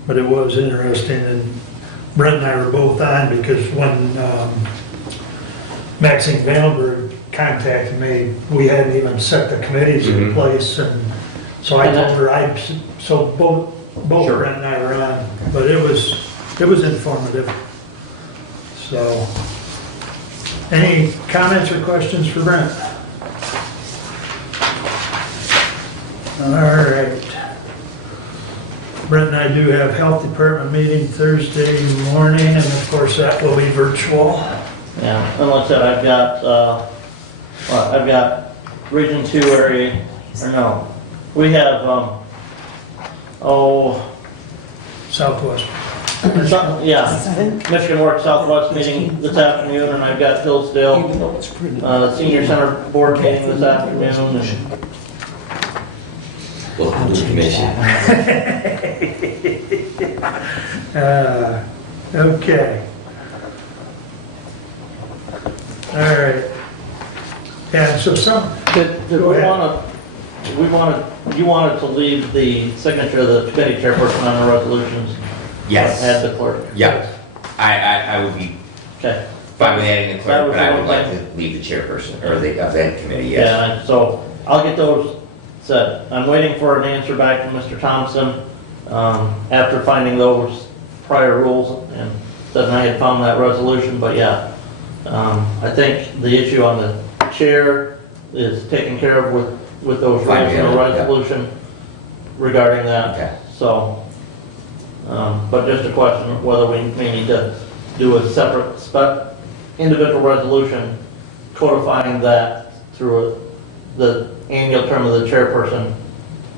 But it was interesting, and Brent and I were both on because when Maxine Vandenberg contacted me, we hadn't even set the committees in place, and so I told her so both Sure. Brent and I were on, but it was informative. So, any comments or questions for Brent? All right. Brent and I do have health department meeting Thursday morning, and of course that will be virtual. Yeah, and like I said, I've got Region 2 area, or no, we have, Southwest. Michigan Works Southwest meeting this afternoon, and I've got Hillsdale Senior Center Board meeting this afternoon. And Blue change Commission. that. Okay. All right. And so Did Go we ahead. you wanted to leave the signature of the committee chairperson on the resolutions? Yes. Add the clerk? Yeah. I would be Okay. fine with adding the That clerk, was but I the would one like to leave the chairperson, or the event committee, yes. Yeah, so I'll get those set. I'm waiting for an answer back from Mr. Thompson, after finding those prior rules, and said I had found that resolution, but yeah. I think the issue on the chair is taken care of with those Fine, rules in the yeah, yeah. resolution regarding that. Okay. So, but just a question of whether we may need to do a separate individual resolution codifying that through the annual term of the chairperson,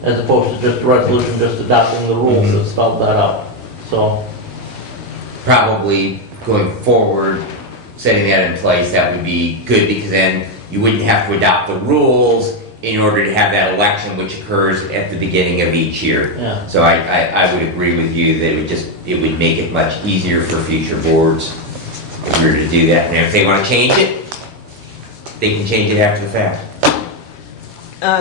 as opposed to just a resolution just adopting the rules that spelled that out. So, Probably going forward, setting that in place, that would be good, because then you wouldn't have to adopt the rules in order to have that election, which occurs at the beginning of each year. yeah. So I would agree with you that it would make it much easier for future boards if we were to do that. And if they want to change it, they can change it after the fact.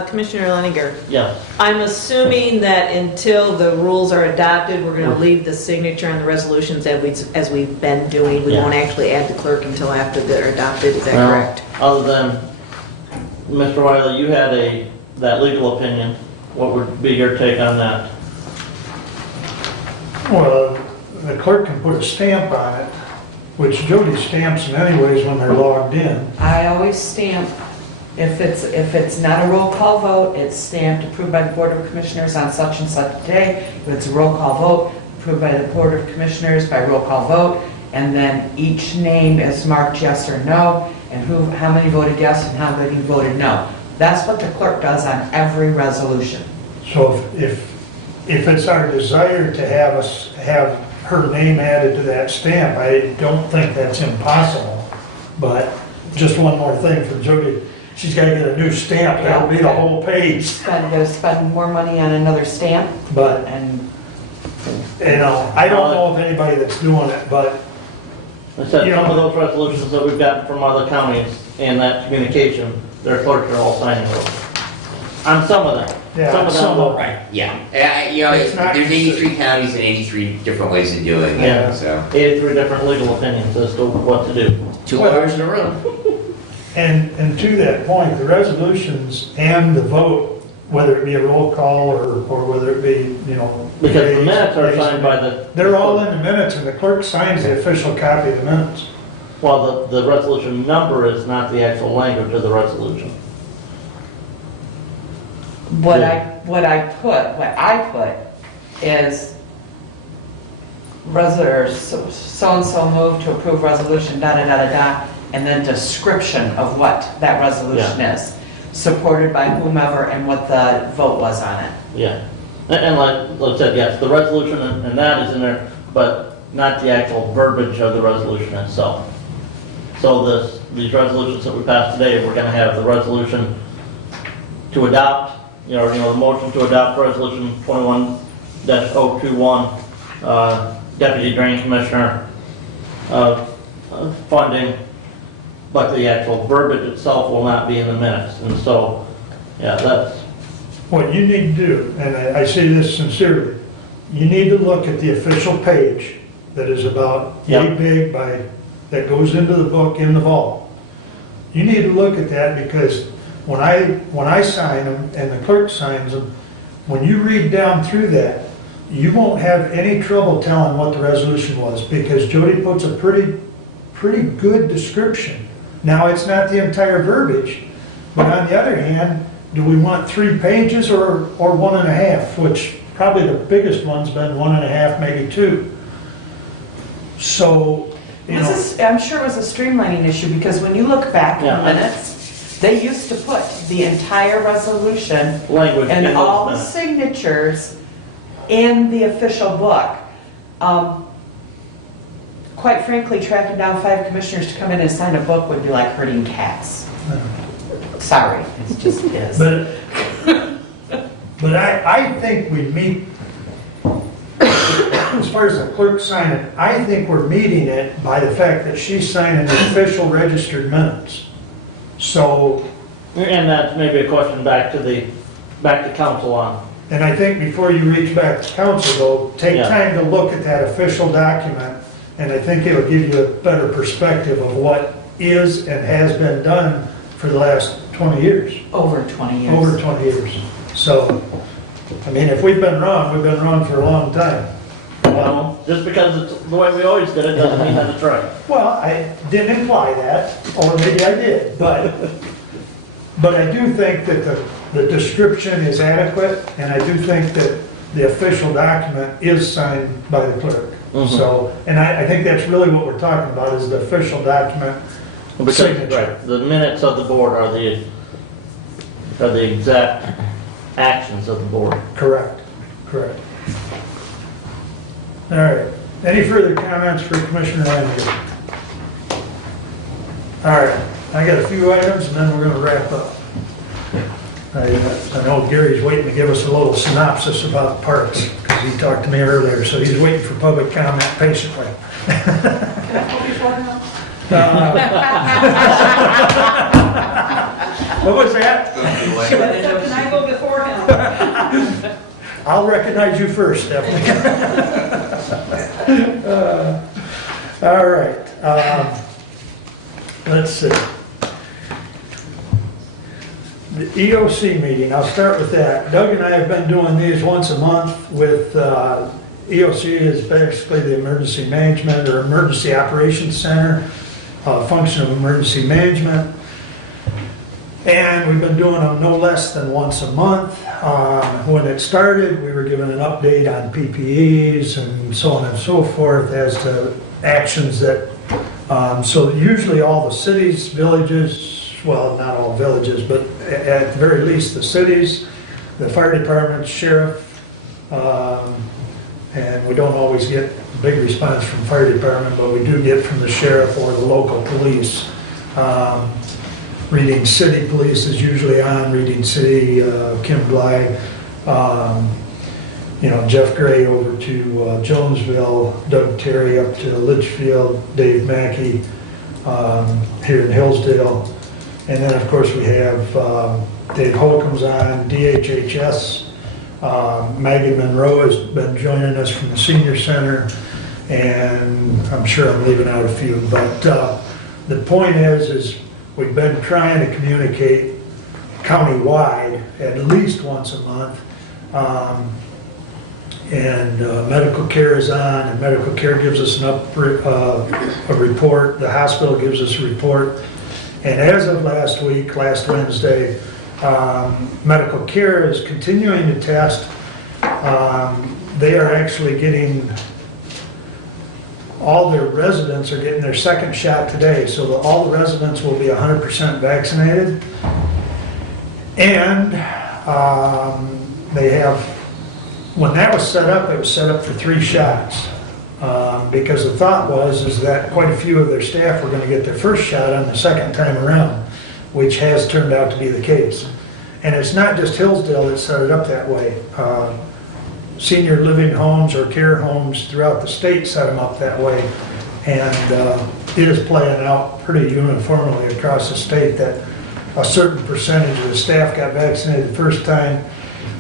Commissioner Leninger, Yeah. I'm assuming that until the rules are adopted, we're going to leave the signature on the resolutions as we've been doing. We Yeah. won't actually add the clerk until after they're adopted, is that Well, correct? Other than, Mr. Wiley, you had that legal opinion. What would be your take on that? Well, the clerk can put a stamp on it, which Jody stamps them anyways when they're logged in. I always stamp, if it's not a roll call vote, it's stamped approved by the Board of Commissioners on such and such day. If it's a roll call vote, approved by the Board of Commissioners by roll call vote, and then each name is marked yes or no, and how many voted yes and how many voted no. That's what the clerk does on every resolution. So if it's our desire to have her name added to that stamp, I don't think that's impossible. But just one more thing for Jody, she's got to get a new stamp, that'll be the whole page. Spend more money on another stamp, But, and I don't know of anybody that's doing it, but I said, some of those resolutions that we've gotten from other counties and that communication, their clerks are all signing those. On some of them. Yeah, Some of them some will. of Right, yeah. It's not- There's 83 counties and 83 different ways of doing Yeah. it, so. 83 different legal opinions as to what to do. 2 hours in a room. And to that point, the resolutions and the vote, whether it be a roll call or whether it be, Because the minutes are signed by the. they're all in the minutes, and the clerk signs the official copy of the minutes. Well, the resolution number is not the actual language of the resolution. what I put is so-and-so moved to approve resolution, da-da-da-da-da, and then description of what that resolution is, supported by whomever and what the vote was on it. Yeah. And like I said, yes, the resolution and that is in there, but not the actual verbiage of the resolution itself. So these resolutions that we passed today, we're gonna have the resolution to adopt, the motion to adopt resolution 21-021, deputy drain commissioner, funding, but the actual verbiage itself will not be in the minutes. And so, yeah, that's, What you need to do, and I say this sincerely, you need to look at the official page that is about yay big that goes into the book in the vault. You need to look at that, because when I sign them and the clerk signs them, when you read down through that, you won't have any trouble telling what the resolution was, because Jody puts a pretty good description. Now, it's not the entire verbiage, but on the other hand, do we want 3 pages or 1.5, which probably the biggest one's been 1.5, maybe 2. So, I'm sure it was a streamlining issue, because when you look back in Yeah. the minutes, they used to put the entire resolution language in and those all the minutes. signatures in the official book. Quite frankly, tracking down 5 commissioners to come in and sign a book would be like herding cats. Sorry, it just is. but But I think we meet, as far as the clerk signing, I think we're meeting it by the fact that she's signing the official registered minutes. So, And that's maybe a question back to council on. and I think before you reach back to council though, take Yeah. time to look at that official document, and I think it'll give you a better perspective of what is and has been done for the last 20 years. Over 20 years. Over 20 years. So, I mean, if we've been wrong, we've been wrong for a long time. Well, just because it's the way we always did it doesn't mean that it's right. Well, I didn't imply that, or maybe I did, but I do think that the description is adequate, and I do think that the official document is signed by the clerk. Mhm. So, and I think that's really what we're talking about, is the official document Because, signature. right, the minutes of the board are the exact actions of the board. Correct, correct. All right, any further comments for Commissioner Andrew? All right, I got a few items and then we're gonna wrap up. I know Gary's waiting to give us a little synopsis about parks, because he talked to me earlier, so he's waiting for public comment patiently. What was that? Can I go before him? I'll recognize you first, Stephanie. All right. Let's see. The EOC meeting, I'll start with that. Doug and I have been doing these once a month with, EOC is basically the Emergency Management or Emergency Operations Center, function of emergency management. And we've been doing them no less than once a month. When it started, we were given an update on PPEs and so on and so forth as to actions that, so usually all the cities, villages, well, not all villages, but at the very least the cities, the fire department, sheriff, and we don't always get a big response from fire department, but we do get from the sheriff or the local police. Reading City Police is usually on, Reading City, Kim Bly, Jeff Gray over to Jonesville, Doug Terry up to Litchfield, Dave Mackey here in Hillsdale. And then, of course, we have Dave Holcomb's on, DHHS. Maggie Monroe has been joining us from the Senior Center, and I'm sure I'm leaving out a few. But the point is we've been trying to communicate countywide at least once a month. Medical care is on, and medical care gives us a report. The hospital gives us a report. And as of last Wednesday, medical care is continuing to test. They are actually getting, all their residents are getting their second shot today, so all the residents will be 100% vaccinated. And they have, when that was set up, it was set up for 3 shots. Because the thought is that quite a few of their staff were going to get their first shot on the second time around, which has turned out to be the case. And it's not just Hillsdale that set it up that way. Senior living homes or care homes throughout the state set them up that way. And it is playing out pretty uniformly across the state that a certain percentage of the staff got vaccinated the first time.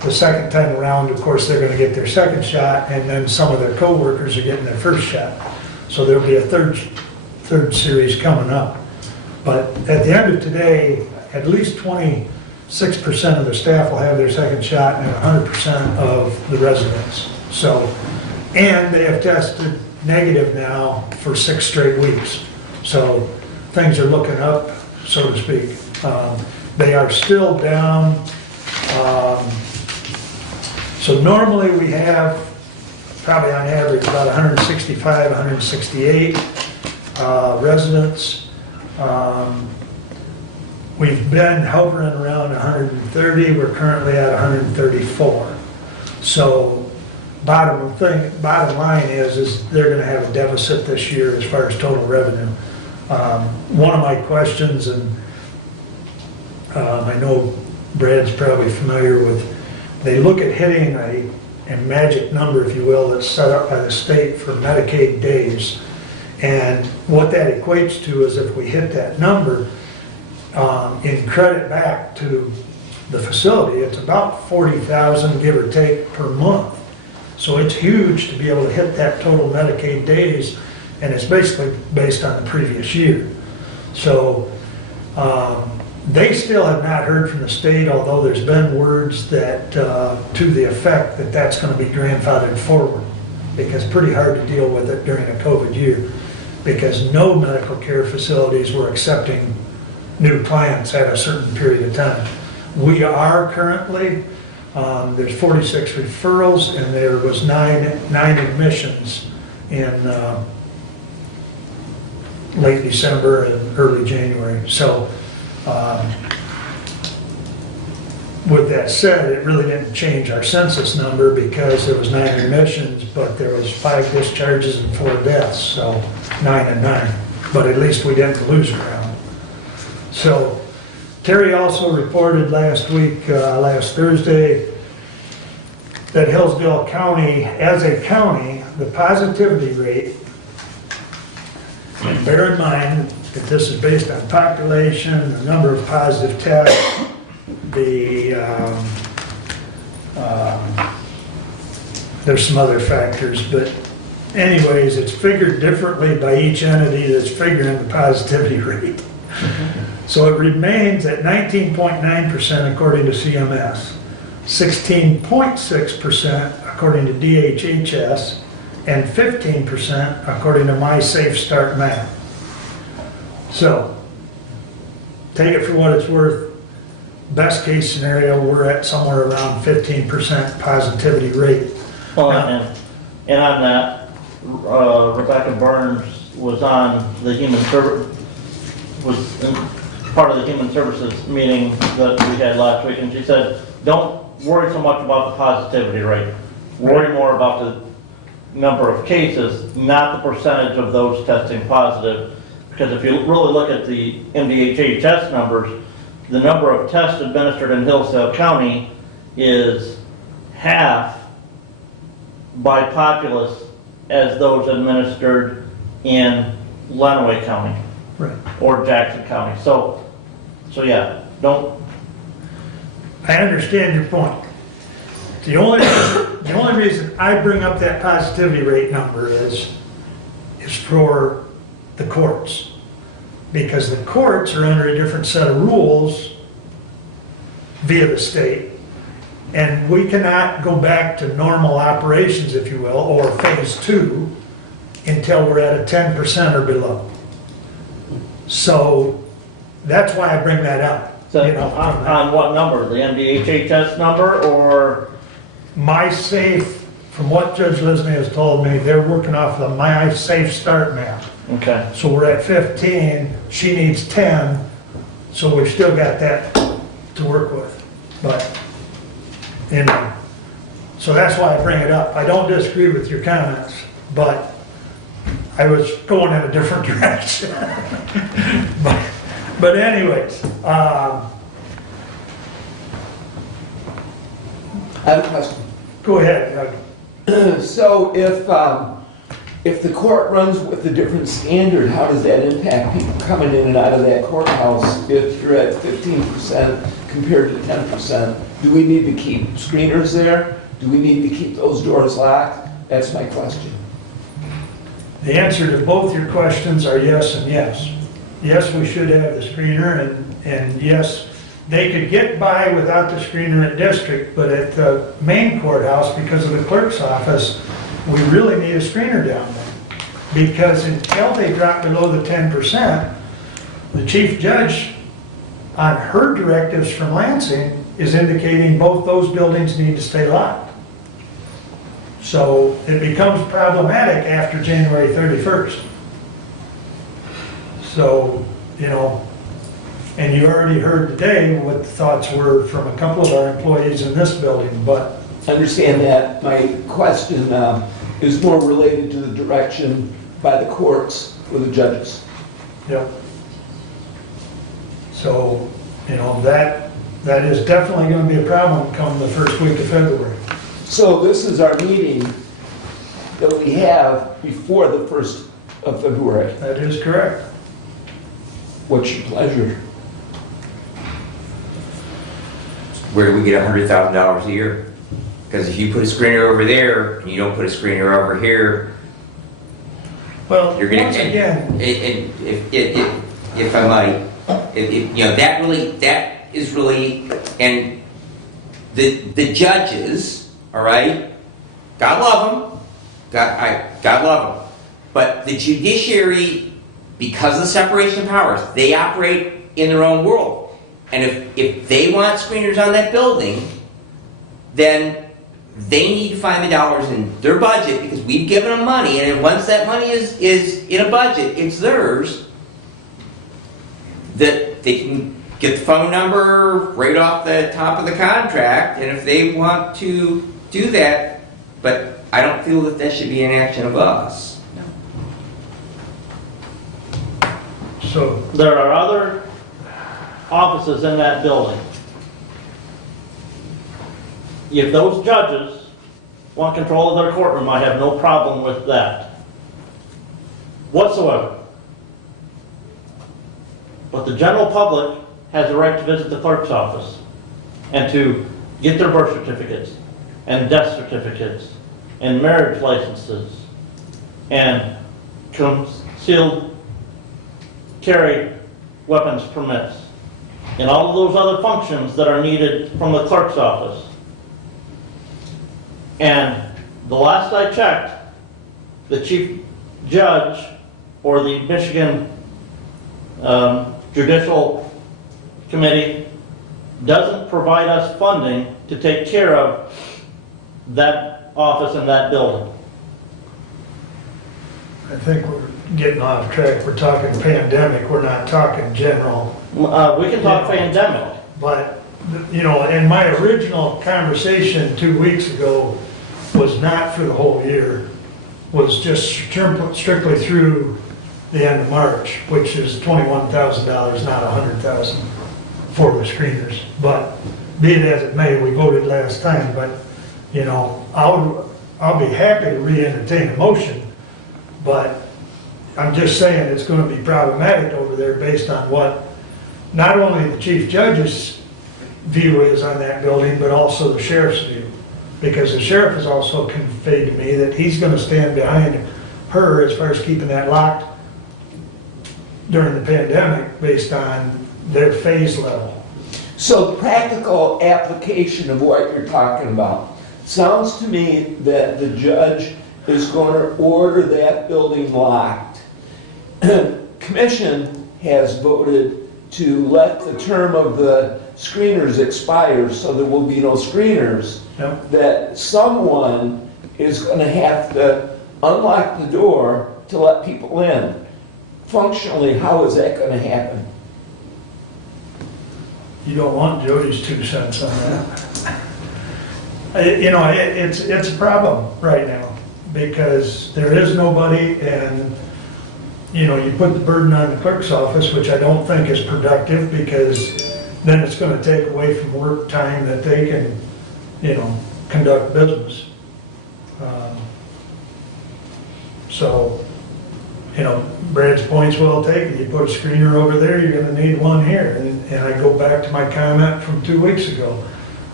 The second time around, of course, they're going to get their second shot, and then some of their co-workers are getting their first shot. So there'll be a third series coming up. But at the end of today, at least 26% of the staff will have their second shot, and 100% of the residents. So, and they have tested negative now for 6 straight weeks. So things are looking up, so to speak. They are still down. So normally we have probably on average about 165, 168 residents. We've been hovering around 130. We're currently at 134. So bottom line is they're going to have a deficit this year as far as total revenue. One of my questions, and I know Brad's probably familiar with they look at hitting a magic number, if you will, that's set up by the state for Medicaid days. And what that equates to is if we hit that number, in credit back to the facility, it's about 40,000, give or take, per month. So it's huge to be able to hit that total Medicaid days, and it's basically based on the previous year. So they still have not heard from the state, although there's been words that to the effect that that's going to be grandfathered forward, because it's pretty hard to deal with it during a COVID year, because no medical care facilities were accepting new clients at a certain period of time. We are currently, there's 46 referrals, and there was nine admissions in late December and early January. So with that said, it really didn't change our census number because there was 9 admissions, but there was 5 discharges and 4 deaths, so 9 and 9. But at least we didn't lose ground. So Terry also reported last week, last Thursday, that Hillsdale County, as a county, the positivity rate, and bear in mind that this is based on population, the number of positive tests, there's some other factors, but anyways, it's figured differently by each entity that's figuring the positivity rate. So it remains at 19.9% according to CMS, 16.6% according to DHHS, and 15% according to My Safe Start Math. So, take it for what it's worth. Best case scenario, we're at somewhere around 15% positivity rate. Well, and on that, Rebecca Burns was on the part of the Human Services meeting that we had last week, and she said, don't worry so much about the positivity rate. Worry more about the number of cases, not the percentage of those testing positive. Because if you really look at the MDHHS numbers, the number of tests administered in Hillsdale County is half by populace as those administered in Lenawee County. Right. Or Jackson County. So yeah, don't. I understand your point. The only reason I bring up that positivity rate number is for the courts. Because the courts are under a different set of rules via the state. And we cannot go back to normal operations, if you will, or phase 2 until we're at a 10% or below. So that's why I bring that up. So on what number? The MDHHS number or? My Safe, from what Judge Lisney has told me, they're working off the My Safe Start map. Okay. So we're at 15, she needs 10, so we've still got that to work with. But, anyway, so that's why I bring it up. I don't disagree with your comments, but I was going in a different direction. but anyways, I have a question. go ahead. So if the court runs with a different standard, how does that impact people coming in and out of that courthouse if you're at 15% compared to 10%? Do we need to keep screeners there? Do we need to keep those doors locked? That's my question. The answer to both your questions are yes and yes. Yes, we should have the screener, and yes, they could get by without the screener at district, but at the main courthouse, because of the clerk's office, we really need a screener down there. Because until they drop below the 10%, the chief judge, on her directives from Lansing, is indicating both those buildings need to stay locked. So it becomes problematic after January 31st. So, and you already heard today what the thoughts were from a couple of our employees in this building, but. I understand that. My question is more related to the direction by the courts or the judges. Yep. So, that that is definitely gonna be a problem come the first week of February. So this is our meeting that we have before the 1st of February. That is correct. What's your pleasure? Where do we get $100,000 a year? Because if you put a screener over there, and you don't put a screener over here, Well, you're gonna, once again, and if I might, you know, that is really, and the judges, all right, God love them, God love them, but the judiciary, because of the separation of powers, they operate in their own world. And if they want screeners on that building, then they need to find the dollars in their budget, because we've given them money, and then once that money is in a budget, it's theirs, that they can get the phone number right off the top of the contract, and if they want to do that, but I don't feel that that should be an action of us. so, There are other offices in that building. If those judges want control of their courtroom, I have no problem with that whatsoever. But the general public has the right to visit the clerk's office and to get their birth certificates and death certificates and marriage licenses and concealed carry weapons permits and all of those other functions that are needed from the clerk's office. And the last I checked, the chief judge or the Michigan Judicial Committee doesn't provide us funding to take care of that office and that building. I think we're getting off track. We're talking pandemic, we're not talking general. We can talk pandemic. But, you know, and my original conversation 2 weeks ago was not for the whole year, was just strictly through the end of March, which is $21,000, not $100,000 for the screeners. But be it as it may, we voted last time, but, you know, I'll be happy to re-entertain a motion, but I'm just saying it's gonna be problematic over there based on what not only the chief judge's view is on that building, but also the sheriff's view. Because the sheriff has also conveyed to me that he's gonna stand behind her as far as keeping that locked during the pandemic based on their phase level. So practical application of what you're talking about. Sounds to me that the judge is going to order that building locked. Commission has voted to let the term of the screeners expire, so there will be no screeners. Yep. That someone is going to have to unlock the door to let people in. Functionally, how is that going to happen? You don't want Jody's 2 cents on that. You know, it's a problem right now because there is nobody, and, you know, you put the burden on the clerk's office, which I don't think is productive, because then it's gonna take away from work time that they can, you know, conduct business. So, you know, Brad's point's well taken. You put a screener over there, you're gonna need one here. And I go back to my comment from 2 weeks ago.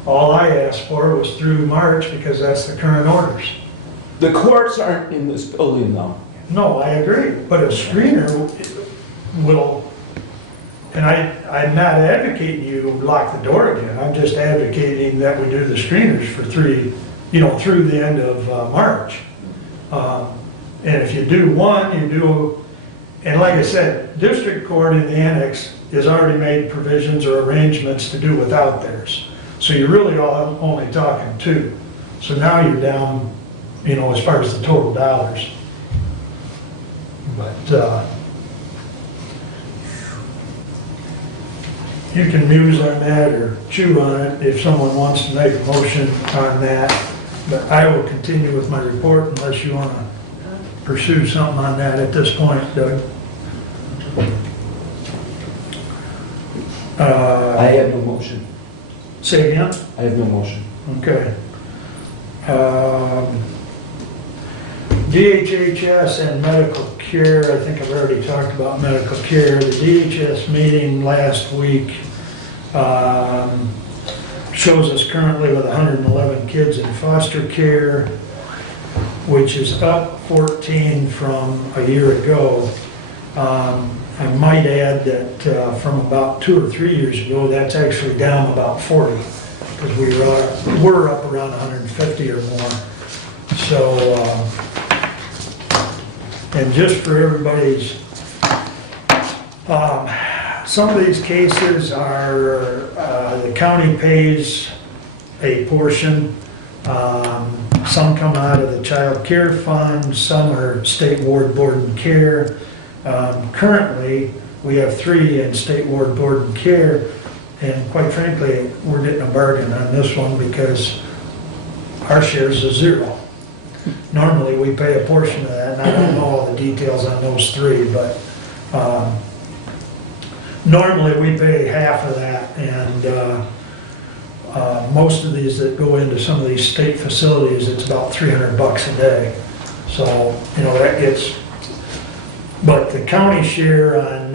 All I asked for was through March, because that's the current orders. The courts aren't in this building, though. No, I agree, but a screener will, and I'm not advocating you lock the door again. I'm just advocating that we do the screeners for through the end of March. And if you do one, and like I said, district court in the annex has already made provisions or arrangements to do without theirs. So you're really only talking 2. So now you're down, you know, as far as the total dollars. But you can muse on that or chew on it if someone wants to make a motion on that. But I will continue with my report unless you want to pursue something on that at this point, Doug. I have no motion. Say again? I have no motion. Okay. DHHS and medical care, I think I've already talked about medical care. The DHS meeting last week shows us currently with 111 kids in foster care, which is up 14 from a year ago. I might add that from about 2 or 3 years ago, that's actually down about 40, because we're up around 150 or more. So, and just for everybody's, some of these cases are, the county pays a portion. Some come out of the child care fund, some are state ward board and care. Currently, we have 3 in state ward board and care, and quite frankly, we're getting a bargain on this one because our shares is 0. Normally, we pay a portion of that, and I don't know all the details on those 3, but normally we pay half of that, and most of these that go into some of these state facilities, it's about $300 a day. So, that gets, but the county share on,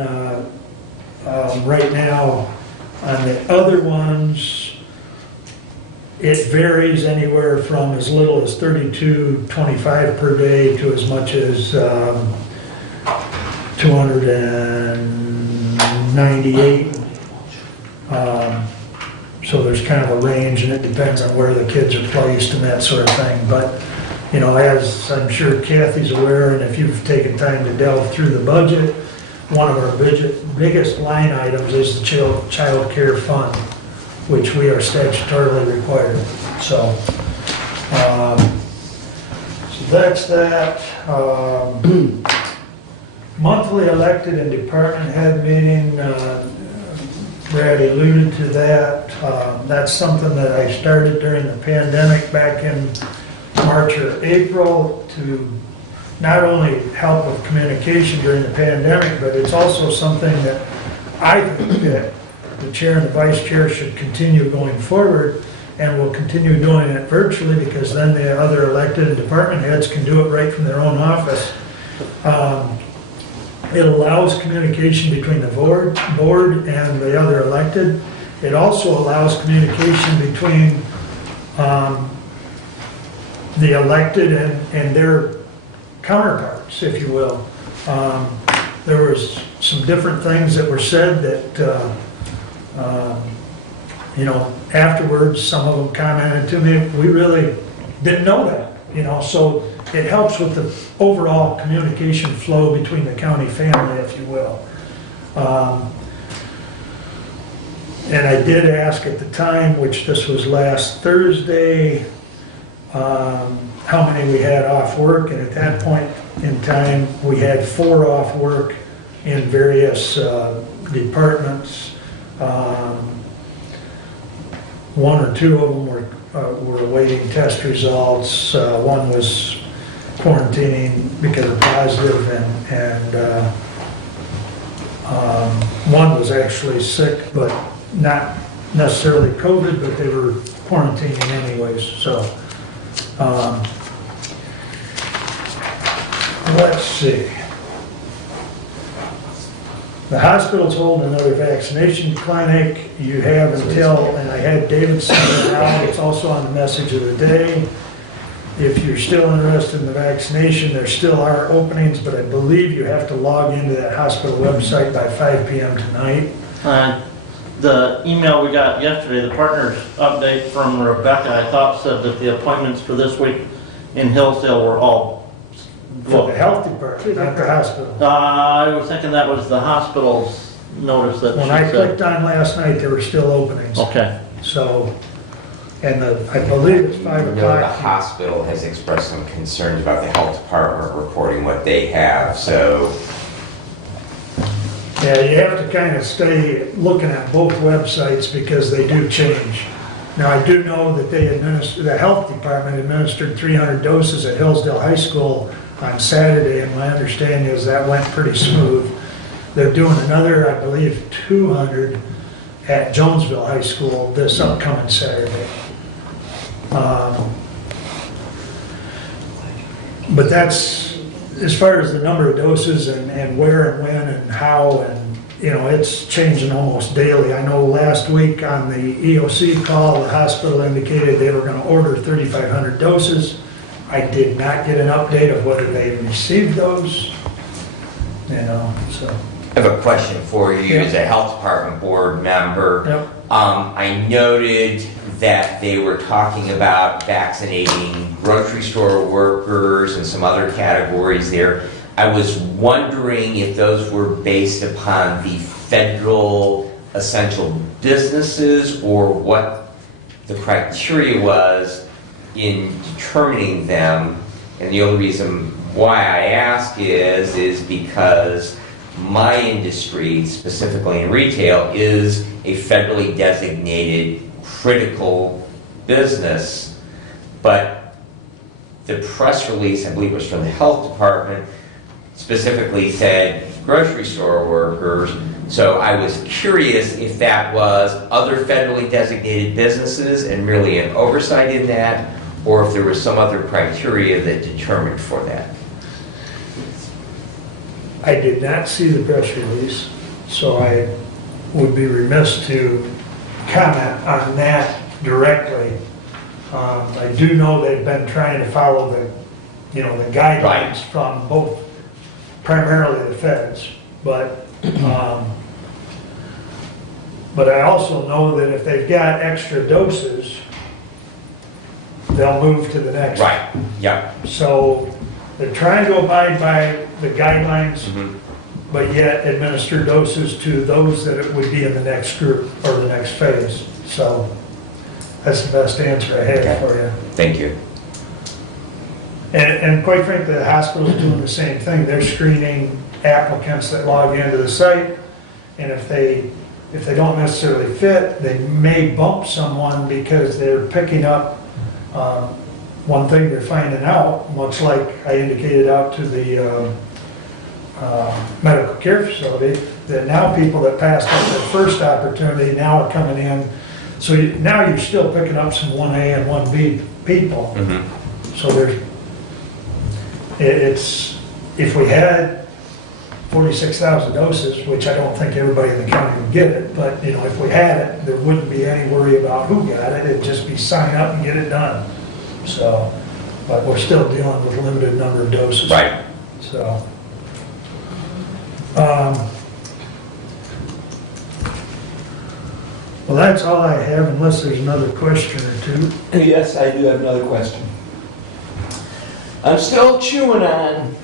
right now, on the other ones, it varies anywhere from as little as $32.25 per day to as much as $298. So there's kind of a range, and it depends on where the kids are placed and that sort of thing. But, as I'm sure Kathy's aware, and if you've taken time to delve through the budget, one of our biggest line items is the child care fund, which we are statutorily required. So that's that. Monthly elected and department head meeting, Brad alluded to that. That's something that I started during the pandemic back in March or April to not only help with communication during the pandemic, but it's also something that I think that the chair and the vice chair should continue going forward, and will continue doing it virtually, because then the other elected and department heads can do it right from their own office. It allows communication between the board and the other elected. It also allows communication between the elected and their counterparts, if you will. There was some different things that were said that, afterwards, some of them commented to me, we really didn't know that, so it helps with the overall communication flow between the county family, if you will. And I did ask at the time, which this was last Thursday, how many we had off work, and at that point in time, we had 4 off work in various departments. 1 or 2 of them were awaiting test results. One was quarantining because of positive, and one was actually sick, but not necessarily COVID, but they were quarantining anyways. So let's see. The hospital's holding another vaccination clinic. You have until, and I had David send it out, it's also on the message of the day. If you're still interested in the vaccination, there still are openings, but I believe you have to log into that hospital website by 5 p.m. tonight. The email we got yesterday, the partners update from Rebecca, I thought said that the appointments for this week in Hillsdale were all For the health department, not the hospital. I was thinking that was the hospital's notice that When I she clicked said. on last night, there were still openings. Okay. So, and I believe it's 5 The o'clock. hospital has expressed some concerns about the health department reporting what they have, so Yeah, you have to kind of stay looking at both websites because they do change. Now, I do know that the health department administered 300 doses at Hillsdale High School on Saturday, and my understanding is that went pretty smooth. They're doing another, I believe, 200 at Jonesville High School this upcoming Saturday. But that's, as far as the number of doses and where and when and how, and, you know, it's changing almost daily. I know last week on the EOC call, the hospital indicated they were gonna order 3,500 doses. I did not get an update of whether they received those, you know, so. I have a question for you Yeah. as a health department board member. Yep. I noted that they were talking about vaccinating grocery store workers and some other categories there. I was wondering if those were based upon the federal essential businesses or what the criteria was in determining them. And the only reason why I ask is because my industry, specifically in retail, is a federally designated critical business. But the press release, I believe it was from the health department, specifically said grocery store workers. So I was curious if that was other federally designated businesses and merely an oversight in that, or if there was some other criteria that determined for that. I did not see the press release, so I would be remiss to comment on that directly. I do know they've been trying to follow the, you know, the guidelines Right. from both, primarily the feds, but I also know that if they've got extra doses, they'll move to the next. Right, yeah. So they're trying to abide by the guidelines, but yet administer doses to those that it would be in the next group or the next phase. So that's the best answer I have for you. Thank you. And quite frankly, the hospital's doing the same thing. They're screening applicants that log into the site, and if they don't necessarily fit, they may bump someone because they're picking up. One thing they're finding out, much like I indicated out to the medical care facility, that now people that passed up their first opportunity now are coming in. So now you're still picking up some 1A and 1B people. So if we had 46,000 doses, which I don't think everybody in the county would get it, but you know, if we had it, there wouldn't be any worry about who got it. It'd just be sign up and get it done. So, but we're still dealing with a limited number of doses. Right. So, well, that's all I have, unless there's another question or two. Yes, I do have another question. I'm still chewing on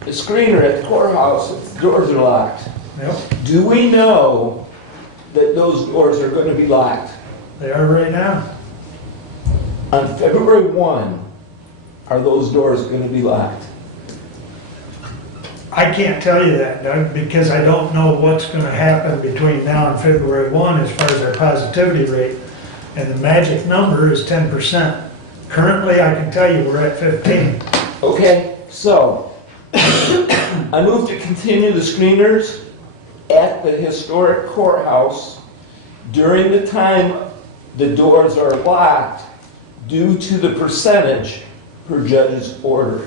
the screener at the courthouse, if the doors are locked. Yep, Do we know that those doors are going to be locked? they are right now. On February 1, are those doors going to be locked? I can't tell you that, Doug, because I don't know what's gonna happen between now and February 1 as far as our positivity rate. And the magic number is 10%. Currently, I can tell you we're at 15. Okay, so I move to continue the screeners at the historic courthouse during the time the doors are locked due to the percentage per judge's order.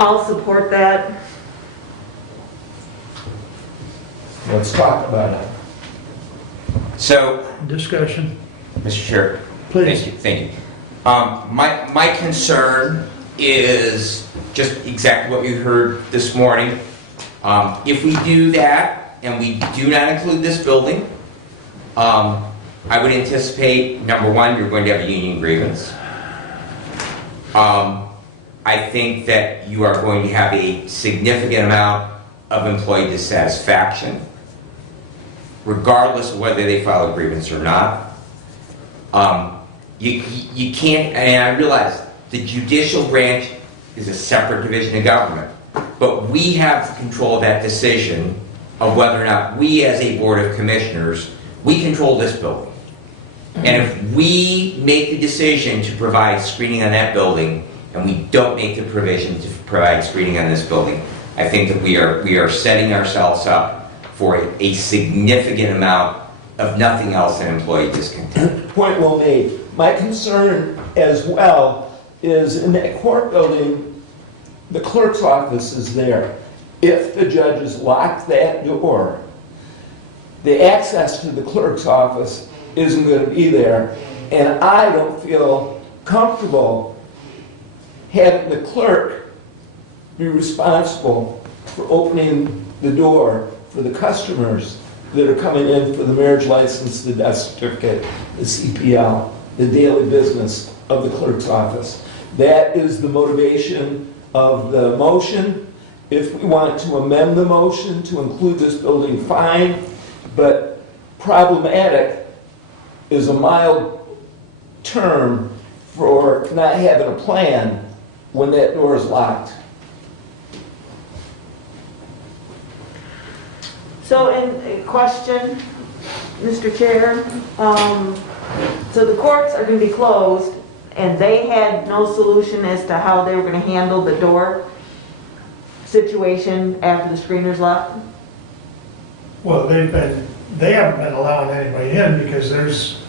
I'll support that. Let's talk about it. So, Discussion, Mr. Chair. please. Thank you. My concern is just exactly what you heard this morning. If we do that, and we do not include this building, I would anticipate, number one, you're going to have a union grievance. I think that you are going to have a significant amount of employee dissatisfaction, regardless of whether they file a grievance or not. You can't, and I realize the judicial branch is a separate division of government, but we have control of that decision of whether or not we as a board of commissioners, we control this building. And if we make the decision to provide screening on that building, and we don't make the provision to provide screening on this building, I think that we are setting ourselves up for a significant amount of nothing else than employee discontent. Point well made. My concern as well is in that court building, the clerk's office is there. If the judges lock that door, the access to the clerk's office isn't going to be there. And I don't feel comfortable having the clerk be responsible for opening the door for the customers that are coming in for the marriage license, the death certificate, the CPL, the daily business of the clerk's office. That is the motivation of the motion. If we want to amend the motion to include this building, fine, but problematic is a mild term for not having a plan when that door is locked. So in question, Mr. Chair, so the courts are going to be closed, and they had no solution as to how they were going to handle the door situation after the screener's locked? Well, they haven't been allowing anybody in because there's,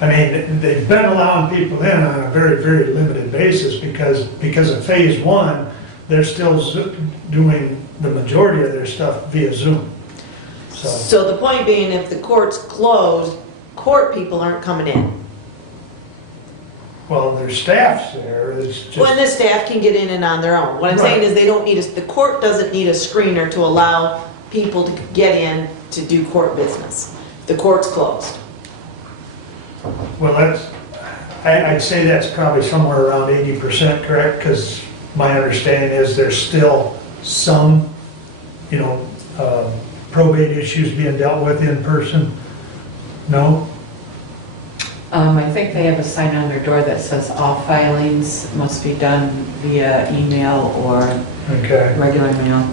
they've been allowing people in on a very, very limited basis because of phase one, they're still doing the majority of their stuff via Zoom. So the point being, if the court's closed, court people aren't coming in. Well, their staff's there, it's just. When the staff can get in and on their own. What I'm saying is they don't need the court doesn't need a screener to allow people to get in to do court business. The court's closed. Well, I'd say that's probably somewhere around 80%, correct? Because my understanding is there's still some, probate issues being dealt with in person. No? I think they have a sign on their door that says all filings must be done via email or Okay. regular mail.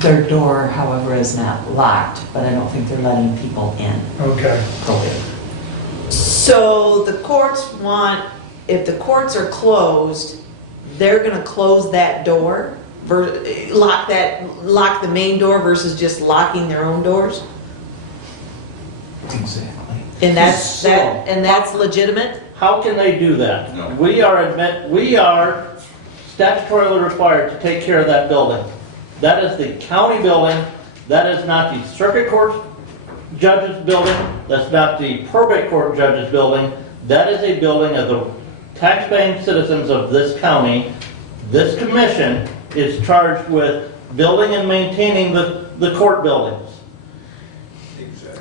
Their door, however, is not locked, but I don't think they're letting people in. Okay. Probably. So the courts if the courts are closed, they're going to close that door, lock the main door versus just locking their own doors? Exactly. And that's legitimate? How can they do that? No. We are statutorily required to take care of that building. That is the county building. That is not the circuit court judge's building. That's not the probate court judge's building. That is a building of the taxpaying citizens of this county. This commission is charged with building and maintaining the court buildings.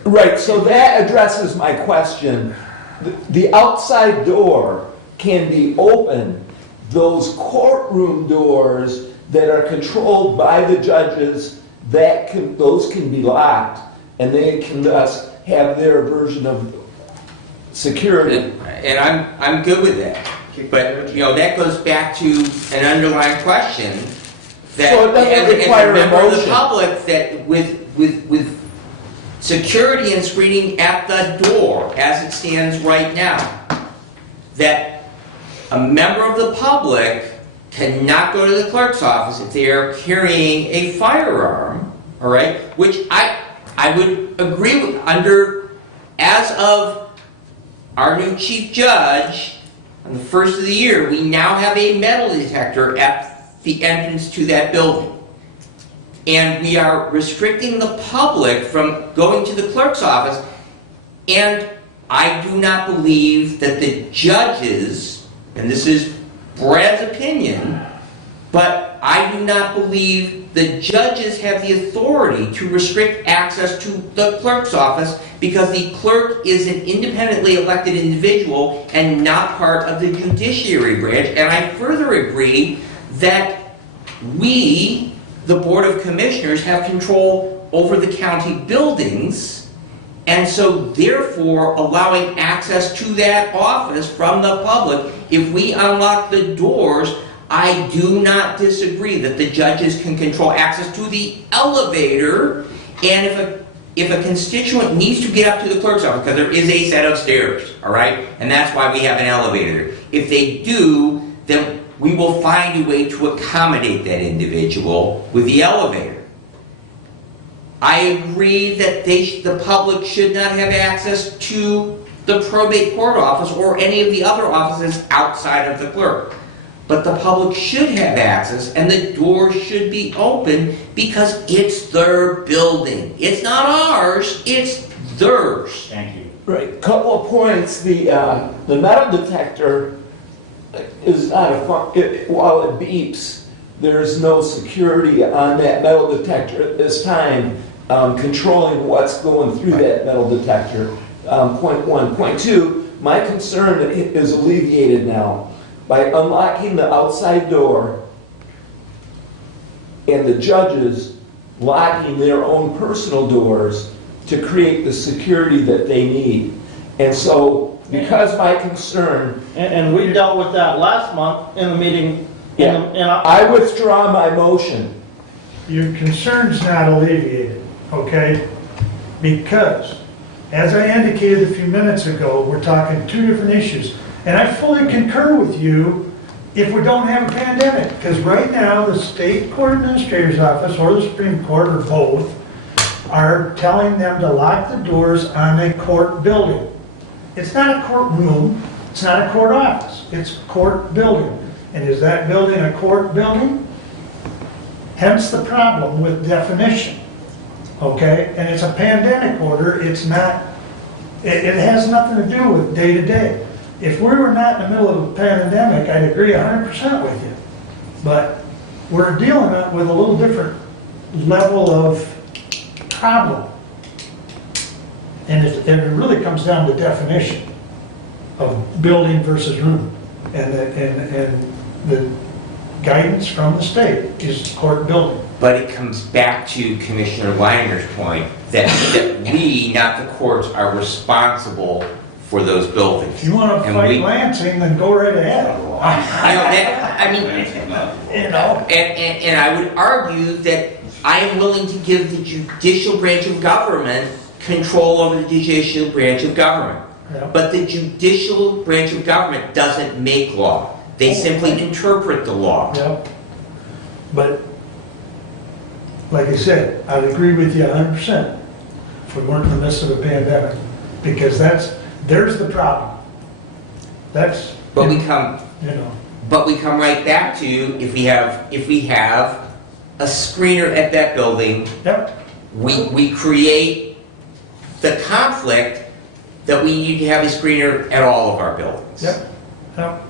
Right, so that addresses my question. The outside door can be open. Those courtroom doors that are controlled by the judges, those can be locked, and they can thus have their version of security. And I'm good with that. But, that goes back to an underlying question that, So it doesn't as require a member of the motion. public, that with security and screening at the door, as it stands right now, that a member of the public cannot go to the clerk's office if they are carrying a firearm, all right? Which I would agree with as of our new chief judge, on the first of the year, we now have a metal detector at the entrance to that building. And we are restricting the public from going to the clerk's office. And I do not believe that the judges, and this is Brad's opinion, but I do not believe the judges have the authority to restrict access to the clerk's office because the clerk is an independently elected individual and not part of the judiciary branch. And I further agree that we, the Board of Commissioners, have control over the county buildings, and so therefore allowing access to that office from the public, if we unlock the doors, I do not disagree that the judges can control access to the elevator, and if a constituent needs to get up to the clerk's office, because there is a set of stairs, all right, and that's why we have an elevator. If they do, then we will find a way to accommodate that individual with the elevator. I agree that the public should not have access to the probate court office or any of the other offices outside of the clerk. But the public should have access and the doors should be open because it's their building. It's not ours, it's theirs. Thank you. Right, couple of points. The metal detector is not while it beeps, there's no security on that metal detector at this time controlling what's going through that metal detector. Point one. Point two, my concern is alleviated now. By unlocking the outside door and the judges locking their own personal doors to create the security that they need. And so, because my concern... And we dealt with that last month in the meeting. I withdraw my motion. Your concern's not alleviated, okay? Because, as I indicated a few minutes ago, we're talking two different issues. And I fully concur with you if we don't have a pandemic. Because right now, the state court administrator's office or the Supreme Court or both are telling them to lock the doors on a court building. It's not a courtroom, it's not a court office, it's a court building. And is that building a court building? Hence the problem with definition, okay? And it's a pandemic order, it's not, it has nothing to do with day to day. If we were not in the middle of a pandemic, I'd agree 100% with you. But we're dealing with a little different level of problem. And it really comes down to definition of building versus room. And the guidance from the state is court building. But it comes back to Commissioner Weiner's point that we, not the courts, are responsible for those buildings. If you want to fight Lansing, then go right ahead. And I would argue that I am willing to give the judicial branch of government control over the judicial branch of government. Yeah. But the judicial branch of government doesn't make law. They simply interpret the law. Yep. But, like I said, I'd agree with you 100% if we weren't in the midst of a pandemic. Because there's the problem. But we come right back to if we have a screener at that building, Yep. we create the conflict that we need to have a screener at all of our buildings. Yep. Yep.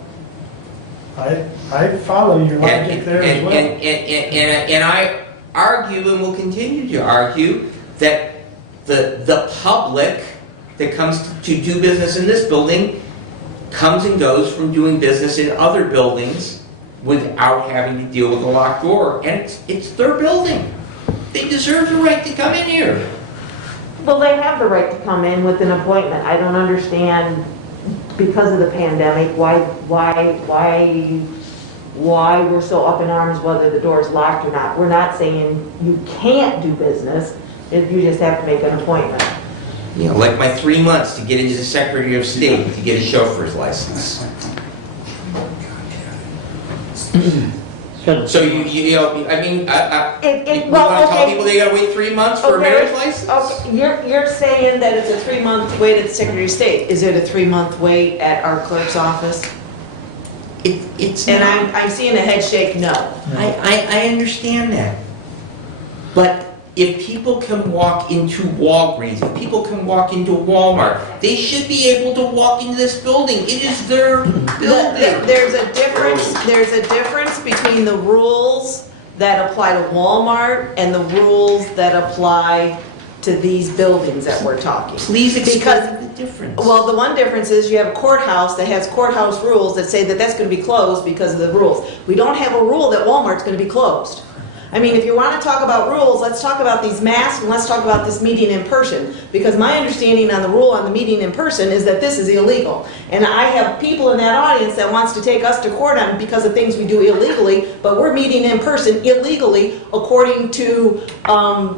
I follow your logic there as well. And I argue and will continue to argue that the public that comes to do business in this building comes and goes from doing business in other buildings without having to deal with a locked door. And it's their building. They deserve the right to come in here. Well, they have the right to come in with an appointment. I don't understand, because of the pandemic, why we're so up in arms whether the door's locked or not. We're not saying you can't do business, you just have to make an appointment. You know, like my 3 months to get into the Secretary of State to get a chauffeur's license. So you know, I mean, you want to tell people they got to wait 3 months for a marriage license? Okay, you're saying that it's a 3-month wait at the Secretary of State. Is it a 3-month wait at our clerk's office? It's And not. I'm seeing a head shake no. I understand that. But if people can walk into Walgreens, if people can walk into Walmart, they should be able to walk into this building. It is their building. There's a difference between the rules that apply to Walmart and the rules that apply to these buildings that we're talking. Please explain the difference. Well, the one difference is you have a courthouse that has courthouse rules that say that that's going to be closed because of the rules. We don't have a rule that Walmart's going to be closed. I mean, if you want to talk about rules, let's talk about these masks and let's talk about this meeting in person. Because my understanding on the rule on the meeting in person is that this is illegal. And I have people in that audience that wants to take us to court on because of things we do illegally, but we're meeting in person illegally according to a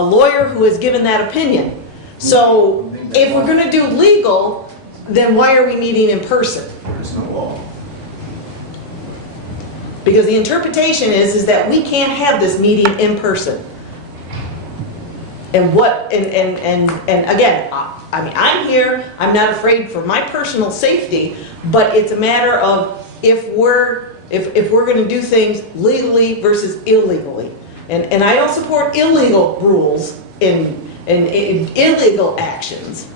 lawyer who has given that opinion. So if we're going to do legal, then why are we meeting in person? There's no law. Because the interpretation is that we can't have this meeting in person. And again, I mean, I'm here, I'm not afraid for my personal safety, but it's a matter of if we're gonna do things legally versus illegally. And I don't support illegal rules and illegal actions.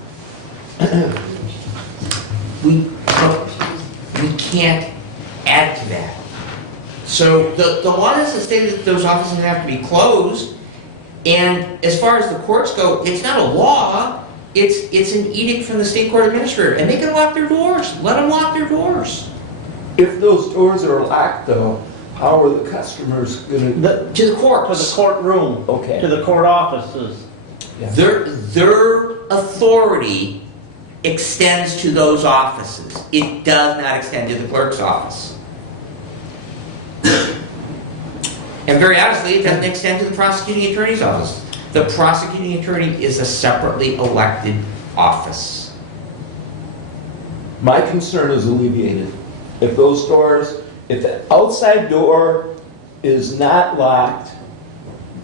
We can't add to that. So the law doesn't state that those offices have to be closed. And as far as the courts go, it's not a law, it's an edict from the state court administrator. And they can lock their doors. Let them lock their doors. If those doors are locked though, how are the customers gonna? To the courts. To the courtroom, Okay. to the court offices. Yeah. Their authority extends to those offices. It does not extend to the clerk's office. And very honestly, it doesn't extend to the prosecuting attorney's office. The prosecuting attorney is a separately elected office. My concern is alleviated. If those doors, if the outside door is not locked,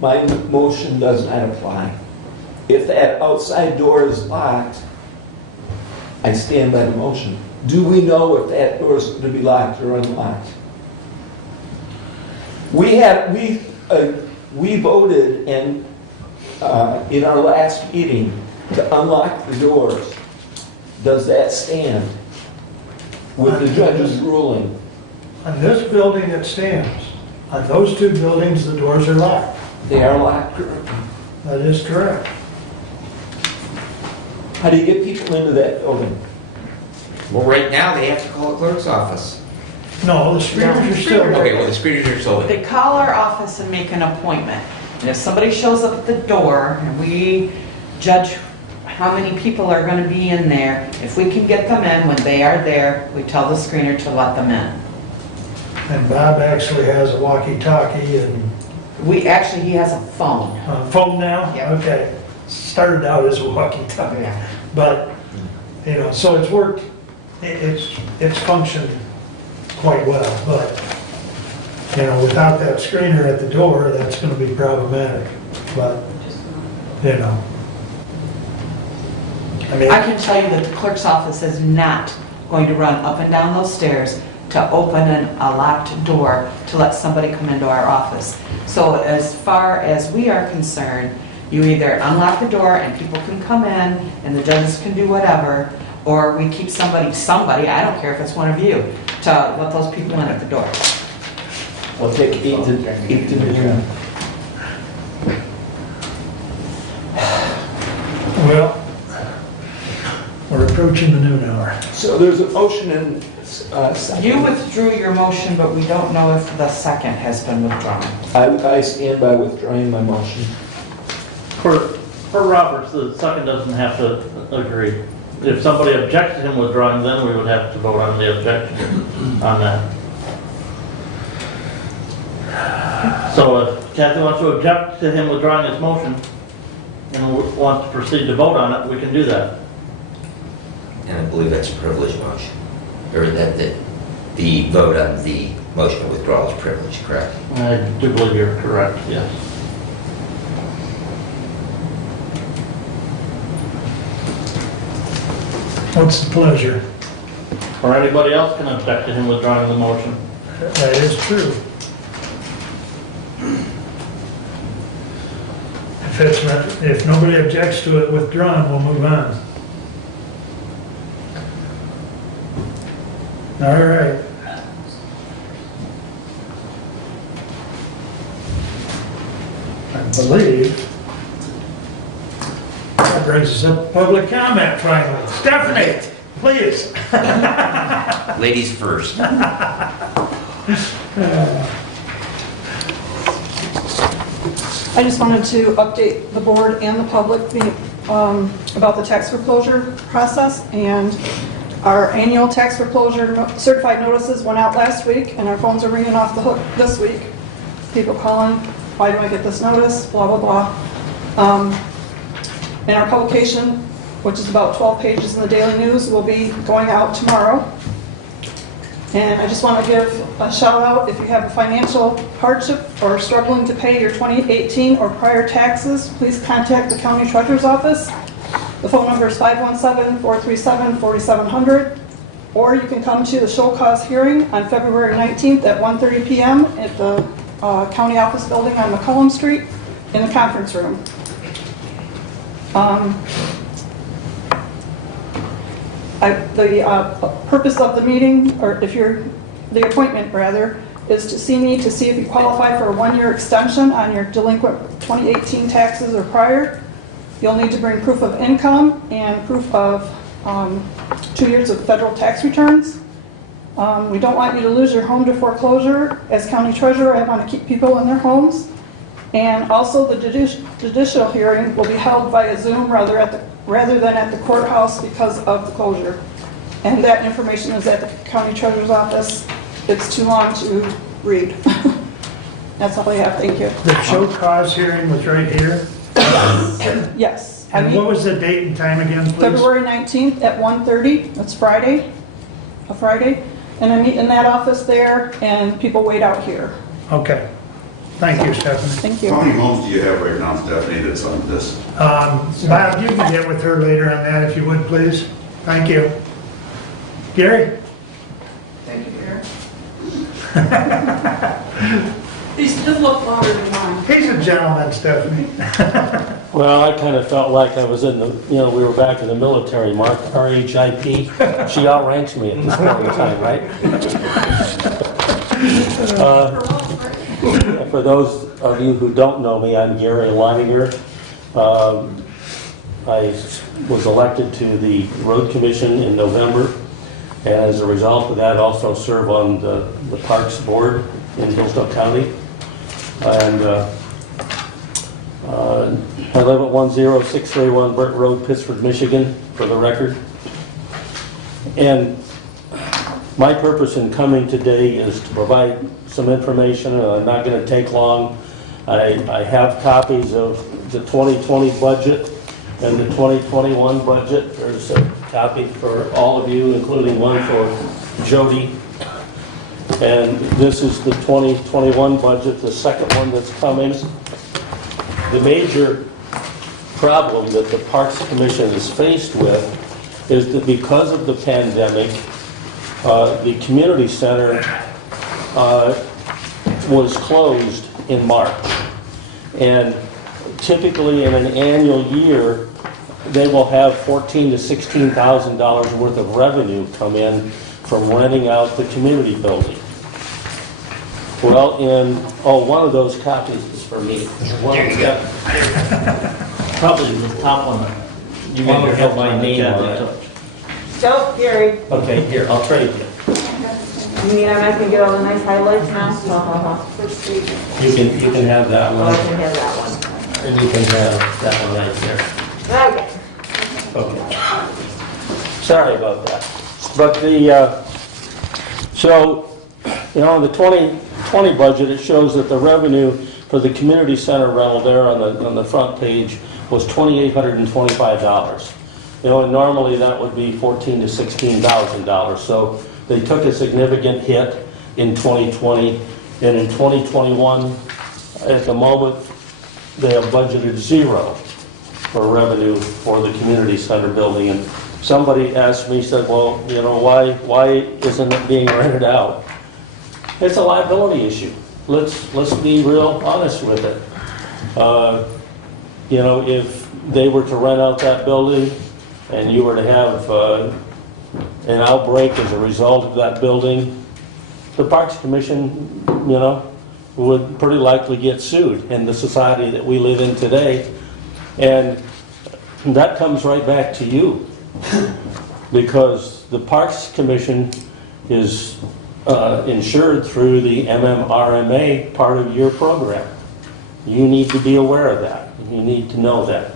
my motion does not apply. If that outside door is locked, I stand by the motion. Do we know if that door is going to be locked or unlocked? We voted in our last meeting to unlock the doors. Does that stand with the judge's ruling? On this building, it stands. On those two buildings, the doors are locked. They are locked currently. That is correct. How do you get people into that building? Well, right now, they have to call the clerk's office. No, the screens are still Okay, there. well, the screeners are still there. They call our office and make an appointment. And if somebody shows up at the door and we judge how many people are going to be in there, if we can get them in when they are there, we tell the screener to let them in. And Bob actually has a walkie-talkie and He has a phone. phone now? Yeah. Okay. Started out as a walkie-talkie. But, so it's worked, it's functioned quite well, but, without that screener at the door, that's gonna be problematic, but, I mean, I can tell you that the clerk's office is not going to run up and down those stairs to open a locked door to let somebody come into our office. So as far as we are concerned, you either unlock the door and people can come in and the judges can do whatever, or we keep somebody, I don't care if it's one of you, to let those people in at the door. I'll take 8 to noon. well, we're approaching the noon hour. So there's a motion and second. You withdrew your motion, but we don't know if the second has been withdrawn. I stand by withdrawing my motion. For Roberts, the second doesn't have to agree. If somebody objects to him withdrawing, then we would have to vote on the objection on that. So if Kathy wants to object to him withdrawing his motion and wants to proceed to vote on it, we can do that. And I believe that's a privilege motion. Or that the vote on the motion of withdrawal is privileged, correct? I do believe you're correct, yes. What's the pleasure? Or anybody else can object to him withdrawing the motion. That is true. If nobody objects to it withdrawn, we'll move on. All right. I believe that brings us up to public comment finally. Stephanie, please. Ladies first. I just wanted to update the board and the public about the tax foreclosure process. And our annual tax foreclosure certified notices went out last week, and our phones are ringing off the hook this week. People calling, why do I get this notice, blah, blah, blah. And our publication, which is about 12 pages in the Daily News, will be going out tomorrow. And I just want to give a shout out, if you have a financial hardship or struggling to pay your 2018 or prior taxes, please contact the county treasurer's office. The phone number is 517-437-4700, or you can come to the show cause hearing on February 19th at 1:30 p.m. at the county office building on McCollum Street in the conference room. The purpose of the meeting, or the appointment rather, is to see me to see if you qualify for a 1-year extension on your delinquent 2018 taxes or prior. You'll need to bring proof of income and proof of 2 years of federal tax returns. We don't want you to lose your home to foreclosure. As county treasurer, I want to keep people in their homes. And also the judicial hearing will be held via Zoom rather than at the courthouse because of the closure. And that information is at the county treasurer's office. It's too long to read. That's all I have, thank you. The show cause hearing was right here. Yes. And what was the date and time again, please? February 19th at 1:30, that's Friday, a Friday. And I meet in that office there, and people wait out here. Okay. Thank you, Stephanie. Thank you. How many homes do you have right now, Stephanie, that's on this? Bob, you can get with her later on that if you would, please. Thank you. Gary? Thank you, Gary. These look longer than mine. He's a gentleman, Stephanie. Well, I kind of felt like I was in the, we were back in the military, Mark, RHIP. She outranks me at this point in time, right? For those of you who don't know me, I'm Gary Leininger. I was elected to the Road Commission in November, and as a result of that, also serve on the Parks Board in Hillsdale County. And I live at 10631 Burt Road, Pittsford, Michigan, for the record. And my purpose in coming today is to provide some information, and I'm not going to take long. I have copies of the 2020 budget and the 2021 budget. There's a copy for all of you, including one for Jody. And this is the 2021 budget, the second one that's coming. The major problem that the Parks Commission is faced with is that because of the pandemic, the community center was closed in March. And typically in an annual year, they will have $14,000 to $16,000 worth of revenue come in from renting out the community building. Well, one of those copies is for me. Probably the top one. You guys have my name on it. Go, Gary. Okay, here, I'll trade you. You mean I'm not gonna get all the nice highlights now? You can have that Oh, I one, can have that one. and you can have that one right there. Okay. Okay. Sorry about that. But in the 2020 budget, it shows that the revenue for the community center rental there on the front page was $2,825. And normally that would be $14,000 to $16,000. So they took a significant hit in 2020, and in 2021, at the moment, they have budgeted zero for revenue for the community center building. And somebody asked me, said, well, why isn't it being rented out? It's a liability issue. Let's be real honest with it. If they were to rent out that building and you were to have an outbreak as a result of that building, the Parks Commission, would pretty likely get sued in the society that we live in today. And that comes right back to you, because the Parks Commission is insured through the MMRMA part of your program. You need to be aware of that. You need to know that.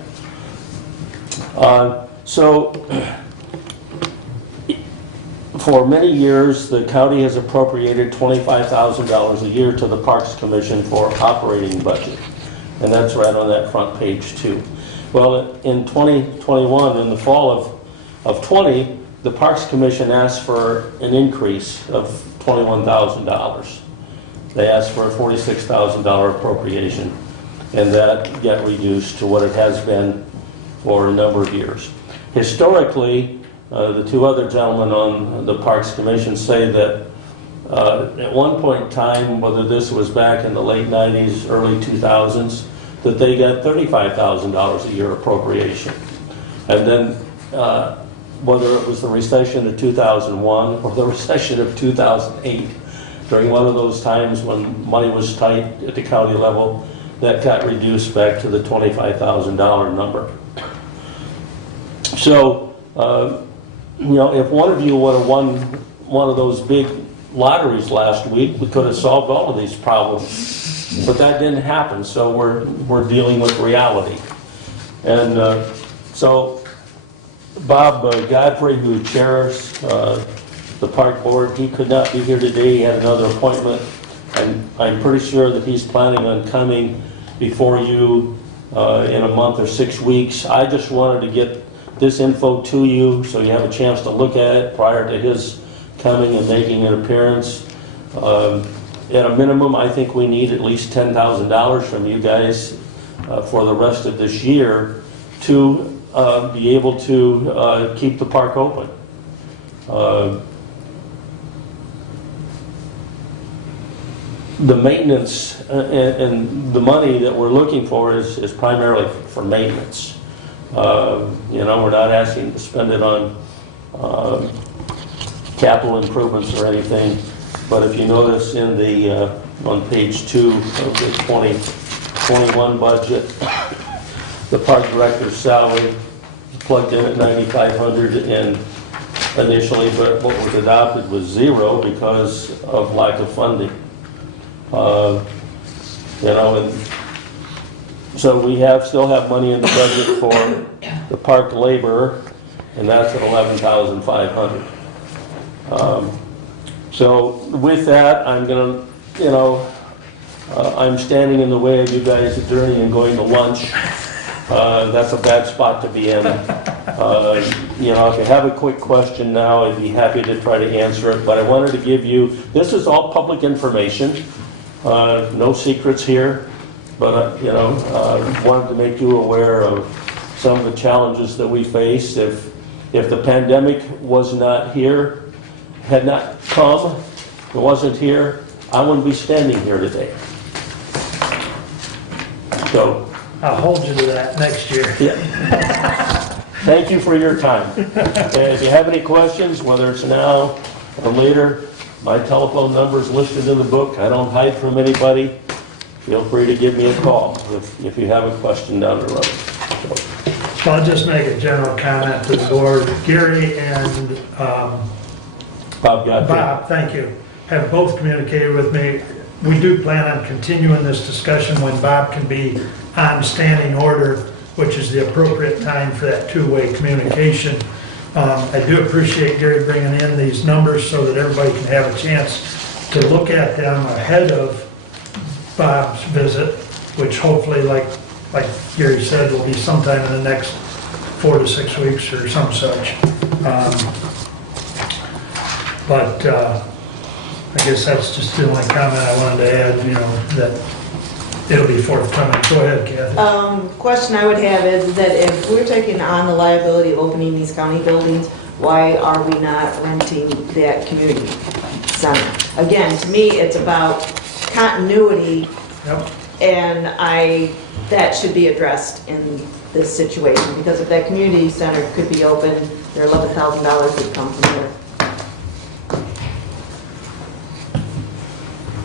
For many years, the county has appropriated $25,000 a year to the Parks Commission for operating budget. And that's right on that front page too. Well, in 2021, in the fall of 20, the Parks Commission asked for an increase of $21,000. They asked for a $46,000 appropriation, and that got reduced to what it has been for a number of years. Historically, the two other gentlemen on the Parks Commission say that at one point in time, whether this was back in the late 90s, early 2000s, that they got $35,000 a year appropriation. And then whether it was the recession of 2001 or the recession of 2008, during one of those times when money was tight at the county level, that got reduced back to the $25,000 number. So, you know, if one of you would have won one of those big lotteries last week, we could have solved all of these problems. But that didn't happen, so we're dealing with reality. And so Bob Godfrey, who chairs the park board, he could not be here today. He had another appointment, and I'm pretty sure that he's planning on coming before you in a month or 6 weeks. I just wanted to get this info to you so you have a chance to look at it prior to his coming and making an appearance. At a minimum, I think we need at least $10,000 from you guys for the rest of this year to be able to keep the park open. The maintenance and the money that we're looking for is primarily for maintenance. You know, we're not asking to spend it on capital improvements or anything, but if you notice in the on page 2 of the 2021 budget, the park director's salary plugged in at $9,500 and initially, but what was adopted was zero because of lack of funding. You know, and so we still have money in the budget for the park labor, and that's at $11,500. So with that, I'm gonna, you know, I'm standing in the way of you guys adjourning and going to lunch. That's a bad spot to be in. You know, if you have a quick question now, I'd be happy to try to answer it, but I wanted to give you, this is all public information, no secrets here, but you know, wanted to make you aware of some of the challenges that we face. If the pandemic was not here, had not come, it wasn't here, I wouldn't be standing here today. So, I'll hold you to that next year. yeah. Thank you for your time. And if you have any questions, whether it's now or later, my telephone number is listed in the book. I don't hide from anybody. Feel free to give me a call if you have a question down the road. So I'll just make a general comment to the board. Gary and Bob, thank you, have both communicated with me. We do plan on continuing this discussion when Bob can be on standing order, which is the appropriate time for that two-way communication. I do appreciate Gary bringing in these numbers so that everybody can have a chance to look at them ahead of Bob's visit, which hopefully, like Gary said, will be sometime in the next 4 to 6 weeks or some such. But I guess that's just the only comment I wanted to add, you know, that it'll be forthcoming. Go ahead, Kathy. Question I would have is that if we're taking on the liability of opening these county buildings, why are we not renting that community center? Again, to me, it's about continuity, Yep. and that should be addressed in this situation, because if that community center could be open, their $11,000 would come from there.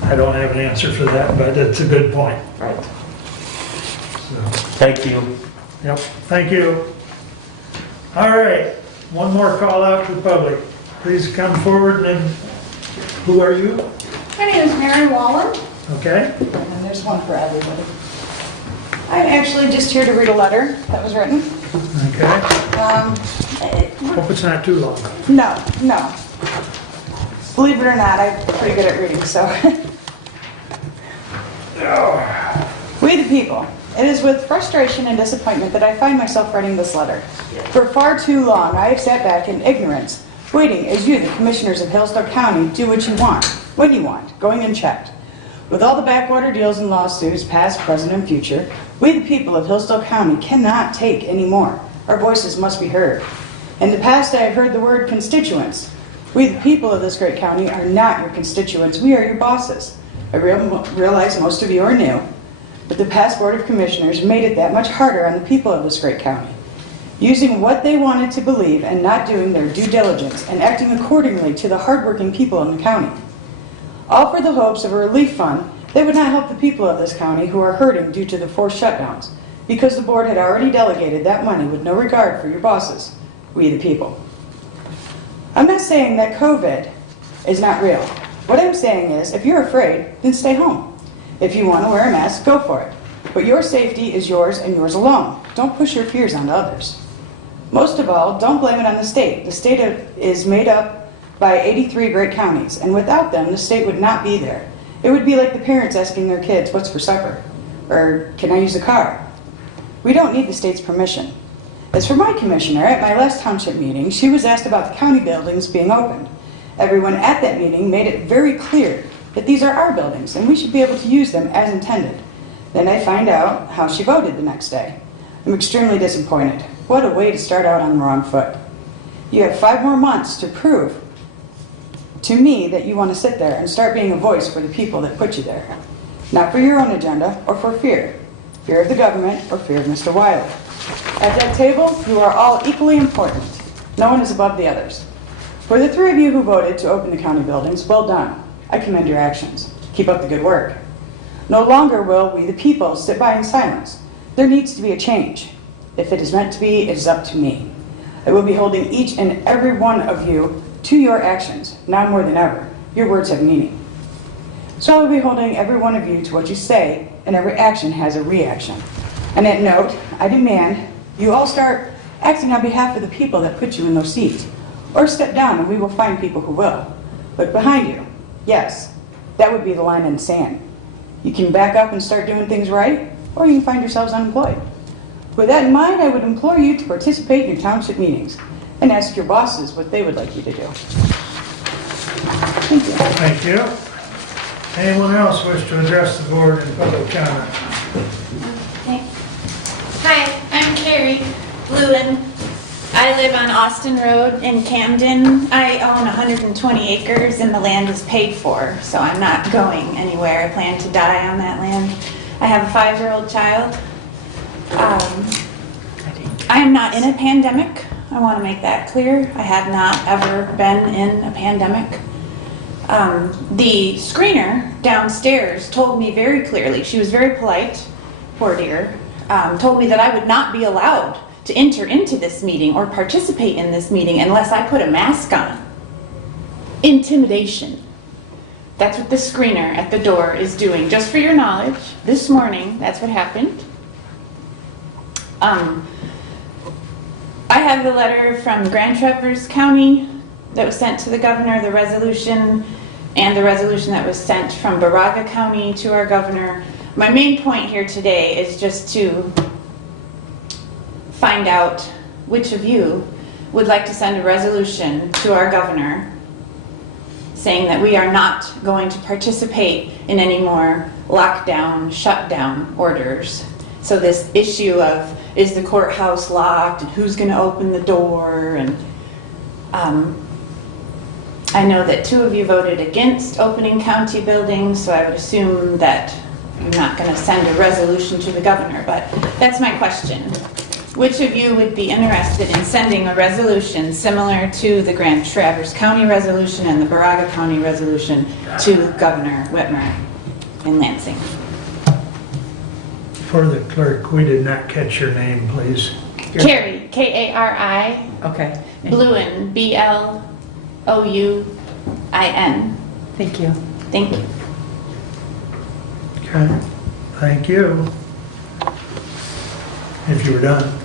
I don't have an answer for that, but it's a good point. Right. Thank you. Yep, thank you. All right, one more call out to the public. Please come forward and who are you? My name is Mary Waller, Okay, and there's one for everybody. I'm actually just here to read a letter that was written. okay. Hope it's not too long. No. Believe it or not, I'm pretty good at reading, so. We the people. It is with frustration and disappointment that I find myself writing this letter. For far too long, I have sat back in ignorance waiting as you, the commissioners of Hillsdale County, do what you want, when you want, going unchecked. With all the backwater deals and lawsuits, past, present, and future, we, the people of Hillsdale County, cannot take any more. Our voices must be heard. In the past, I have heard the word constituents. We, the people of this great county, are not your constituents. We are your bosses. I realize most of you are new, but the past Board of Commissioners made it that much harder on the people of this great county, using what they wanted to believe and not doing their due diligence and acting accordingly to the hardworking people in the county. All for the hopes of a relief fund that would not help the people of this county who are hurting due to the forced shutdowns, because the board had already delegated that money with no regard for your bosses, we the people. I'm not saying that COVID is not real. What I'm saying is, if you're afraid, then stay home. If you want to wear a mask, go for it. But your safety is yours and yours alone. Don't push your fears onto others. Most of all, don't blame it on the state. The state is made up by 83 great counties, and without them, the state would not be there. It would be like the parents asking their kids, what's for supper? Or, can I use the car? We don't need the state's permission. As for my commissioner, at my last township meeting, she was asked about the county buildings being opened. Everyone at that meeting made it very clear that these are our buildings, and we should be able to use them as intended. Then I find out how she voted the next day. I'm extremely disappointed. What a way to start out on the wrong foot. You have 5 more months to prove to me that you want to sit there and start being a voice for the people that put you there. Not for your own agenda or for fear. Fear of the government or fear of Mr. Wiley. At that table, you are all equally important. No one is above the others. For the 3 of you who voted to open the county buildings, well done. I commend your actions. Keep up the good work. No longer will we, the people, sit by in silence. There needs to be a change. If it is meant to be, it is up to me. I will be holding each and every one of you to your actions, now more than ever. Your words have meaning. So I will be holding every one of you to what you say, and every action has a reaction. On that note, I demand you all start acting on behalf of the people that put you in those seats. Or step down and we will find people who will. Look behind you. Yes, that would be the line in the sand. You can back up and start doing things right, or you can find yourselves unemployed. With that in mind, I would implore you to participate in your township meetings and ask your bosses what they would like you to do. Thank you. Thank you. Anyone else wish to address the board in public comment? Okay. Hi, I'm Carrie Lewin. I live on Austin Road in Camden. I own 120 acres and the land is paid for, so I'm not going anywhere. I plan to die on that land. I have a 5-year-old child. I am not in a pandemic. I want to make that clear. I have not ever been in a pandemic. The screener downstairs told me very clearly, she was very polite, poor dear, told me that I would not be allowed to enter into this meeting or participate in this meeting unless I put a mask on. Intimidation. That's what the screener at the door is doing. Just for your knowledge, this morning, that's what happened. I have the letter from Grand Traverse County that was sent to the governor, the resolution, and the resolution that was sent from Baraga County to our governor. My main point here today is just to find out which of you would like to send a resolution to our governor saying that we are not going to participate in any more lockdown, shutdown orders. So this issue of, is the courthouse locked and who's going to open the door? And I know that 2 of you voted against opening county buildings, so I would assume that you're not going to send a resolution to the governor, but that's my question. Which of you would be interested in sending a resolution similar to the Grand Traverse County resolution and the Baraga County resolution to Governor Whitmer in Lansing? For the clerk, we did not catch your name, please. Carrie, K-A-R-I. Okay. Bluin, B-L-O-U-I-N. Thank you. Thank you. Okay, thank you. If you were done.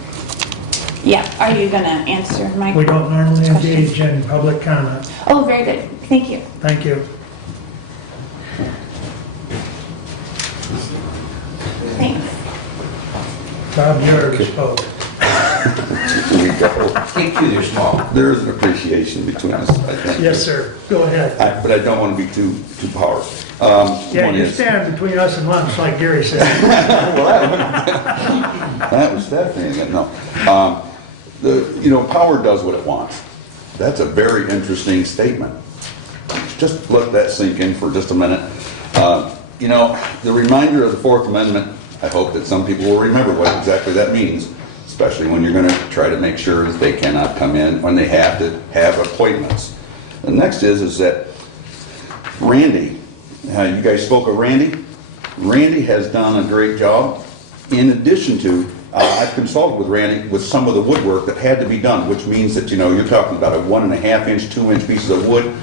Yeah, are you going to answer my We don't normally question? engage in public comment. Oh, very good. Thank you. Thank you. Thanks. Bob Jarvis spoke. Here we go. Take two, they're small. There is an appreciation between us, I think. Yes, sir. Go ahead. But I don't want to be too powerful. Yeah, One you is- stand between us and lunch, like Gary said. That was fascinating. No, power does what it wants. That's a very interesting statement. Just let that sink in for just a minute. The reminder of the Fourth Amendment, I hope that some people will remember what exactly that means, especially when you're going to try to make sure that they cannot come in when they have to have appointments. The next is that Randy, you guys spoke of Randy. Randy has done a great job. In addition to, I've consulted with Randy with some of the woodwork that had to be done, which means that, you're talking about a 1.5 inch, 2 inch pieces of wood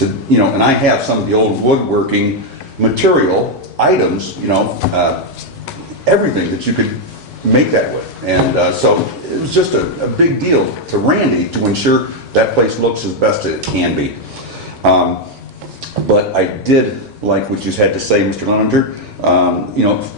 and I have some of the old woodworking material items, everything that you could make that with. And so it was just a big deal to Randy to ensure that place looks as best it can be. But I did like what you had to say, Mr. Leninger.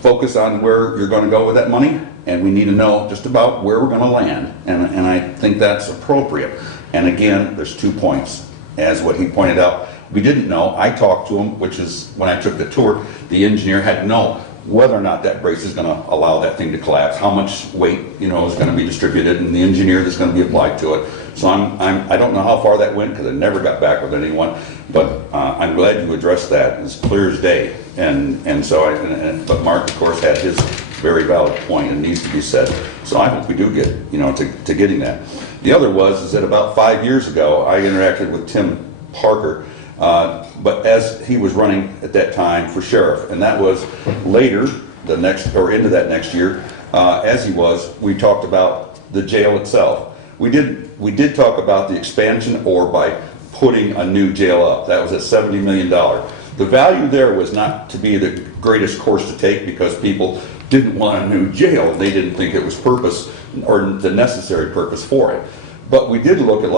Focus on where you're going to go with that money, and we need to know just about where we're going to land. And I think that's appropriate. And again, there's 2 points. As what he pointed out, we didn't know. I talked to him, which is when I took the tour, the engineer had to know whether or not that brace is going to allow that thing to collapse, how much weight, is going to be distributed, and the engineer that's going to be applied to it. So I don't know how far that went because I never got back with anyone, but I'm glad you addressed that. It's clear as day. But Mark, of course, had his very valid point and needs to be said. So I hope we do get, to getting that. The other is that about 5 years ago, I interacted with Tim Parker, but as he was running at that time for sheriff, and that was later, into that next year, as he was, we talked about the jail itself. We did talk about the expansion or by putting a new jail up. That was at $70 million. The value there was not to be the greatest course to take because people didn't want a new jail. They didn't think it was purpose or the necessary purpose for it. But we did look at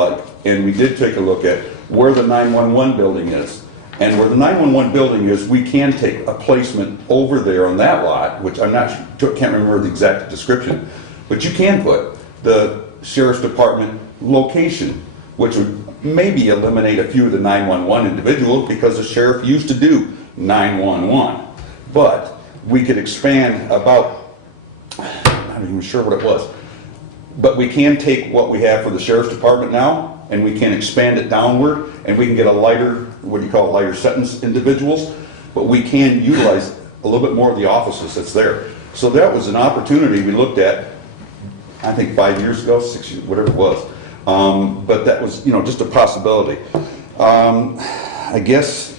we did take a look at where the 911 building is. And where the 911 building is, we can take a placement over there on that lot, which can't remember the exact description, but you can put the Sheriff's Department location, which would maybe eliminate a few of the 911 individuals because the sheriff used to do 911. But we could expand about, I'm not even sure what it was, but we can take what we have for the Sheriff's Department now and we can expand it downward and we can get a lighter, lighter sentence individuals, but we can utilize a little bit more of the offices that's there. So that was an opportunity we looked at, I think 5 years ago, 6 years, whatever it was. But that was, just a possibility. I guess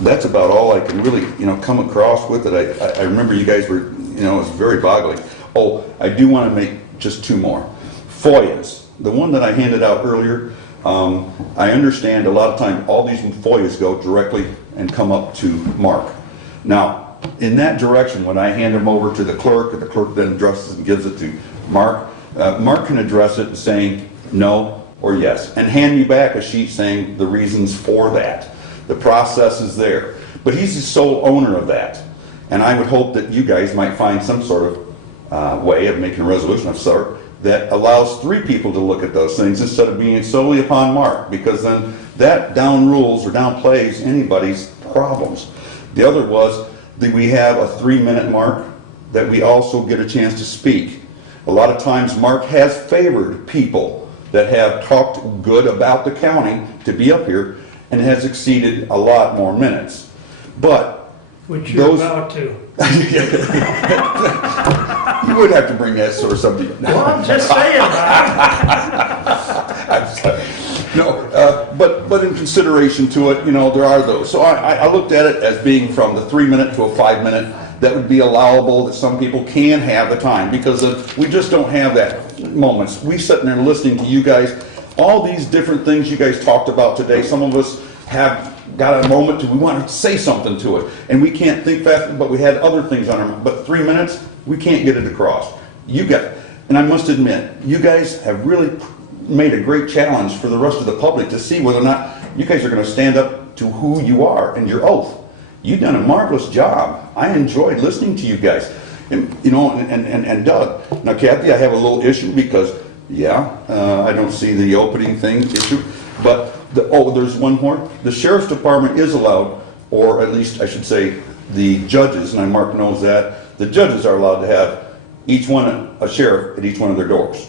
that's about all I can really, come across with it. I remember you guys were, it was very boggling. Oh, I do want to make just 2 more. FOIAs. The one that I handed out earlier, I understand a lot of time all these FOIAs go directly and come up to Mark. Now, in that direction, when I hand them over to the clerk then addresses and gives it to Mark, Mark can address it saying no or yes, and hand me back a sheet saying the reasons for that. The process is there. But he's the sole owner of that. And I would hope that you guys might find some sort of way of making a resolution of sort that allows 3 people to look at those things instead of being solely upon Mark, because then that down rules or downplays anybody's problems. The other was that we have a 3-minute mark that we also get a chance to speak. A lot of times Mark has favored people that have talked good about the county to be up here and has exceeded a lot more minutes. But which you're about to. You would have to bring that sort of subject. Well, I'm just saying, but in consideration to it, there are those. So I looked at it as being from the 3-minute to a 5-minute. That would be allowable, that some people can have the time, because we just don't have that moments. We sitting there listening to you guys, all these different things you guys talked about today. Some of us have got a moment we want to say something to it, and we can't think fast, but we had other things on our mind. But 3 minutes, we can't get it across. And I must admit, you guys have really made a great challenge for the rest of the public to see whether or not you guys are going to stand up to who you are and your oath. You've done a marvelous job. I enjoyed listening to you guys. And, you know, and Doug. Now Kathy, I have a little issue because, I don't see the opening thing issue, but, there's one more. The sheriff's department is allowed, or at least I should say, the judges, and Mark knows that, the judges are allowed to have each one a sheriff at each one of their doors.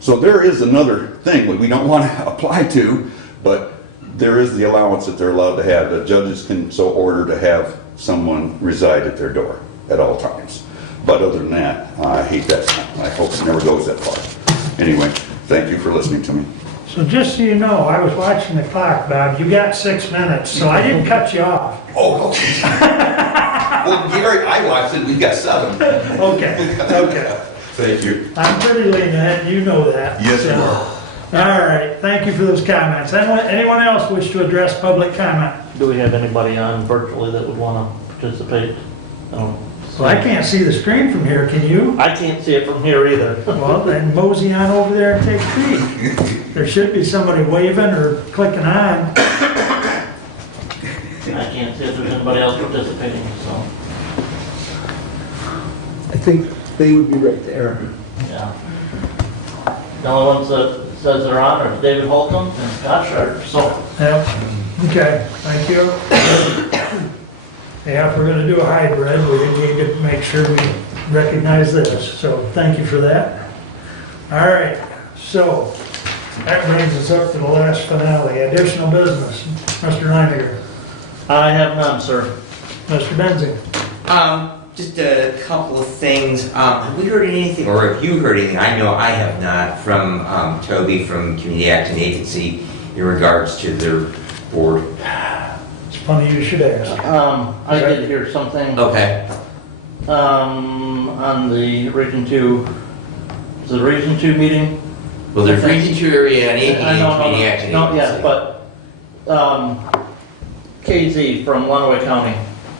So there is another thing that we don't want to apply to, but there is the allowance that they're allowed to have. The judges can so order to have someone reside at their door at all times. But other than that, I hate that. I hope it never goes that far. Anyway, thank you for listening to me. So just so you know, I was watching the clock, Bob. You got 6 minutes, so I didn't cut you off. Oh, okay. Well, Gary, I watched it. We got 7. Okay. Thank you. I'm pretty lean ahead, you know that. Yes, you So, are. All right, thank you for those comments. Anyone else wish to address public comment? Do we have anybody on virtually that would want to participate? Well, I can't see the screen from here, can you? I can't see it from here either. Well, then mosey on over there and take a peek. There should be somebody waving or clicking on. I can't see if there's anybody else participating, so, I think they would be right there. yeah. The only ones that says they're on are David Holcomb and Scott Sharp, so. Yep, okay, thank you. Yeah, if we're gonna do a hybrid, we need to make sure we recognize this, so thank you for that. All right, so that brings us up to the last finale, additional business. Mr. Reiniger, I have none, sir. Mr. Benzing. Just a couple of things. Have we heard anything, or have you heard anything? I know I have not, from Toby from Community Action Agency in regards to their board. It's funny you should ask. I did hear something. Okay. On the Region 2, is it the Region 2 meeting? Well, there's Region 2 area and AD I know, Community Action no, Agency. yeah, but KZ from Lenawee County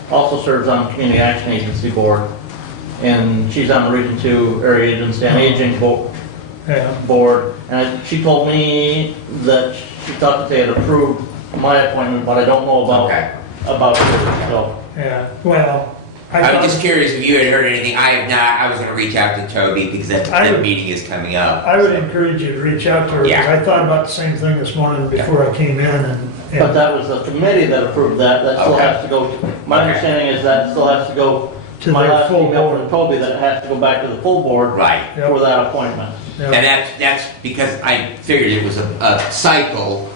also serves on Community Action Agency Board, and she's on the Region 2 Area Agency on Aging Board, and she told me that she thought that they had approved my appointment, but I don't know about her, so. Yeah, well, I was just curious if you had heard anything. I have not. I was going to reach out to Toby because that meeting is coming up. I would encourage you to reach out to her, because I thought about the same thing this morning before I came in, and But that was the committee that approved that, that still has to go, my understanding is that still has to go To my their last full email board. from Toby, that it has to go back to the full board. Right. For that appointment. Yep. And that's because I figured it was a cycle,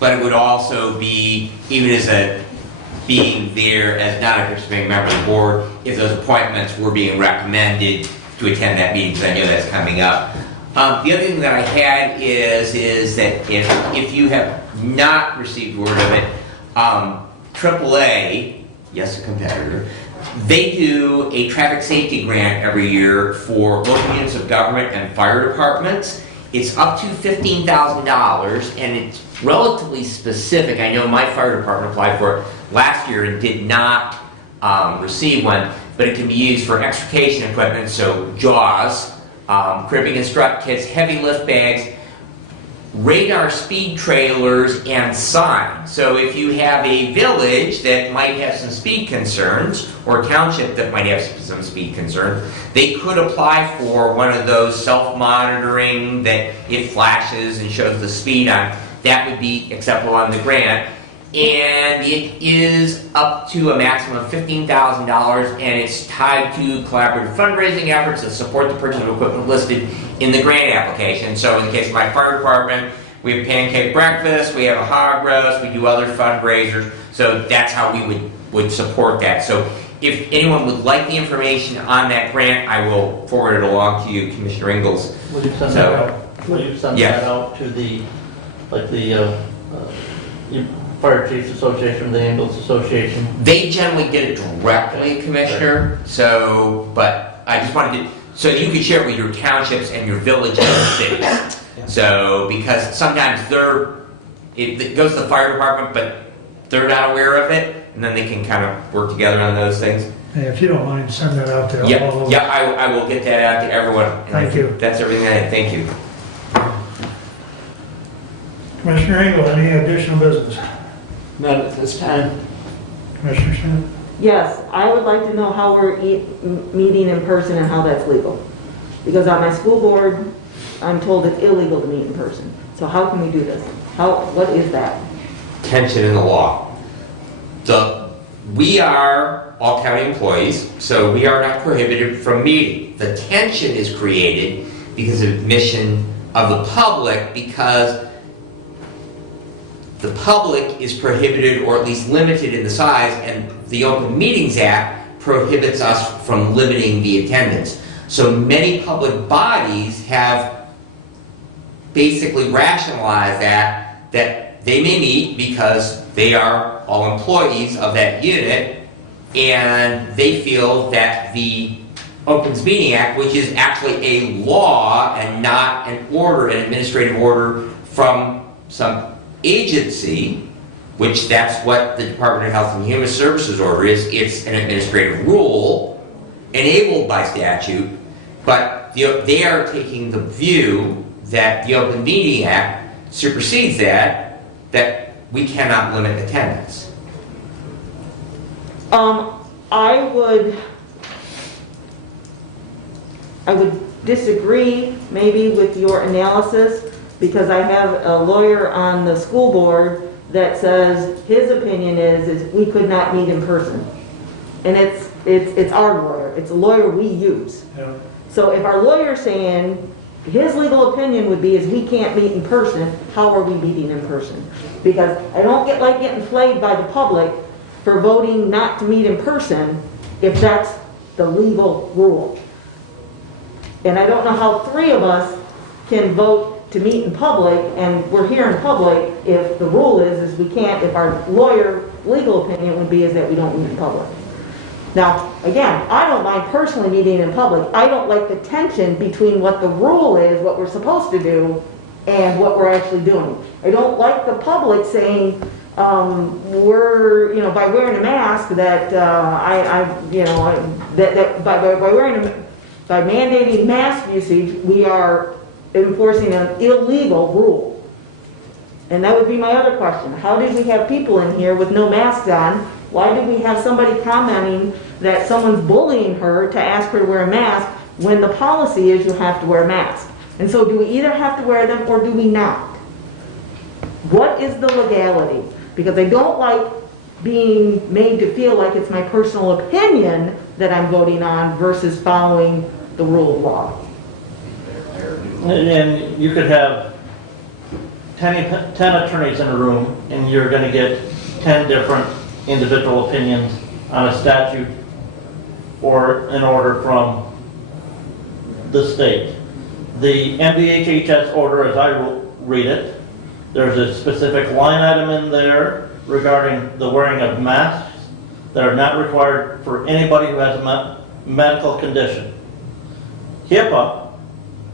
but it would also be, even as being there as not a participating member of the board, if those appointments were being recommended to attend that meeting, because I know that's coming up. The other thing that I had is that if you have not received word of it, AAA, yes, a competitor, they do a traffic safety grant every year for local units of government and fire departments. It's up to $15,000, and it's relatively specific. I know my fire department applied for it last year and did not receive one, but it can be used for extrication equipment, so jaws, cribbing and strut kits, heavy lift bags, radar speed trailers, and signs. So if you have a village that might have some speed concerns, or a township that might have some speed concerns, they could apply for one of those self-monitoring that it flashes and shows the speed on. That would be acceptable on the grant. And it is up to a maximum of $15,000, and it's tied to collaborative fundraising efforts that support the purchase of equipment listed in the grant application. So in the case of my fire department, we have pancake breakfast, we have a hog roast, we do other fundraisers. So that's how we would support that. So if anyone would like the information on that grant, I will forward it along to you, Commissioner Ingalls. Will you send that out? Will you send that out to the, like the Fire Chiefs Association, the Ambulance Association? They generally get it directly, Commissioner. So, but I just wanted to, so you could share it with your townships and your villages and cities. So, because sometimes it goes to the fire department, but they're not aware of it, and then they can kind of work together on those things. Hey, if you don't mind, send that out to all of Yeah, I will get that out to everyone. And Thank you. That's everything I had. Thank you. Commissioner Engel, any additional business? Not at this time. Commissioner Smith? yes, I would like to know how we're meeting in person and how that's legal. Because on my school board, I'm told it's illegal to meet in person. So how can we do this? What is that? Tension in the law. We are all county employees, so we are not prohibited from meeting. The tension is created because of admission of the public, because the public is prohibited or at least limited in the size, and the Open Meetings Act prohibits us from limiting the attendance. So many public bodies have basically rationalized that they may meet because they are all employees of that unit, and they feel that the Opens Meeting Act, which is actually a law and not an order, an administrative order from some agency, which that's what the Department of Health and Human Services order is. It's an administrative rule enabled by statute, but they are taking the view that the Open Meeting Act supersedes that we cannot limit attendance. I would disagree maybe with your analysis, because I have a lawyer on the school board that says his opinion is we could not meet in person. And it's our lawyer. It's a lawyer we use. Yeah. So if our lawyer's saying his legal opinion would be is we can't meet in person, how are we meeting in person? Because I don't like getting played by the public for voting not to meet in person if that's the legal rule. And I don't know how three of us can vote to meet in public, and we're here in public, if the rule is we can't, if our lawyer legal opinion would be is that we don't meet in public. Now, again, I don't mind personally meeting in public. I don't like the tension between what the rule is, what we're supposed to do, and what we're actually doing. I don't like the public saying, we're, by wearing a mask that by mandating mask usage, we are enforcing an illegal rule. And that would be my other question. How did we have people in here with no masks on? Why did we have somebody commenting that someone's bullying her to ask her to wear a mask when the policy is you have to wear a mask? And so do we either have to wear them or do we not? What is the legality? Because I don't like being made to feel like it's my personal opinion that I'm voting on versus following the rule of law. And you could have 10 attorneys in a room, and you're going to get 10 different individual opinions on a statute or an order from the state. The MDHHS order, as I read it, there's a specific line item in there regarding the wearing of masks that are not required for anybody who has a medical condition. HIPAA,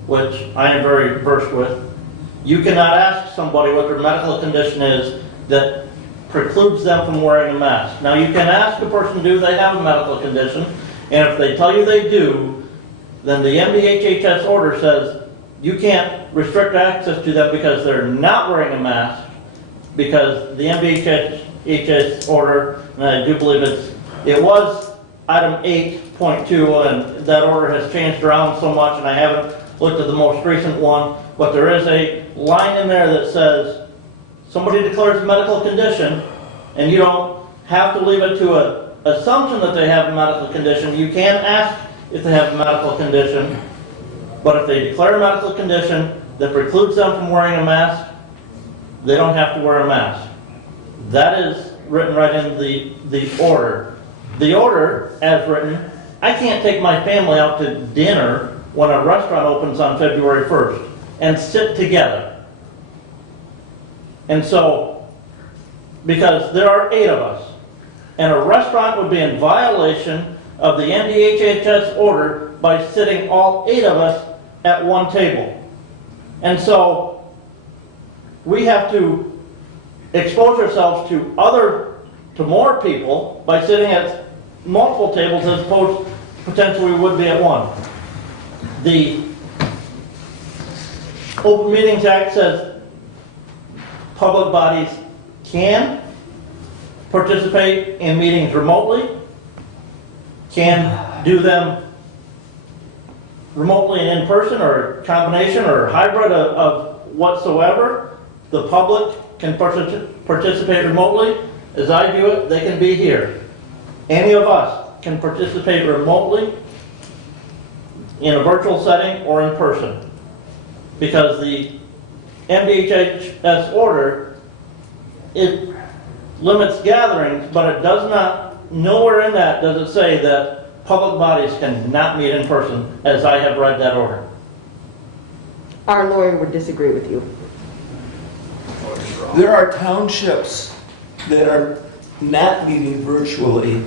which I am very versed with, you cannot ask somebody what their medical condition is that precludes them from wearing a mask. Now, you can ask a person, do they have a medical condition? And if they tell you they do, then the MDHHS order says you can't restrict access to them because they're not wearing a mask, because the MDHHS order, and I do believe it was item 8.2, and that order has changed around so much, and I haven't looked at the most recent one, but there is a line in there that says somebody declares a medical condition, and you don't have to leave it to an assumption that they have a medical condition. You can ask if they have a medical condition, but if they declare a medical condition that precludes them from wearing a mask, they don't have to wear a mask. That is written right in the order. The order, as written, I can't take my family out to dinner when a restaurant opens on February 1st and sit together. And so, because there are 8 of us, and a restaurant would be in violation of the MDHHS order by sitting all 8 of us at one table. And so, we have to expose ourselves to more people by sitting at multiple tables as opposed to potentially we would be at one. The Open Meetings Act says public bodies can participate in meetings remotely, can do them remotely and in person, or combination, or hybrid of whatsoever. The public can participate remotely. As I view it, they can be here. Any of us can participate remotely in a virtual setting or in person. Because the MDHS order, it limits gatherings, but it does not, nowhere in that does it say that public bodies cannot meet in person, as I have read that order. Our lawyer would disagree with you. There are townships that are not meeting virtually.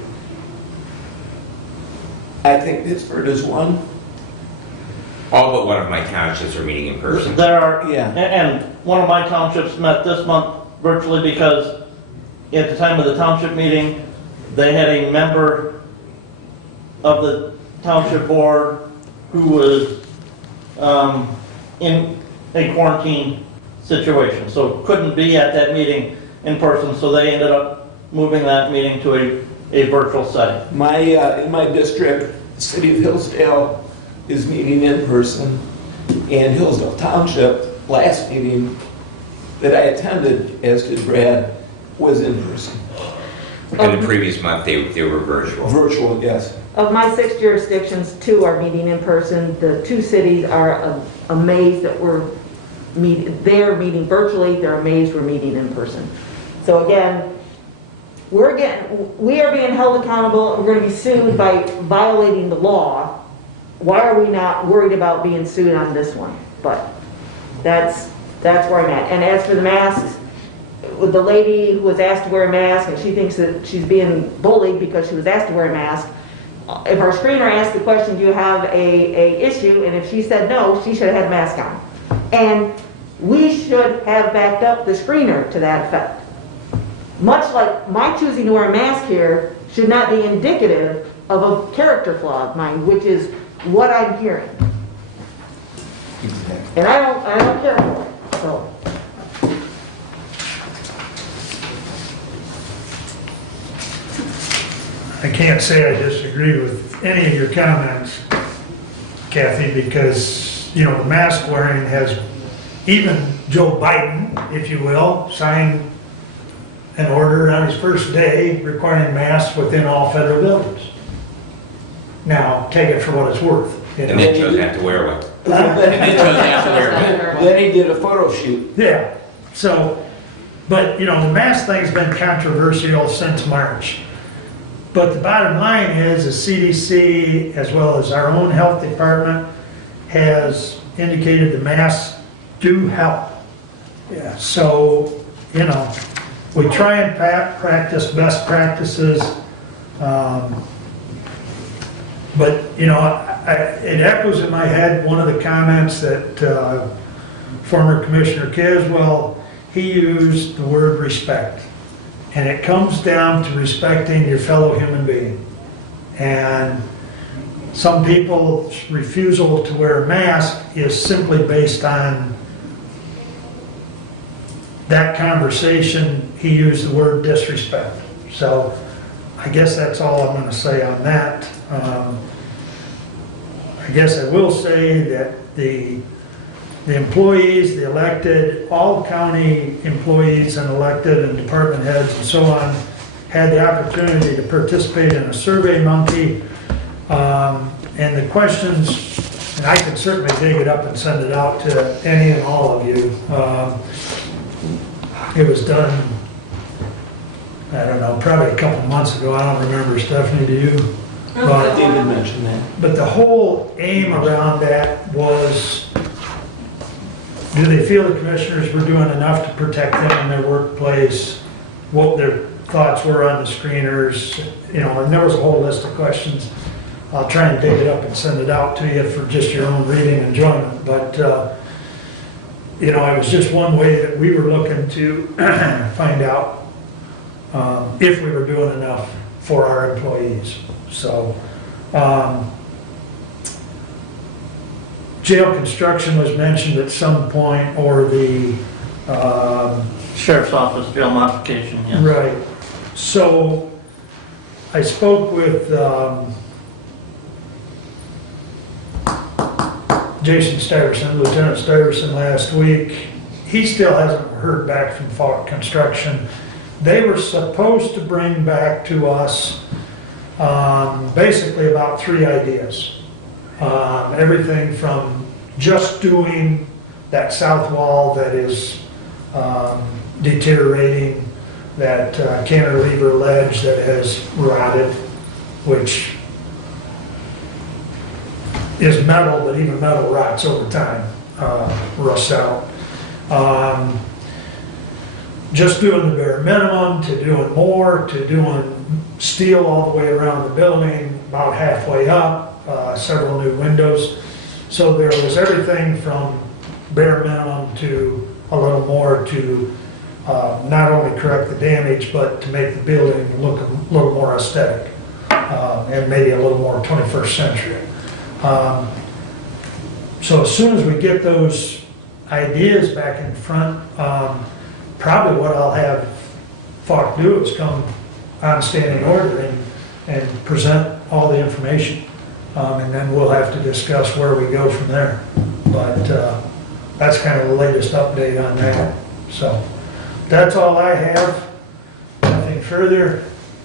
I think Pittsburgh is one. All but one of my townships are meeting in person. There are, Yeah. and one of my townships met this month virtually because at the time of the township meeting, they had a member of the township board who was in a quarantine situation, so couldn't be at that meeting in person, so they ended up moving that meeting to a virtual setting. In my district, the city of Hillsdale is meeting in person, and Hillsdale Township, last meeting that I attended, as did Brad, was in person. And the previous month, they were virtual. Virtual, yes. Of my 6 jurisdictions, 2 are meeting in person. The 2 cities are amazed that they're meeting virtually. They're amazed we're meeting in person. So again, we are being held accountable. We're going to be sued by violating the law. Why are we not worried about being sued on this one? But that's where I'm at. And as for the masks, with the lady who was asked to wear a mask and she thinks that she's being bullied because she was asked to wear a mask, if our screener asked the question, do you have a issue, and if she said no, she should have had a mask on. And we should have backed up the screener to that effect. Much like my choosing to wear a mask here should not be indicative of a character flaw of mine, which is what I'm hearing. And I don't care for it, so. I can't say I disagree with any of your comments, Kathy, because, you know, the mask wearing has, even Joe Biden, if you will, signed an order on his first day requiring masks within all federal buildings. Now, take it for what it's worth. You know? And then chose not to wear one. Then he did a photo shoot. Yeah, so, but, you know, the mask thing's been controversial since March. But the bottom line is, the CDC, as well as our own health department, has indicated the masks do help. Yeah. So, you know, we try and practice best practices, but, you know, it echoes in my head one of the comments that former Commissioner Caswell, he used the word respect. And it comes down to respecting your fellow human being. And some people's refusal to wear a mask is simply based on that conversation. He used the word disrespect. So I guess that's all I'm going to say on that. I guess I will say that the employees, the elected, all county employees and elected and department heads and so on had the opportunity to participate in a Survey Monkey. And the questions, and I can certainly dig it up and send it out to any and all of you. It was done, I don't know, probably a couple months ago. I don't remember, Stephanie, do you? But David mentioned that. But the whole aim around that was, do they feel the commissioners were doing enough to protect them in their workplace? What their thoughts were on the screeners, you know, and there was a whole list of questions. I'll try and dig it up and send it out to you for just your own reading enjoyment. But, you know, it was just one way that we were looking to find out if we were doing enough for our employees. So, jail construction was mentioned at some point, or the Sheriff's Office jail modification, yes. right. So I spoke with Jason Stuyvesant, Lieutenant Stuyvesant last week. He still hasn't heard back from Falk Construction. They were supposed to bring back to us basically about 3 ideas. Everything from just doing that south wall that is deteriorating, that cantilever ledge that has rotted, which is metal, but even metal rots over time, rusts out. Just doing the bare minimum to doing more, to doing steel all the way around the building, about halfway up, several new windows. So there was everything from bare minimum to a little more to not only correct the damage, but to make the building look a little more aesthetic and maybe a little more 21st century. So as soon as we get those ideas back in front, probably what I'll have Falk do is come on standing order and present all the information. And then we'll have to discuss where we go from there. But that's kind of the latest update on that. So that's all I have. Nothing further.